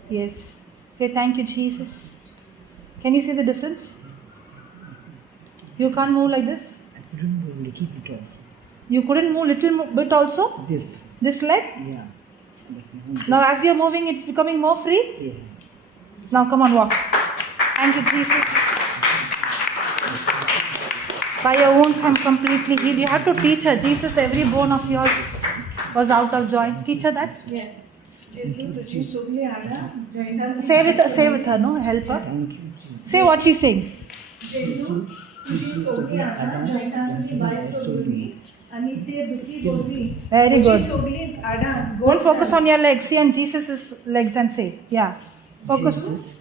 Yes. Say thank you, Jesus. Can you see the difference? You can't move like this? I couldn't move little bit also. You couldn't move little bit also? This, This leg? yeah. But now, Now as you're moving, it's becoming more free? yeah. Now come on, walk. Thank you, Jesus. By your wounds, I'm completely healed. You have to teach her, Jesus, every bone of yours was out of joint. Teach her that. Yeah. Jesus, तुझी सोगली आना, jointa Say with her, no? Help her. Thank you, Jesus. Say what she's saying. Jesus, तुझी सोगली आना, jointa तुझी by सोगली, आणि ते दुखी बोलवी. Very good. तुझी सोगली आना, Don't focus on your legs. See on Jesus' legs and say, yeah. Focus. Jesus.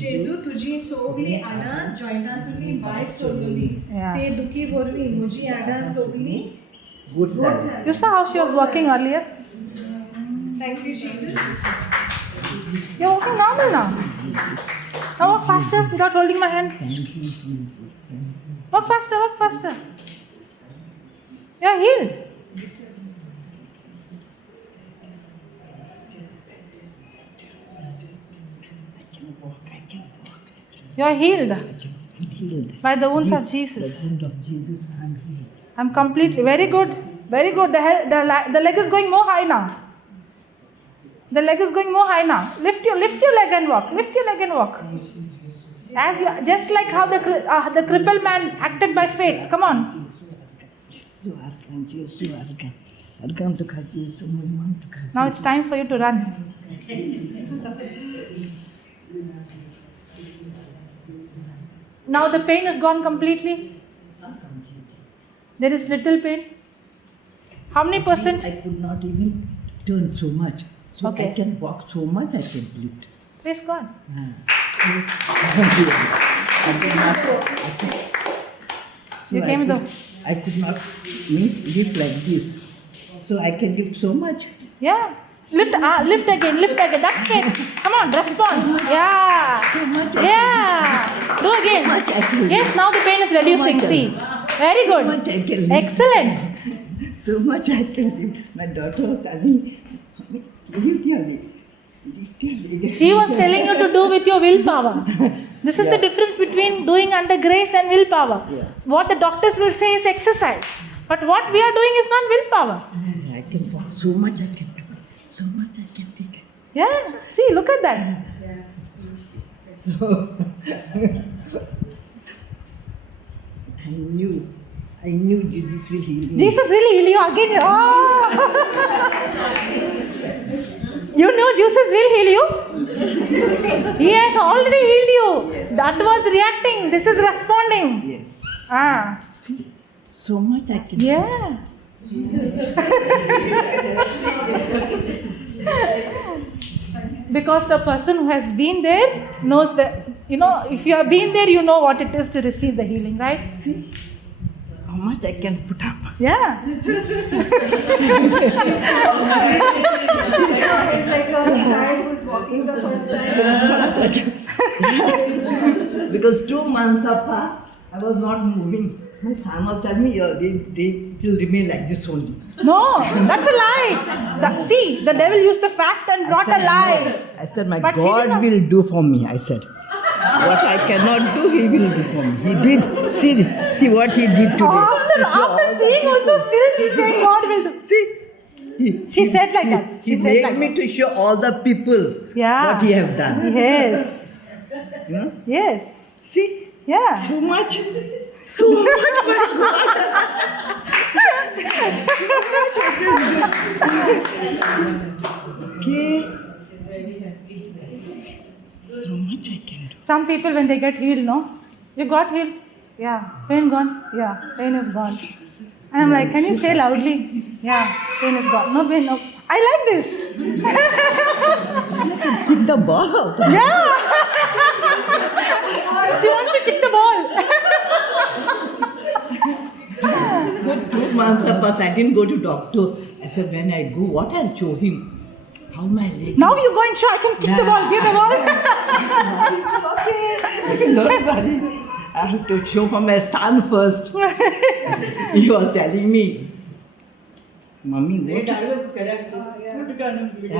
जेजू तुझी सोगली आना, jointa तुझी बाई सोगली. Yeah. ते दुखी बोलवी, मुझी आना सोगली. Good side. You saw how she was walking earlier? Thank you, Jesus. You're walking normal now. Now walk faster without holding my hand. Thank you, Jesus. Walk faster, walk faster. You're healed. I can walk, I can walk. You're healed I'm healed. by the wounds of The Jesus. wound of Jesus, I'm healed. I'm completely very good. Very good. The leg is going more high now. The leg is going more high now. Lift your leg and walk. Lift your leg and walk. As you, just like how the crippled man acted by faith. Come on. Now it's time for you to run. Now the pain is gone completely. There is little pain. How many percent? I could not even turn so much. So Okay. I can walk so much, I can lift. Praise God. You came with the. I could not lift like this. So I can lift so much. Yeah. Lift again. That's it. Come on, respond. Yeah. Yeah. Do again. Much I can lift. Yes, now the pain is reducing. much I- See. Very So much good. I can lift. Excellent. So much I can lift. My daughter was telling me, lift your leg. Lift your leg. She was telling you to do with your willpower. This is the difference between doing under grace and willpower. Yeah. What the doctors will say is exercise. But what we are doing is not willpower. I can walk so much I can do. So much I can take. Yeah. See, look at that. So I knew Jesus will heal me. Jesus really heal you again. Oh. You knew Jesus will heal you? He has already healed you. That was reacting. This is responding. Yes. Ah. See, so much I can. Yeah. Because the person who has been there knows that, if you have been there, you know what it is to receive the healing, right? See how much I can put up. Yeah. It's like a child who's walking the first time. Because 2 months are passed, I was not moving. My son was telling me, they will remain like this only. No, that's a lie. See, the devil used the fact and brought a lie. I said, my But she God did not- will do for me. I said, what I cannot do, He will do for me. He did. See what He did today. After seeing also, still she's saying God will do. See, She said like that. He She said made like me that. to show all the people Yeah. what He have done. Yes. You know? Yes. See, Yeah. so much, my God. Okay. So much I can do. Some people when they get healed, no? You got healed? Yeah. Pain gone? Yeah. Pain is gone. And I'm like, can you say loudly? Yeah. Pain is gone. No pain, no. I like this. Kick the ball out. Yeah. She wants to kick the ball. 2 months are passed. I didn't go to doctor. I said, when I go, what I'll show him? How my leg. Now you go and show I can kick the ball. Give the ball. Okay. Don't worry. I have to show for my son first. He was telling me, Mummy, what?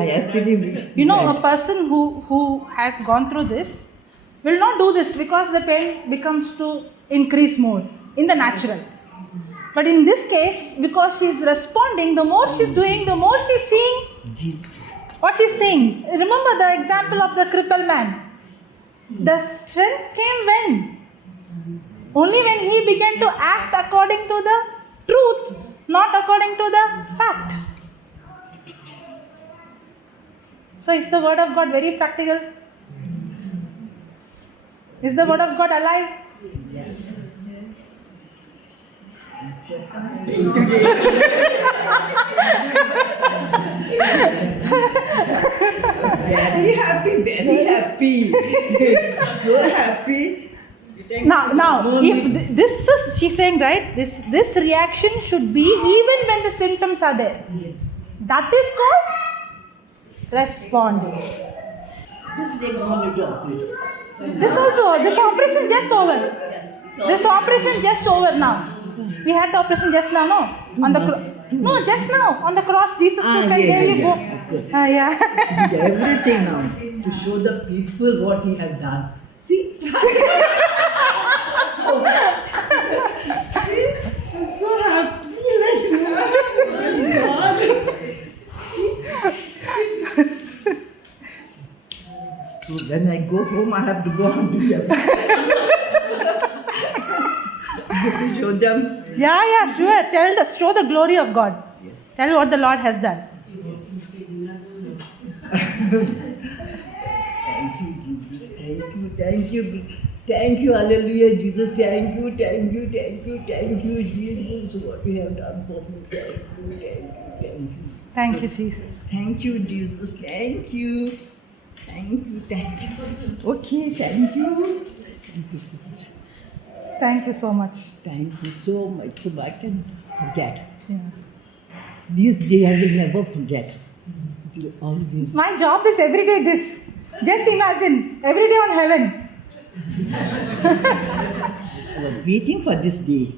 Yesterday. You know, a person who has gone through this will not do this because the pain becomes to increase more in the natural. But in this case, because she's responding, the more she's doing, the more she's seeing Jesus. what she's seeing. Remember the example of the crippled man. The strength came when? Only when he began to act according to the truth, not according to the fact. So is the word of God very practical? Is the word of God alive? Very happy. So happy. Now, if this is, she's saying, right, this reaction should be even when the symptoms are there. Yes. That is called responding. This day going to operate. This operation just over. This operation just over now. We had the operation just now, no? On the just now on the cross, Jesus took and gave you both. Of course. Yeah. He did everything now to show the people what he had done. See? I'm so happy. So when I go home, I have to go and do them. To show them. Yeah, sure. Show the glory of God. Yes. Tell what the Lord has done. Thank you, Jesus. Thank you, hallelujah, Jesus. Thank you, Jesus. What you have done for me. Thank you. Thank you, Jesus. Thank you, Jesus. Thank you. Okay, thank you. Sister. Thank you so much. Thank you so much. So I can forget. Yeah. This day I will never forget. It will always. My job is every day this. Just imagine, every day on heaven. I was waiting for this day.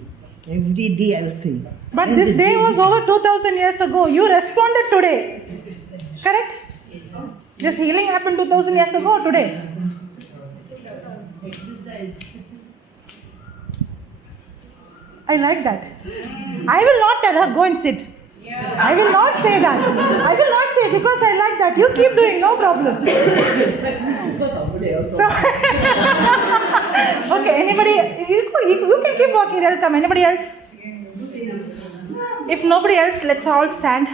Every day I was saying. But this day was over 2000 years ago. You responded today. Correct? This healing happened 2000 years ago today. Exercise. I like that. I will not tell her, go and sit. I will not say that. I will not say because I like that. You keep doing, no problem. So, okay, anybody, you can keep walking, they'll come. Anybody else? If nobody else, let's all stand.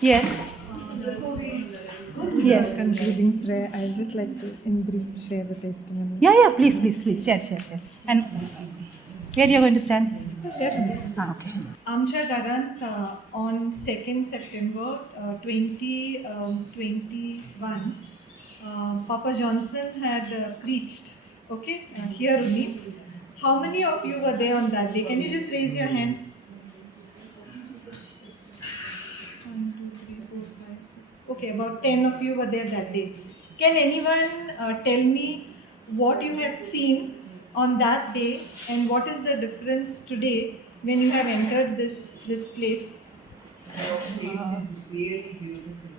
Yes. Yes. Concluding prayer, I would just like to, in brief, share the testimony. Yeah, please. Share. And where you are going to stand? Okay. आमच्या घरांत on 2nd September 2021 Papa Johnson had preached, okay, here only. How many of you were there on that day? Can you just raise your hand? 1, 2, 3, 4, 5, 6. Okay, about 10 of you were there that day. Can anyone tell me what you have seen on that day and what is the difference today when you have entered this place? Your place is really beautiful.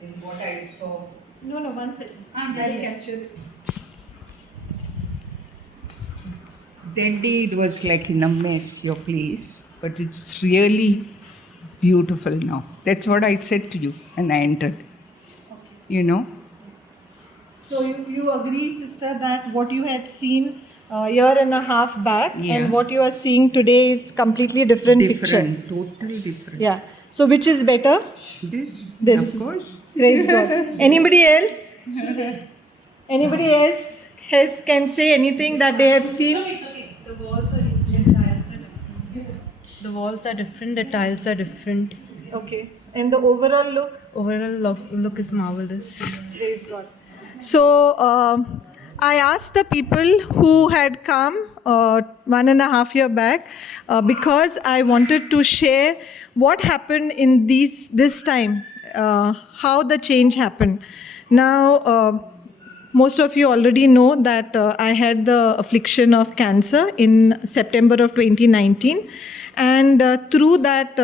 In what I saw. No, one second. I'll capture it. That day it was like in a mess, your place, but it's really beautiful now. That's what I said to you when I entered. Okay. You know? So you agree, sister, that what you had seen a year and a half back and what you are seeing today is completely different picture. Totally different. Yeah. So which is better? This, This. of course. Praise God. Anybody else? Anybody else can say anything that they have seen? The walls are different, tiles are different. The walls are different, the tiles are different. Okay. And the overall look? Overall look is marvelous. Praise God. So I asked the people who had come 1.5 years back because I wanted to share what happened in this time, how the change happened. Now, most of you already know that I had the affliction of cancer in September of 2019. And through that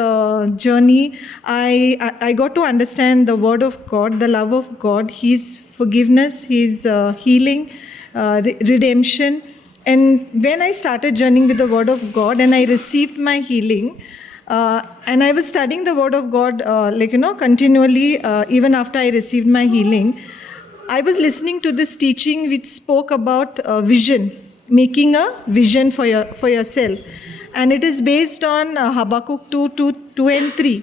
journey, I got to understand the Word of God, the love of God, His forgiveness, His healing, redemption. And when I started journeying with the Word of God and I received my healing, and I was studying the Word of God, continually, even after I received my healing, I was listening to this teaching which spoke about vision, making a vision for yourself. And it is based on Habakkuk 2 and 3.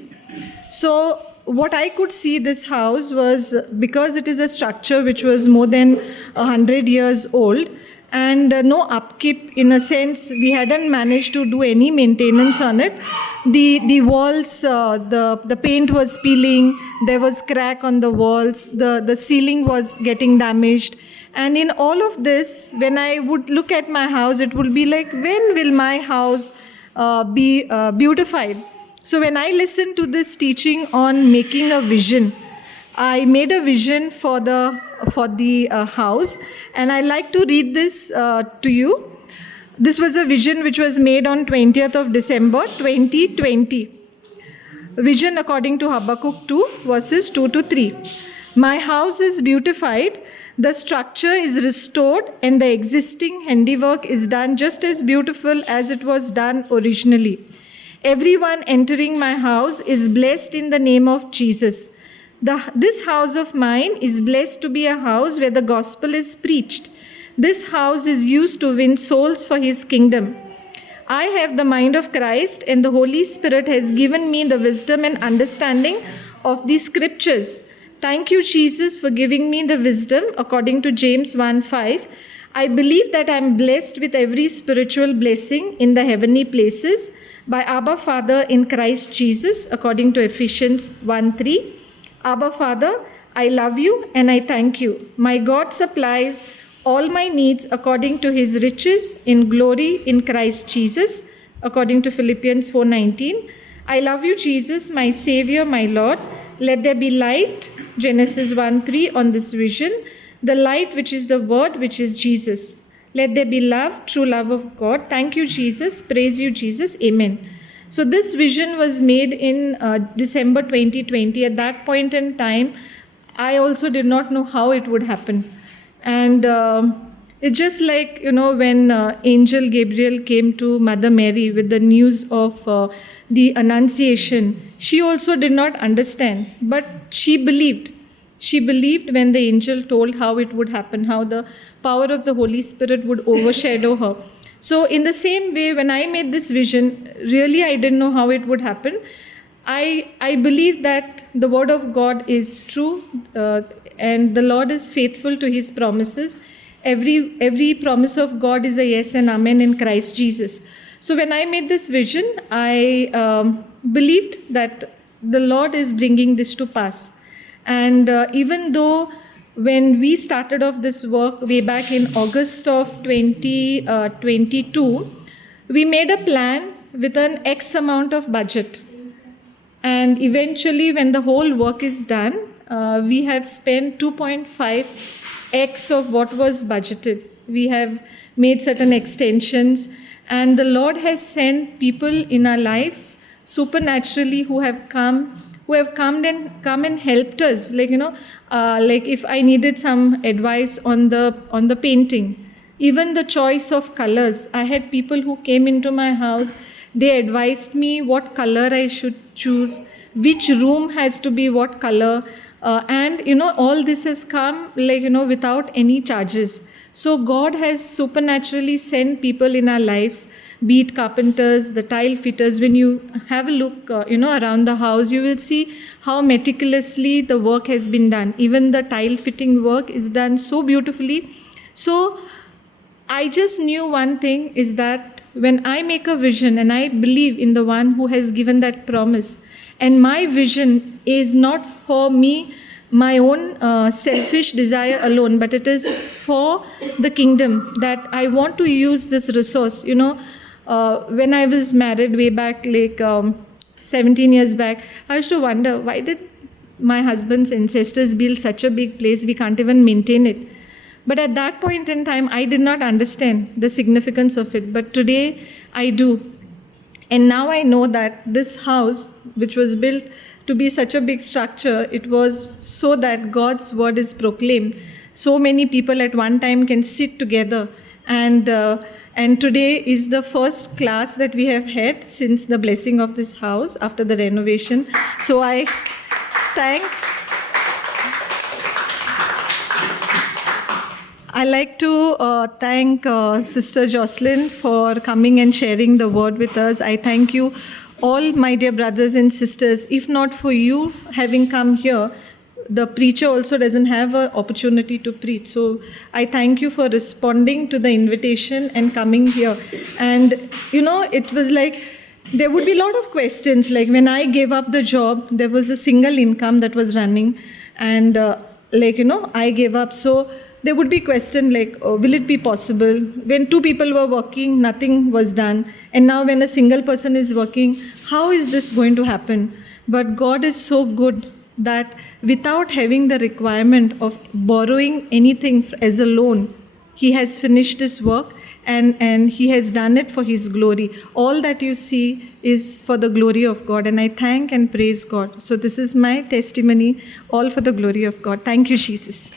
So what I could see this house was, because it is a structure which was more than 100 years old, and no upkeep, in a sense, we hadn't managed to do any maintenance on it. The walls, the paint was peeling, there was crack on the walls, the ceiling was getting damaged. And in all of this, when I would look at my house, it would be like, when will my house be beautified? So when I listened to this teaching on making a vision, I made a vision for the house, and I like to read this to you. This was a vision which was made on 20th of December 2020. Vision according to Habakkuk 2 verses 2 to 3. My house is beautified, the structure is restored, and the existing handiwork is done just as beautiful as it was done originally. Everyone entering my house is blessed in the name of Jesus. This house of mine is blessed to be a house where the gospel is preached. This house is used to win souls for His kingdom. I have the mind of Christ, and the Holy Spirit has given me the wisdom and understanding of the scriptures. Thank you, Jesus, for giving me the wisdom according to James 1:5. I believe that I am blessed with every spiritual blessing in the heavenly places by Abba Father in Christ Jesus according to Ephesians 1:3. Abba Father, I love you and I thank you. My God supplies all my needs according to His riches in glory in Christ Jesus according to Philippians 4:19. I love you, Jesus, my Savior, my Lord. Let there be light, Genesis 1:3, on this vision, the light which is the Word, which is Jesus. Let there be love, true love of God. Thank you, Jesus. Praise you, Jesus. Amen. So this vision was made in December 2020. At that point in time, I also did not know how it would happen. And it's just like, when Angel Gabriel came to Mother Mary with the news of the Annunciation, she also did not understand, but she believed. She believed when the angel told how it would happen, how the power of the Holy Spirit would overshadow her. So in the same way, when I made this vision, really I didn't know how it would happen. I believe that the Word of God is true, and the Lord is faithful to His promises. Every promise of God is a yes and amen in Christ Jesus. So when I made this vision, I believed that the Lord is bringing this to pass. And even though when we started off this work way back in August of 2022, we made a plan with an X amount of budget. And eventually, when the whole work is done, we have spent 2.5x of what was budgeted. We have made certain extensions, and the Lord has sent people in our lives supernaturally who have come and helped us. Like if I needed some advice on the painting, even the choice of colors. I had people who came into my house. They advised me what color I should choose, which room has to be what color, and all this has come without any charges. So God has supernaturally sent people in our lives, be it carpenters, the tile fitters. When you have a look around the house, you will see how meticulously the work has been done. Even the tile fitting work is done so beautifully. So I just knew one thing is that when I make a vision and I believe in the one who has given that promise, and my vision is not for me, my own selfish desire alone, but it is for the kingdom, that I want to use this resource. When I was married way back 17 years back, I used to wonder, why did my husband's ancestors build such a big place? We can't even maintain it. But at that point in time, I did not understand the significance of it. But today, I do. And now I know that this house, which was built to be such a big structure, it was so that God's word is proclaimed. So many people at one time can sit together. And today is the first class that we have had since the blessing of this house after the renovation. So I like to thank Sister Jocelyn for coming and sharing the word with us. I thank you, all my dear brothers and sisters. If not for you having come here, the preacher also doesn't have an opportunity to preach. So I thank you for responding to the invitation and coming here. And, it was like, there would be a lot of questions. Like when I gave up the job, there was a single income that was running. And I gave up. So there would be question like, will it be possible? When two people were working, nothing was done. And now when a single person is working, how is this going to happen? But God is so good that without having the requirement of borrowing anything as a loan, He has finished His work and He has done it for His glory. All that you see is for the glory of God. And I thank and praise God. So this is my testimony, all for the glory of God. Thank you, Jesus.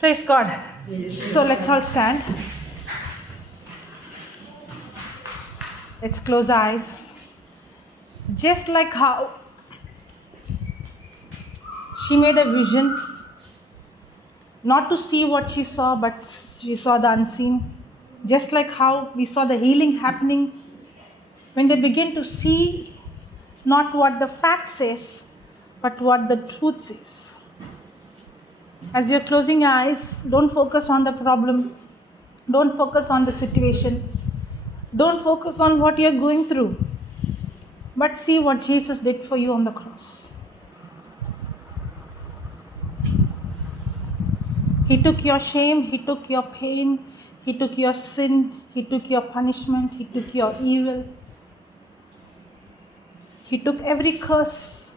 Praise God. So let's all stand. Let's close our eyes. Just like how she made a vision, not to see what she saw, but she saw the unseen. Just like how we saw the healing happening when they begin to see not what the fact says, but what the truth says. As you're closing your eyes, don't focus on the problem. Don't focus on the situation. Don't focus on what you're going through. But see what Jesus did for you on the cross. He took your shame. He took your pain. He took your sin. He took your punishment. He took your evil. He took every curse.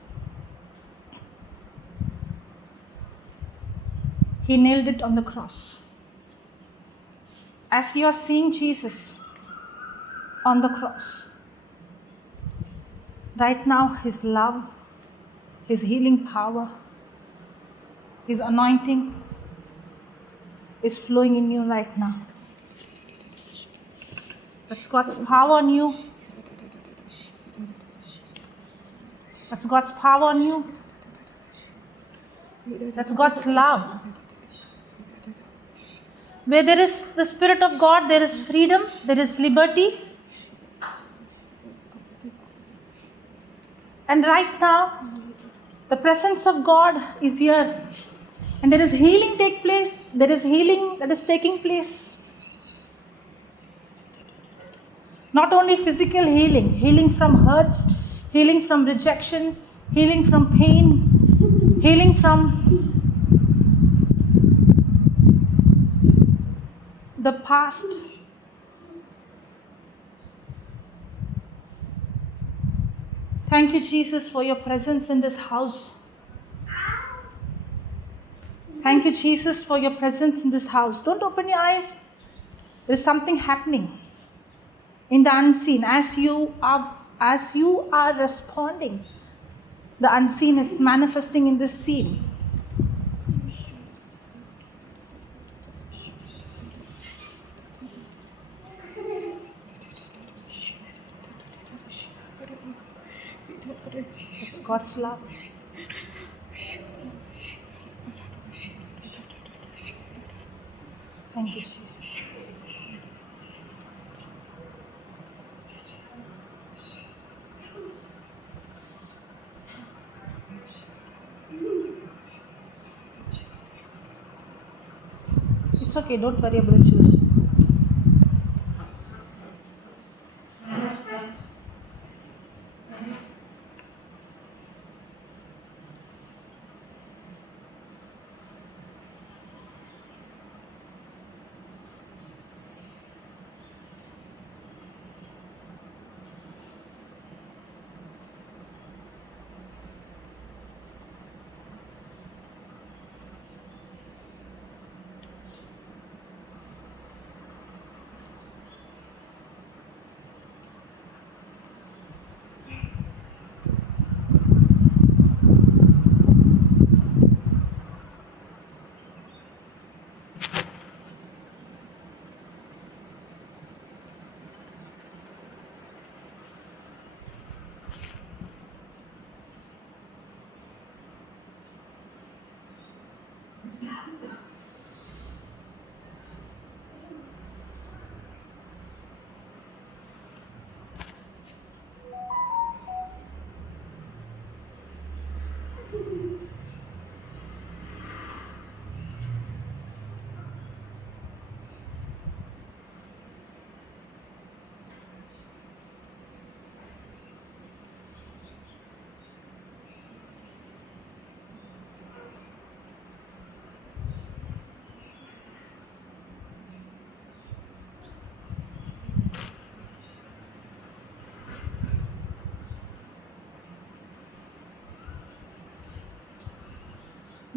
He nailed it on the cross. As you are seeing Jesus on the cross, right now His love, His healing power, His anointing is flowing in you right now. That's God's power on you. That's God's power on you. That's God's love. Where there is the Spirit of God, there is freedom, there is liberty. And right now, the presence of God is here. And there is healing take place. There is healing that is taking place. Not only physical healing, healing from hurts, healing from rejection, healing from pain, healing from the past. Thank you, Jesus, for your presence in this house. Thank you, Jesus, for your presence in this house. Don't open your eyes. There's something happening in the unseen. As you are responding, the unseen is manifesting in this scene. It's God's love. Thank you, Jesus. It's okay, don't worry about the children.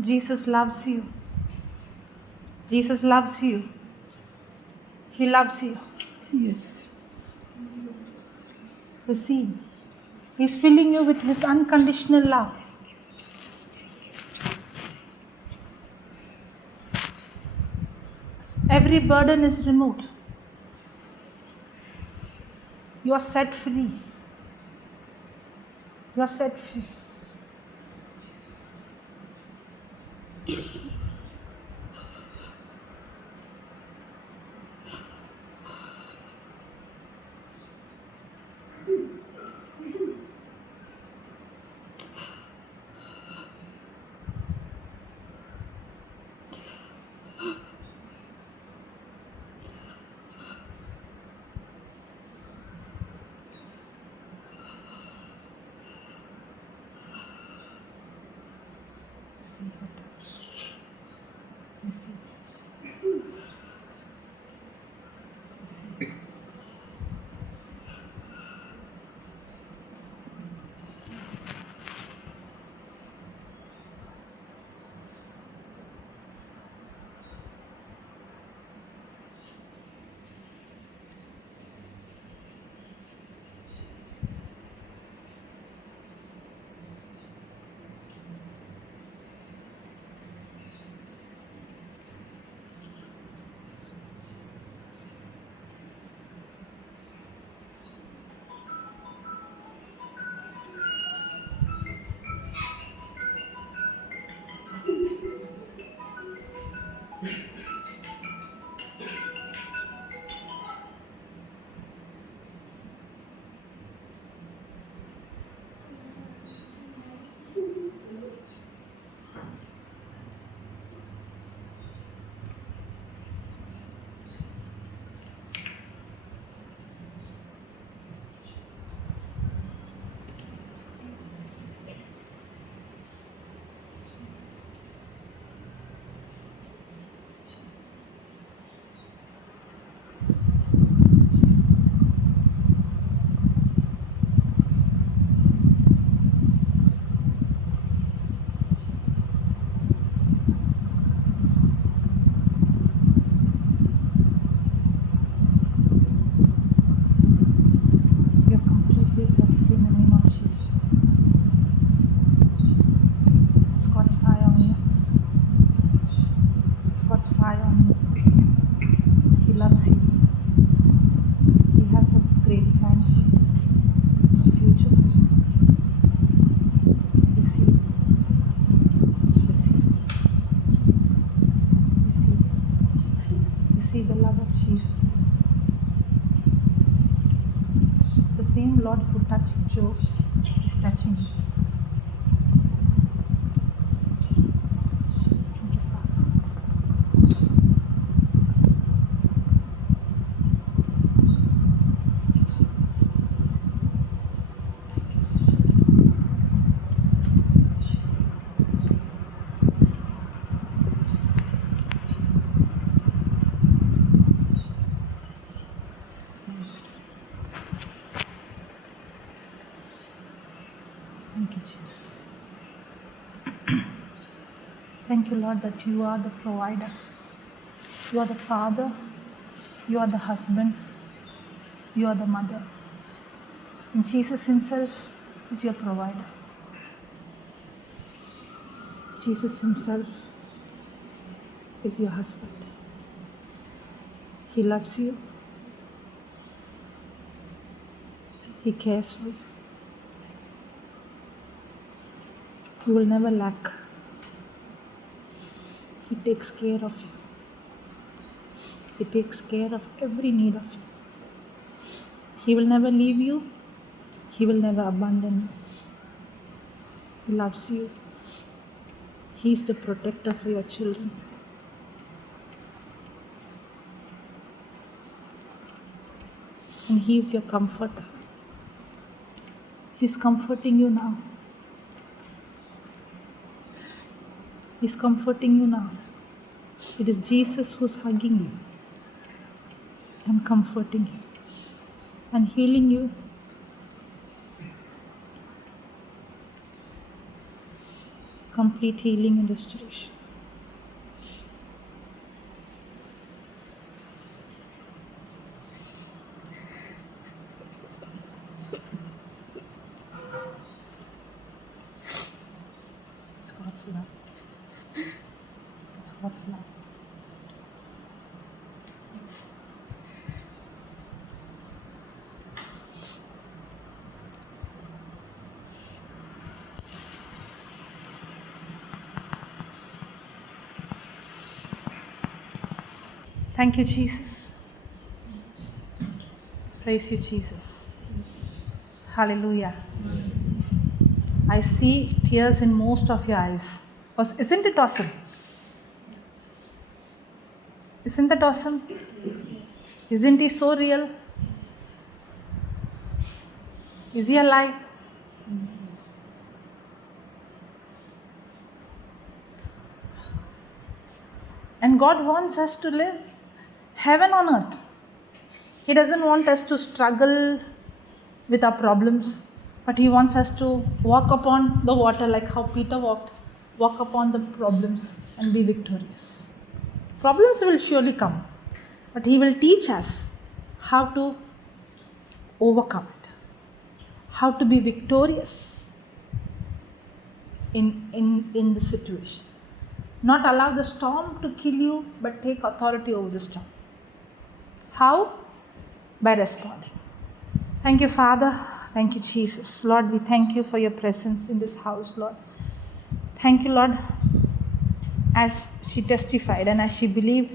Jesus loves you. Jesus loves you. He loves you. Yes. You see, He's filling you with His unconditional love. Every burden is removed. You are set free. You are set free. You're completely set free in the name of Jesus. It's God's fire on you. It's God's fire on you. He loves you. He has a great plan for you, a future for you. Receive. Receive. Receive. Receive the love of Jesus. The same Lord who touched Job is touching you. Thank you, Father. Thank you, Jesus. Thank you, Lord, that you are the provider. You are the father. You are the husband. You are the mother. And Jesus Himself is your provider. Jesus Himself is your husband. He loves you. He cares for you. You will never lack. He takes care of you. He takes care of every need of you. He will never leave you. He will never abandon you. He loves you. He is the protector for your children. And He is your comforter. He's comforting you now. He's comforting you now. It is Jesus who's hugging you and comforting you and healing you. Complete healing and restoration. It's God's love. It's God's love. Thank you, Jesus. Praise you, Jesus. Hallelujah. I see tears in most of your eyes. Isn't it awesome? Isn't that awesome? Isn't He so real? Is He alive? And God wants us to live heaven on earth. He doesn't want us to struggle with our problems, but He wants us to walk upon the water like how Peter walk upon the problems and be victorious. Problems will surely come, but He will teach us how to overcome it, how to be victorious in the situation. Not allow the storm to kill you, but take authority over the storm. How? By responding. Thank you, Father. Thank you, Jesus. Lord, we thank you for your presence in this house, Lord. Thank you, Lord, as she testified and as she believed.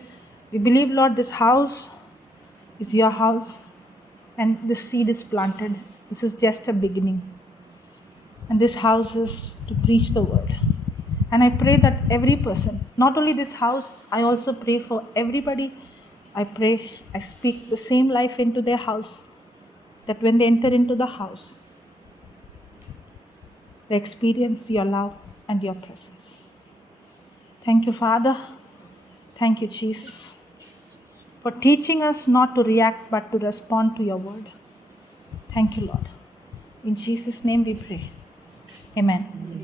We believe, Lord, this house is your house and this seed is planted. This is just a beginning. And this house is to preach the word. And I pray that every person, not only this house, I also pray for everybody. I pray, I speak the same life into their house, that when they enter into the house, they experience your love and your presence. Thank you, Father. Thank you, Jesus, for teaching us not to react but to respond to your word. Thank you, Lord. In Jesus' name we pray. Amen.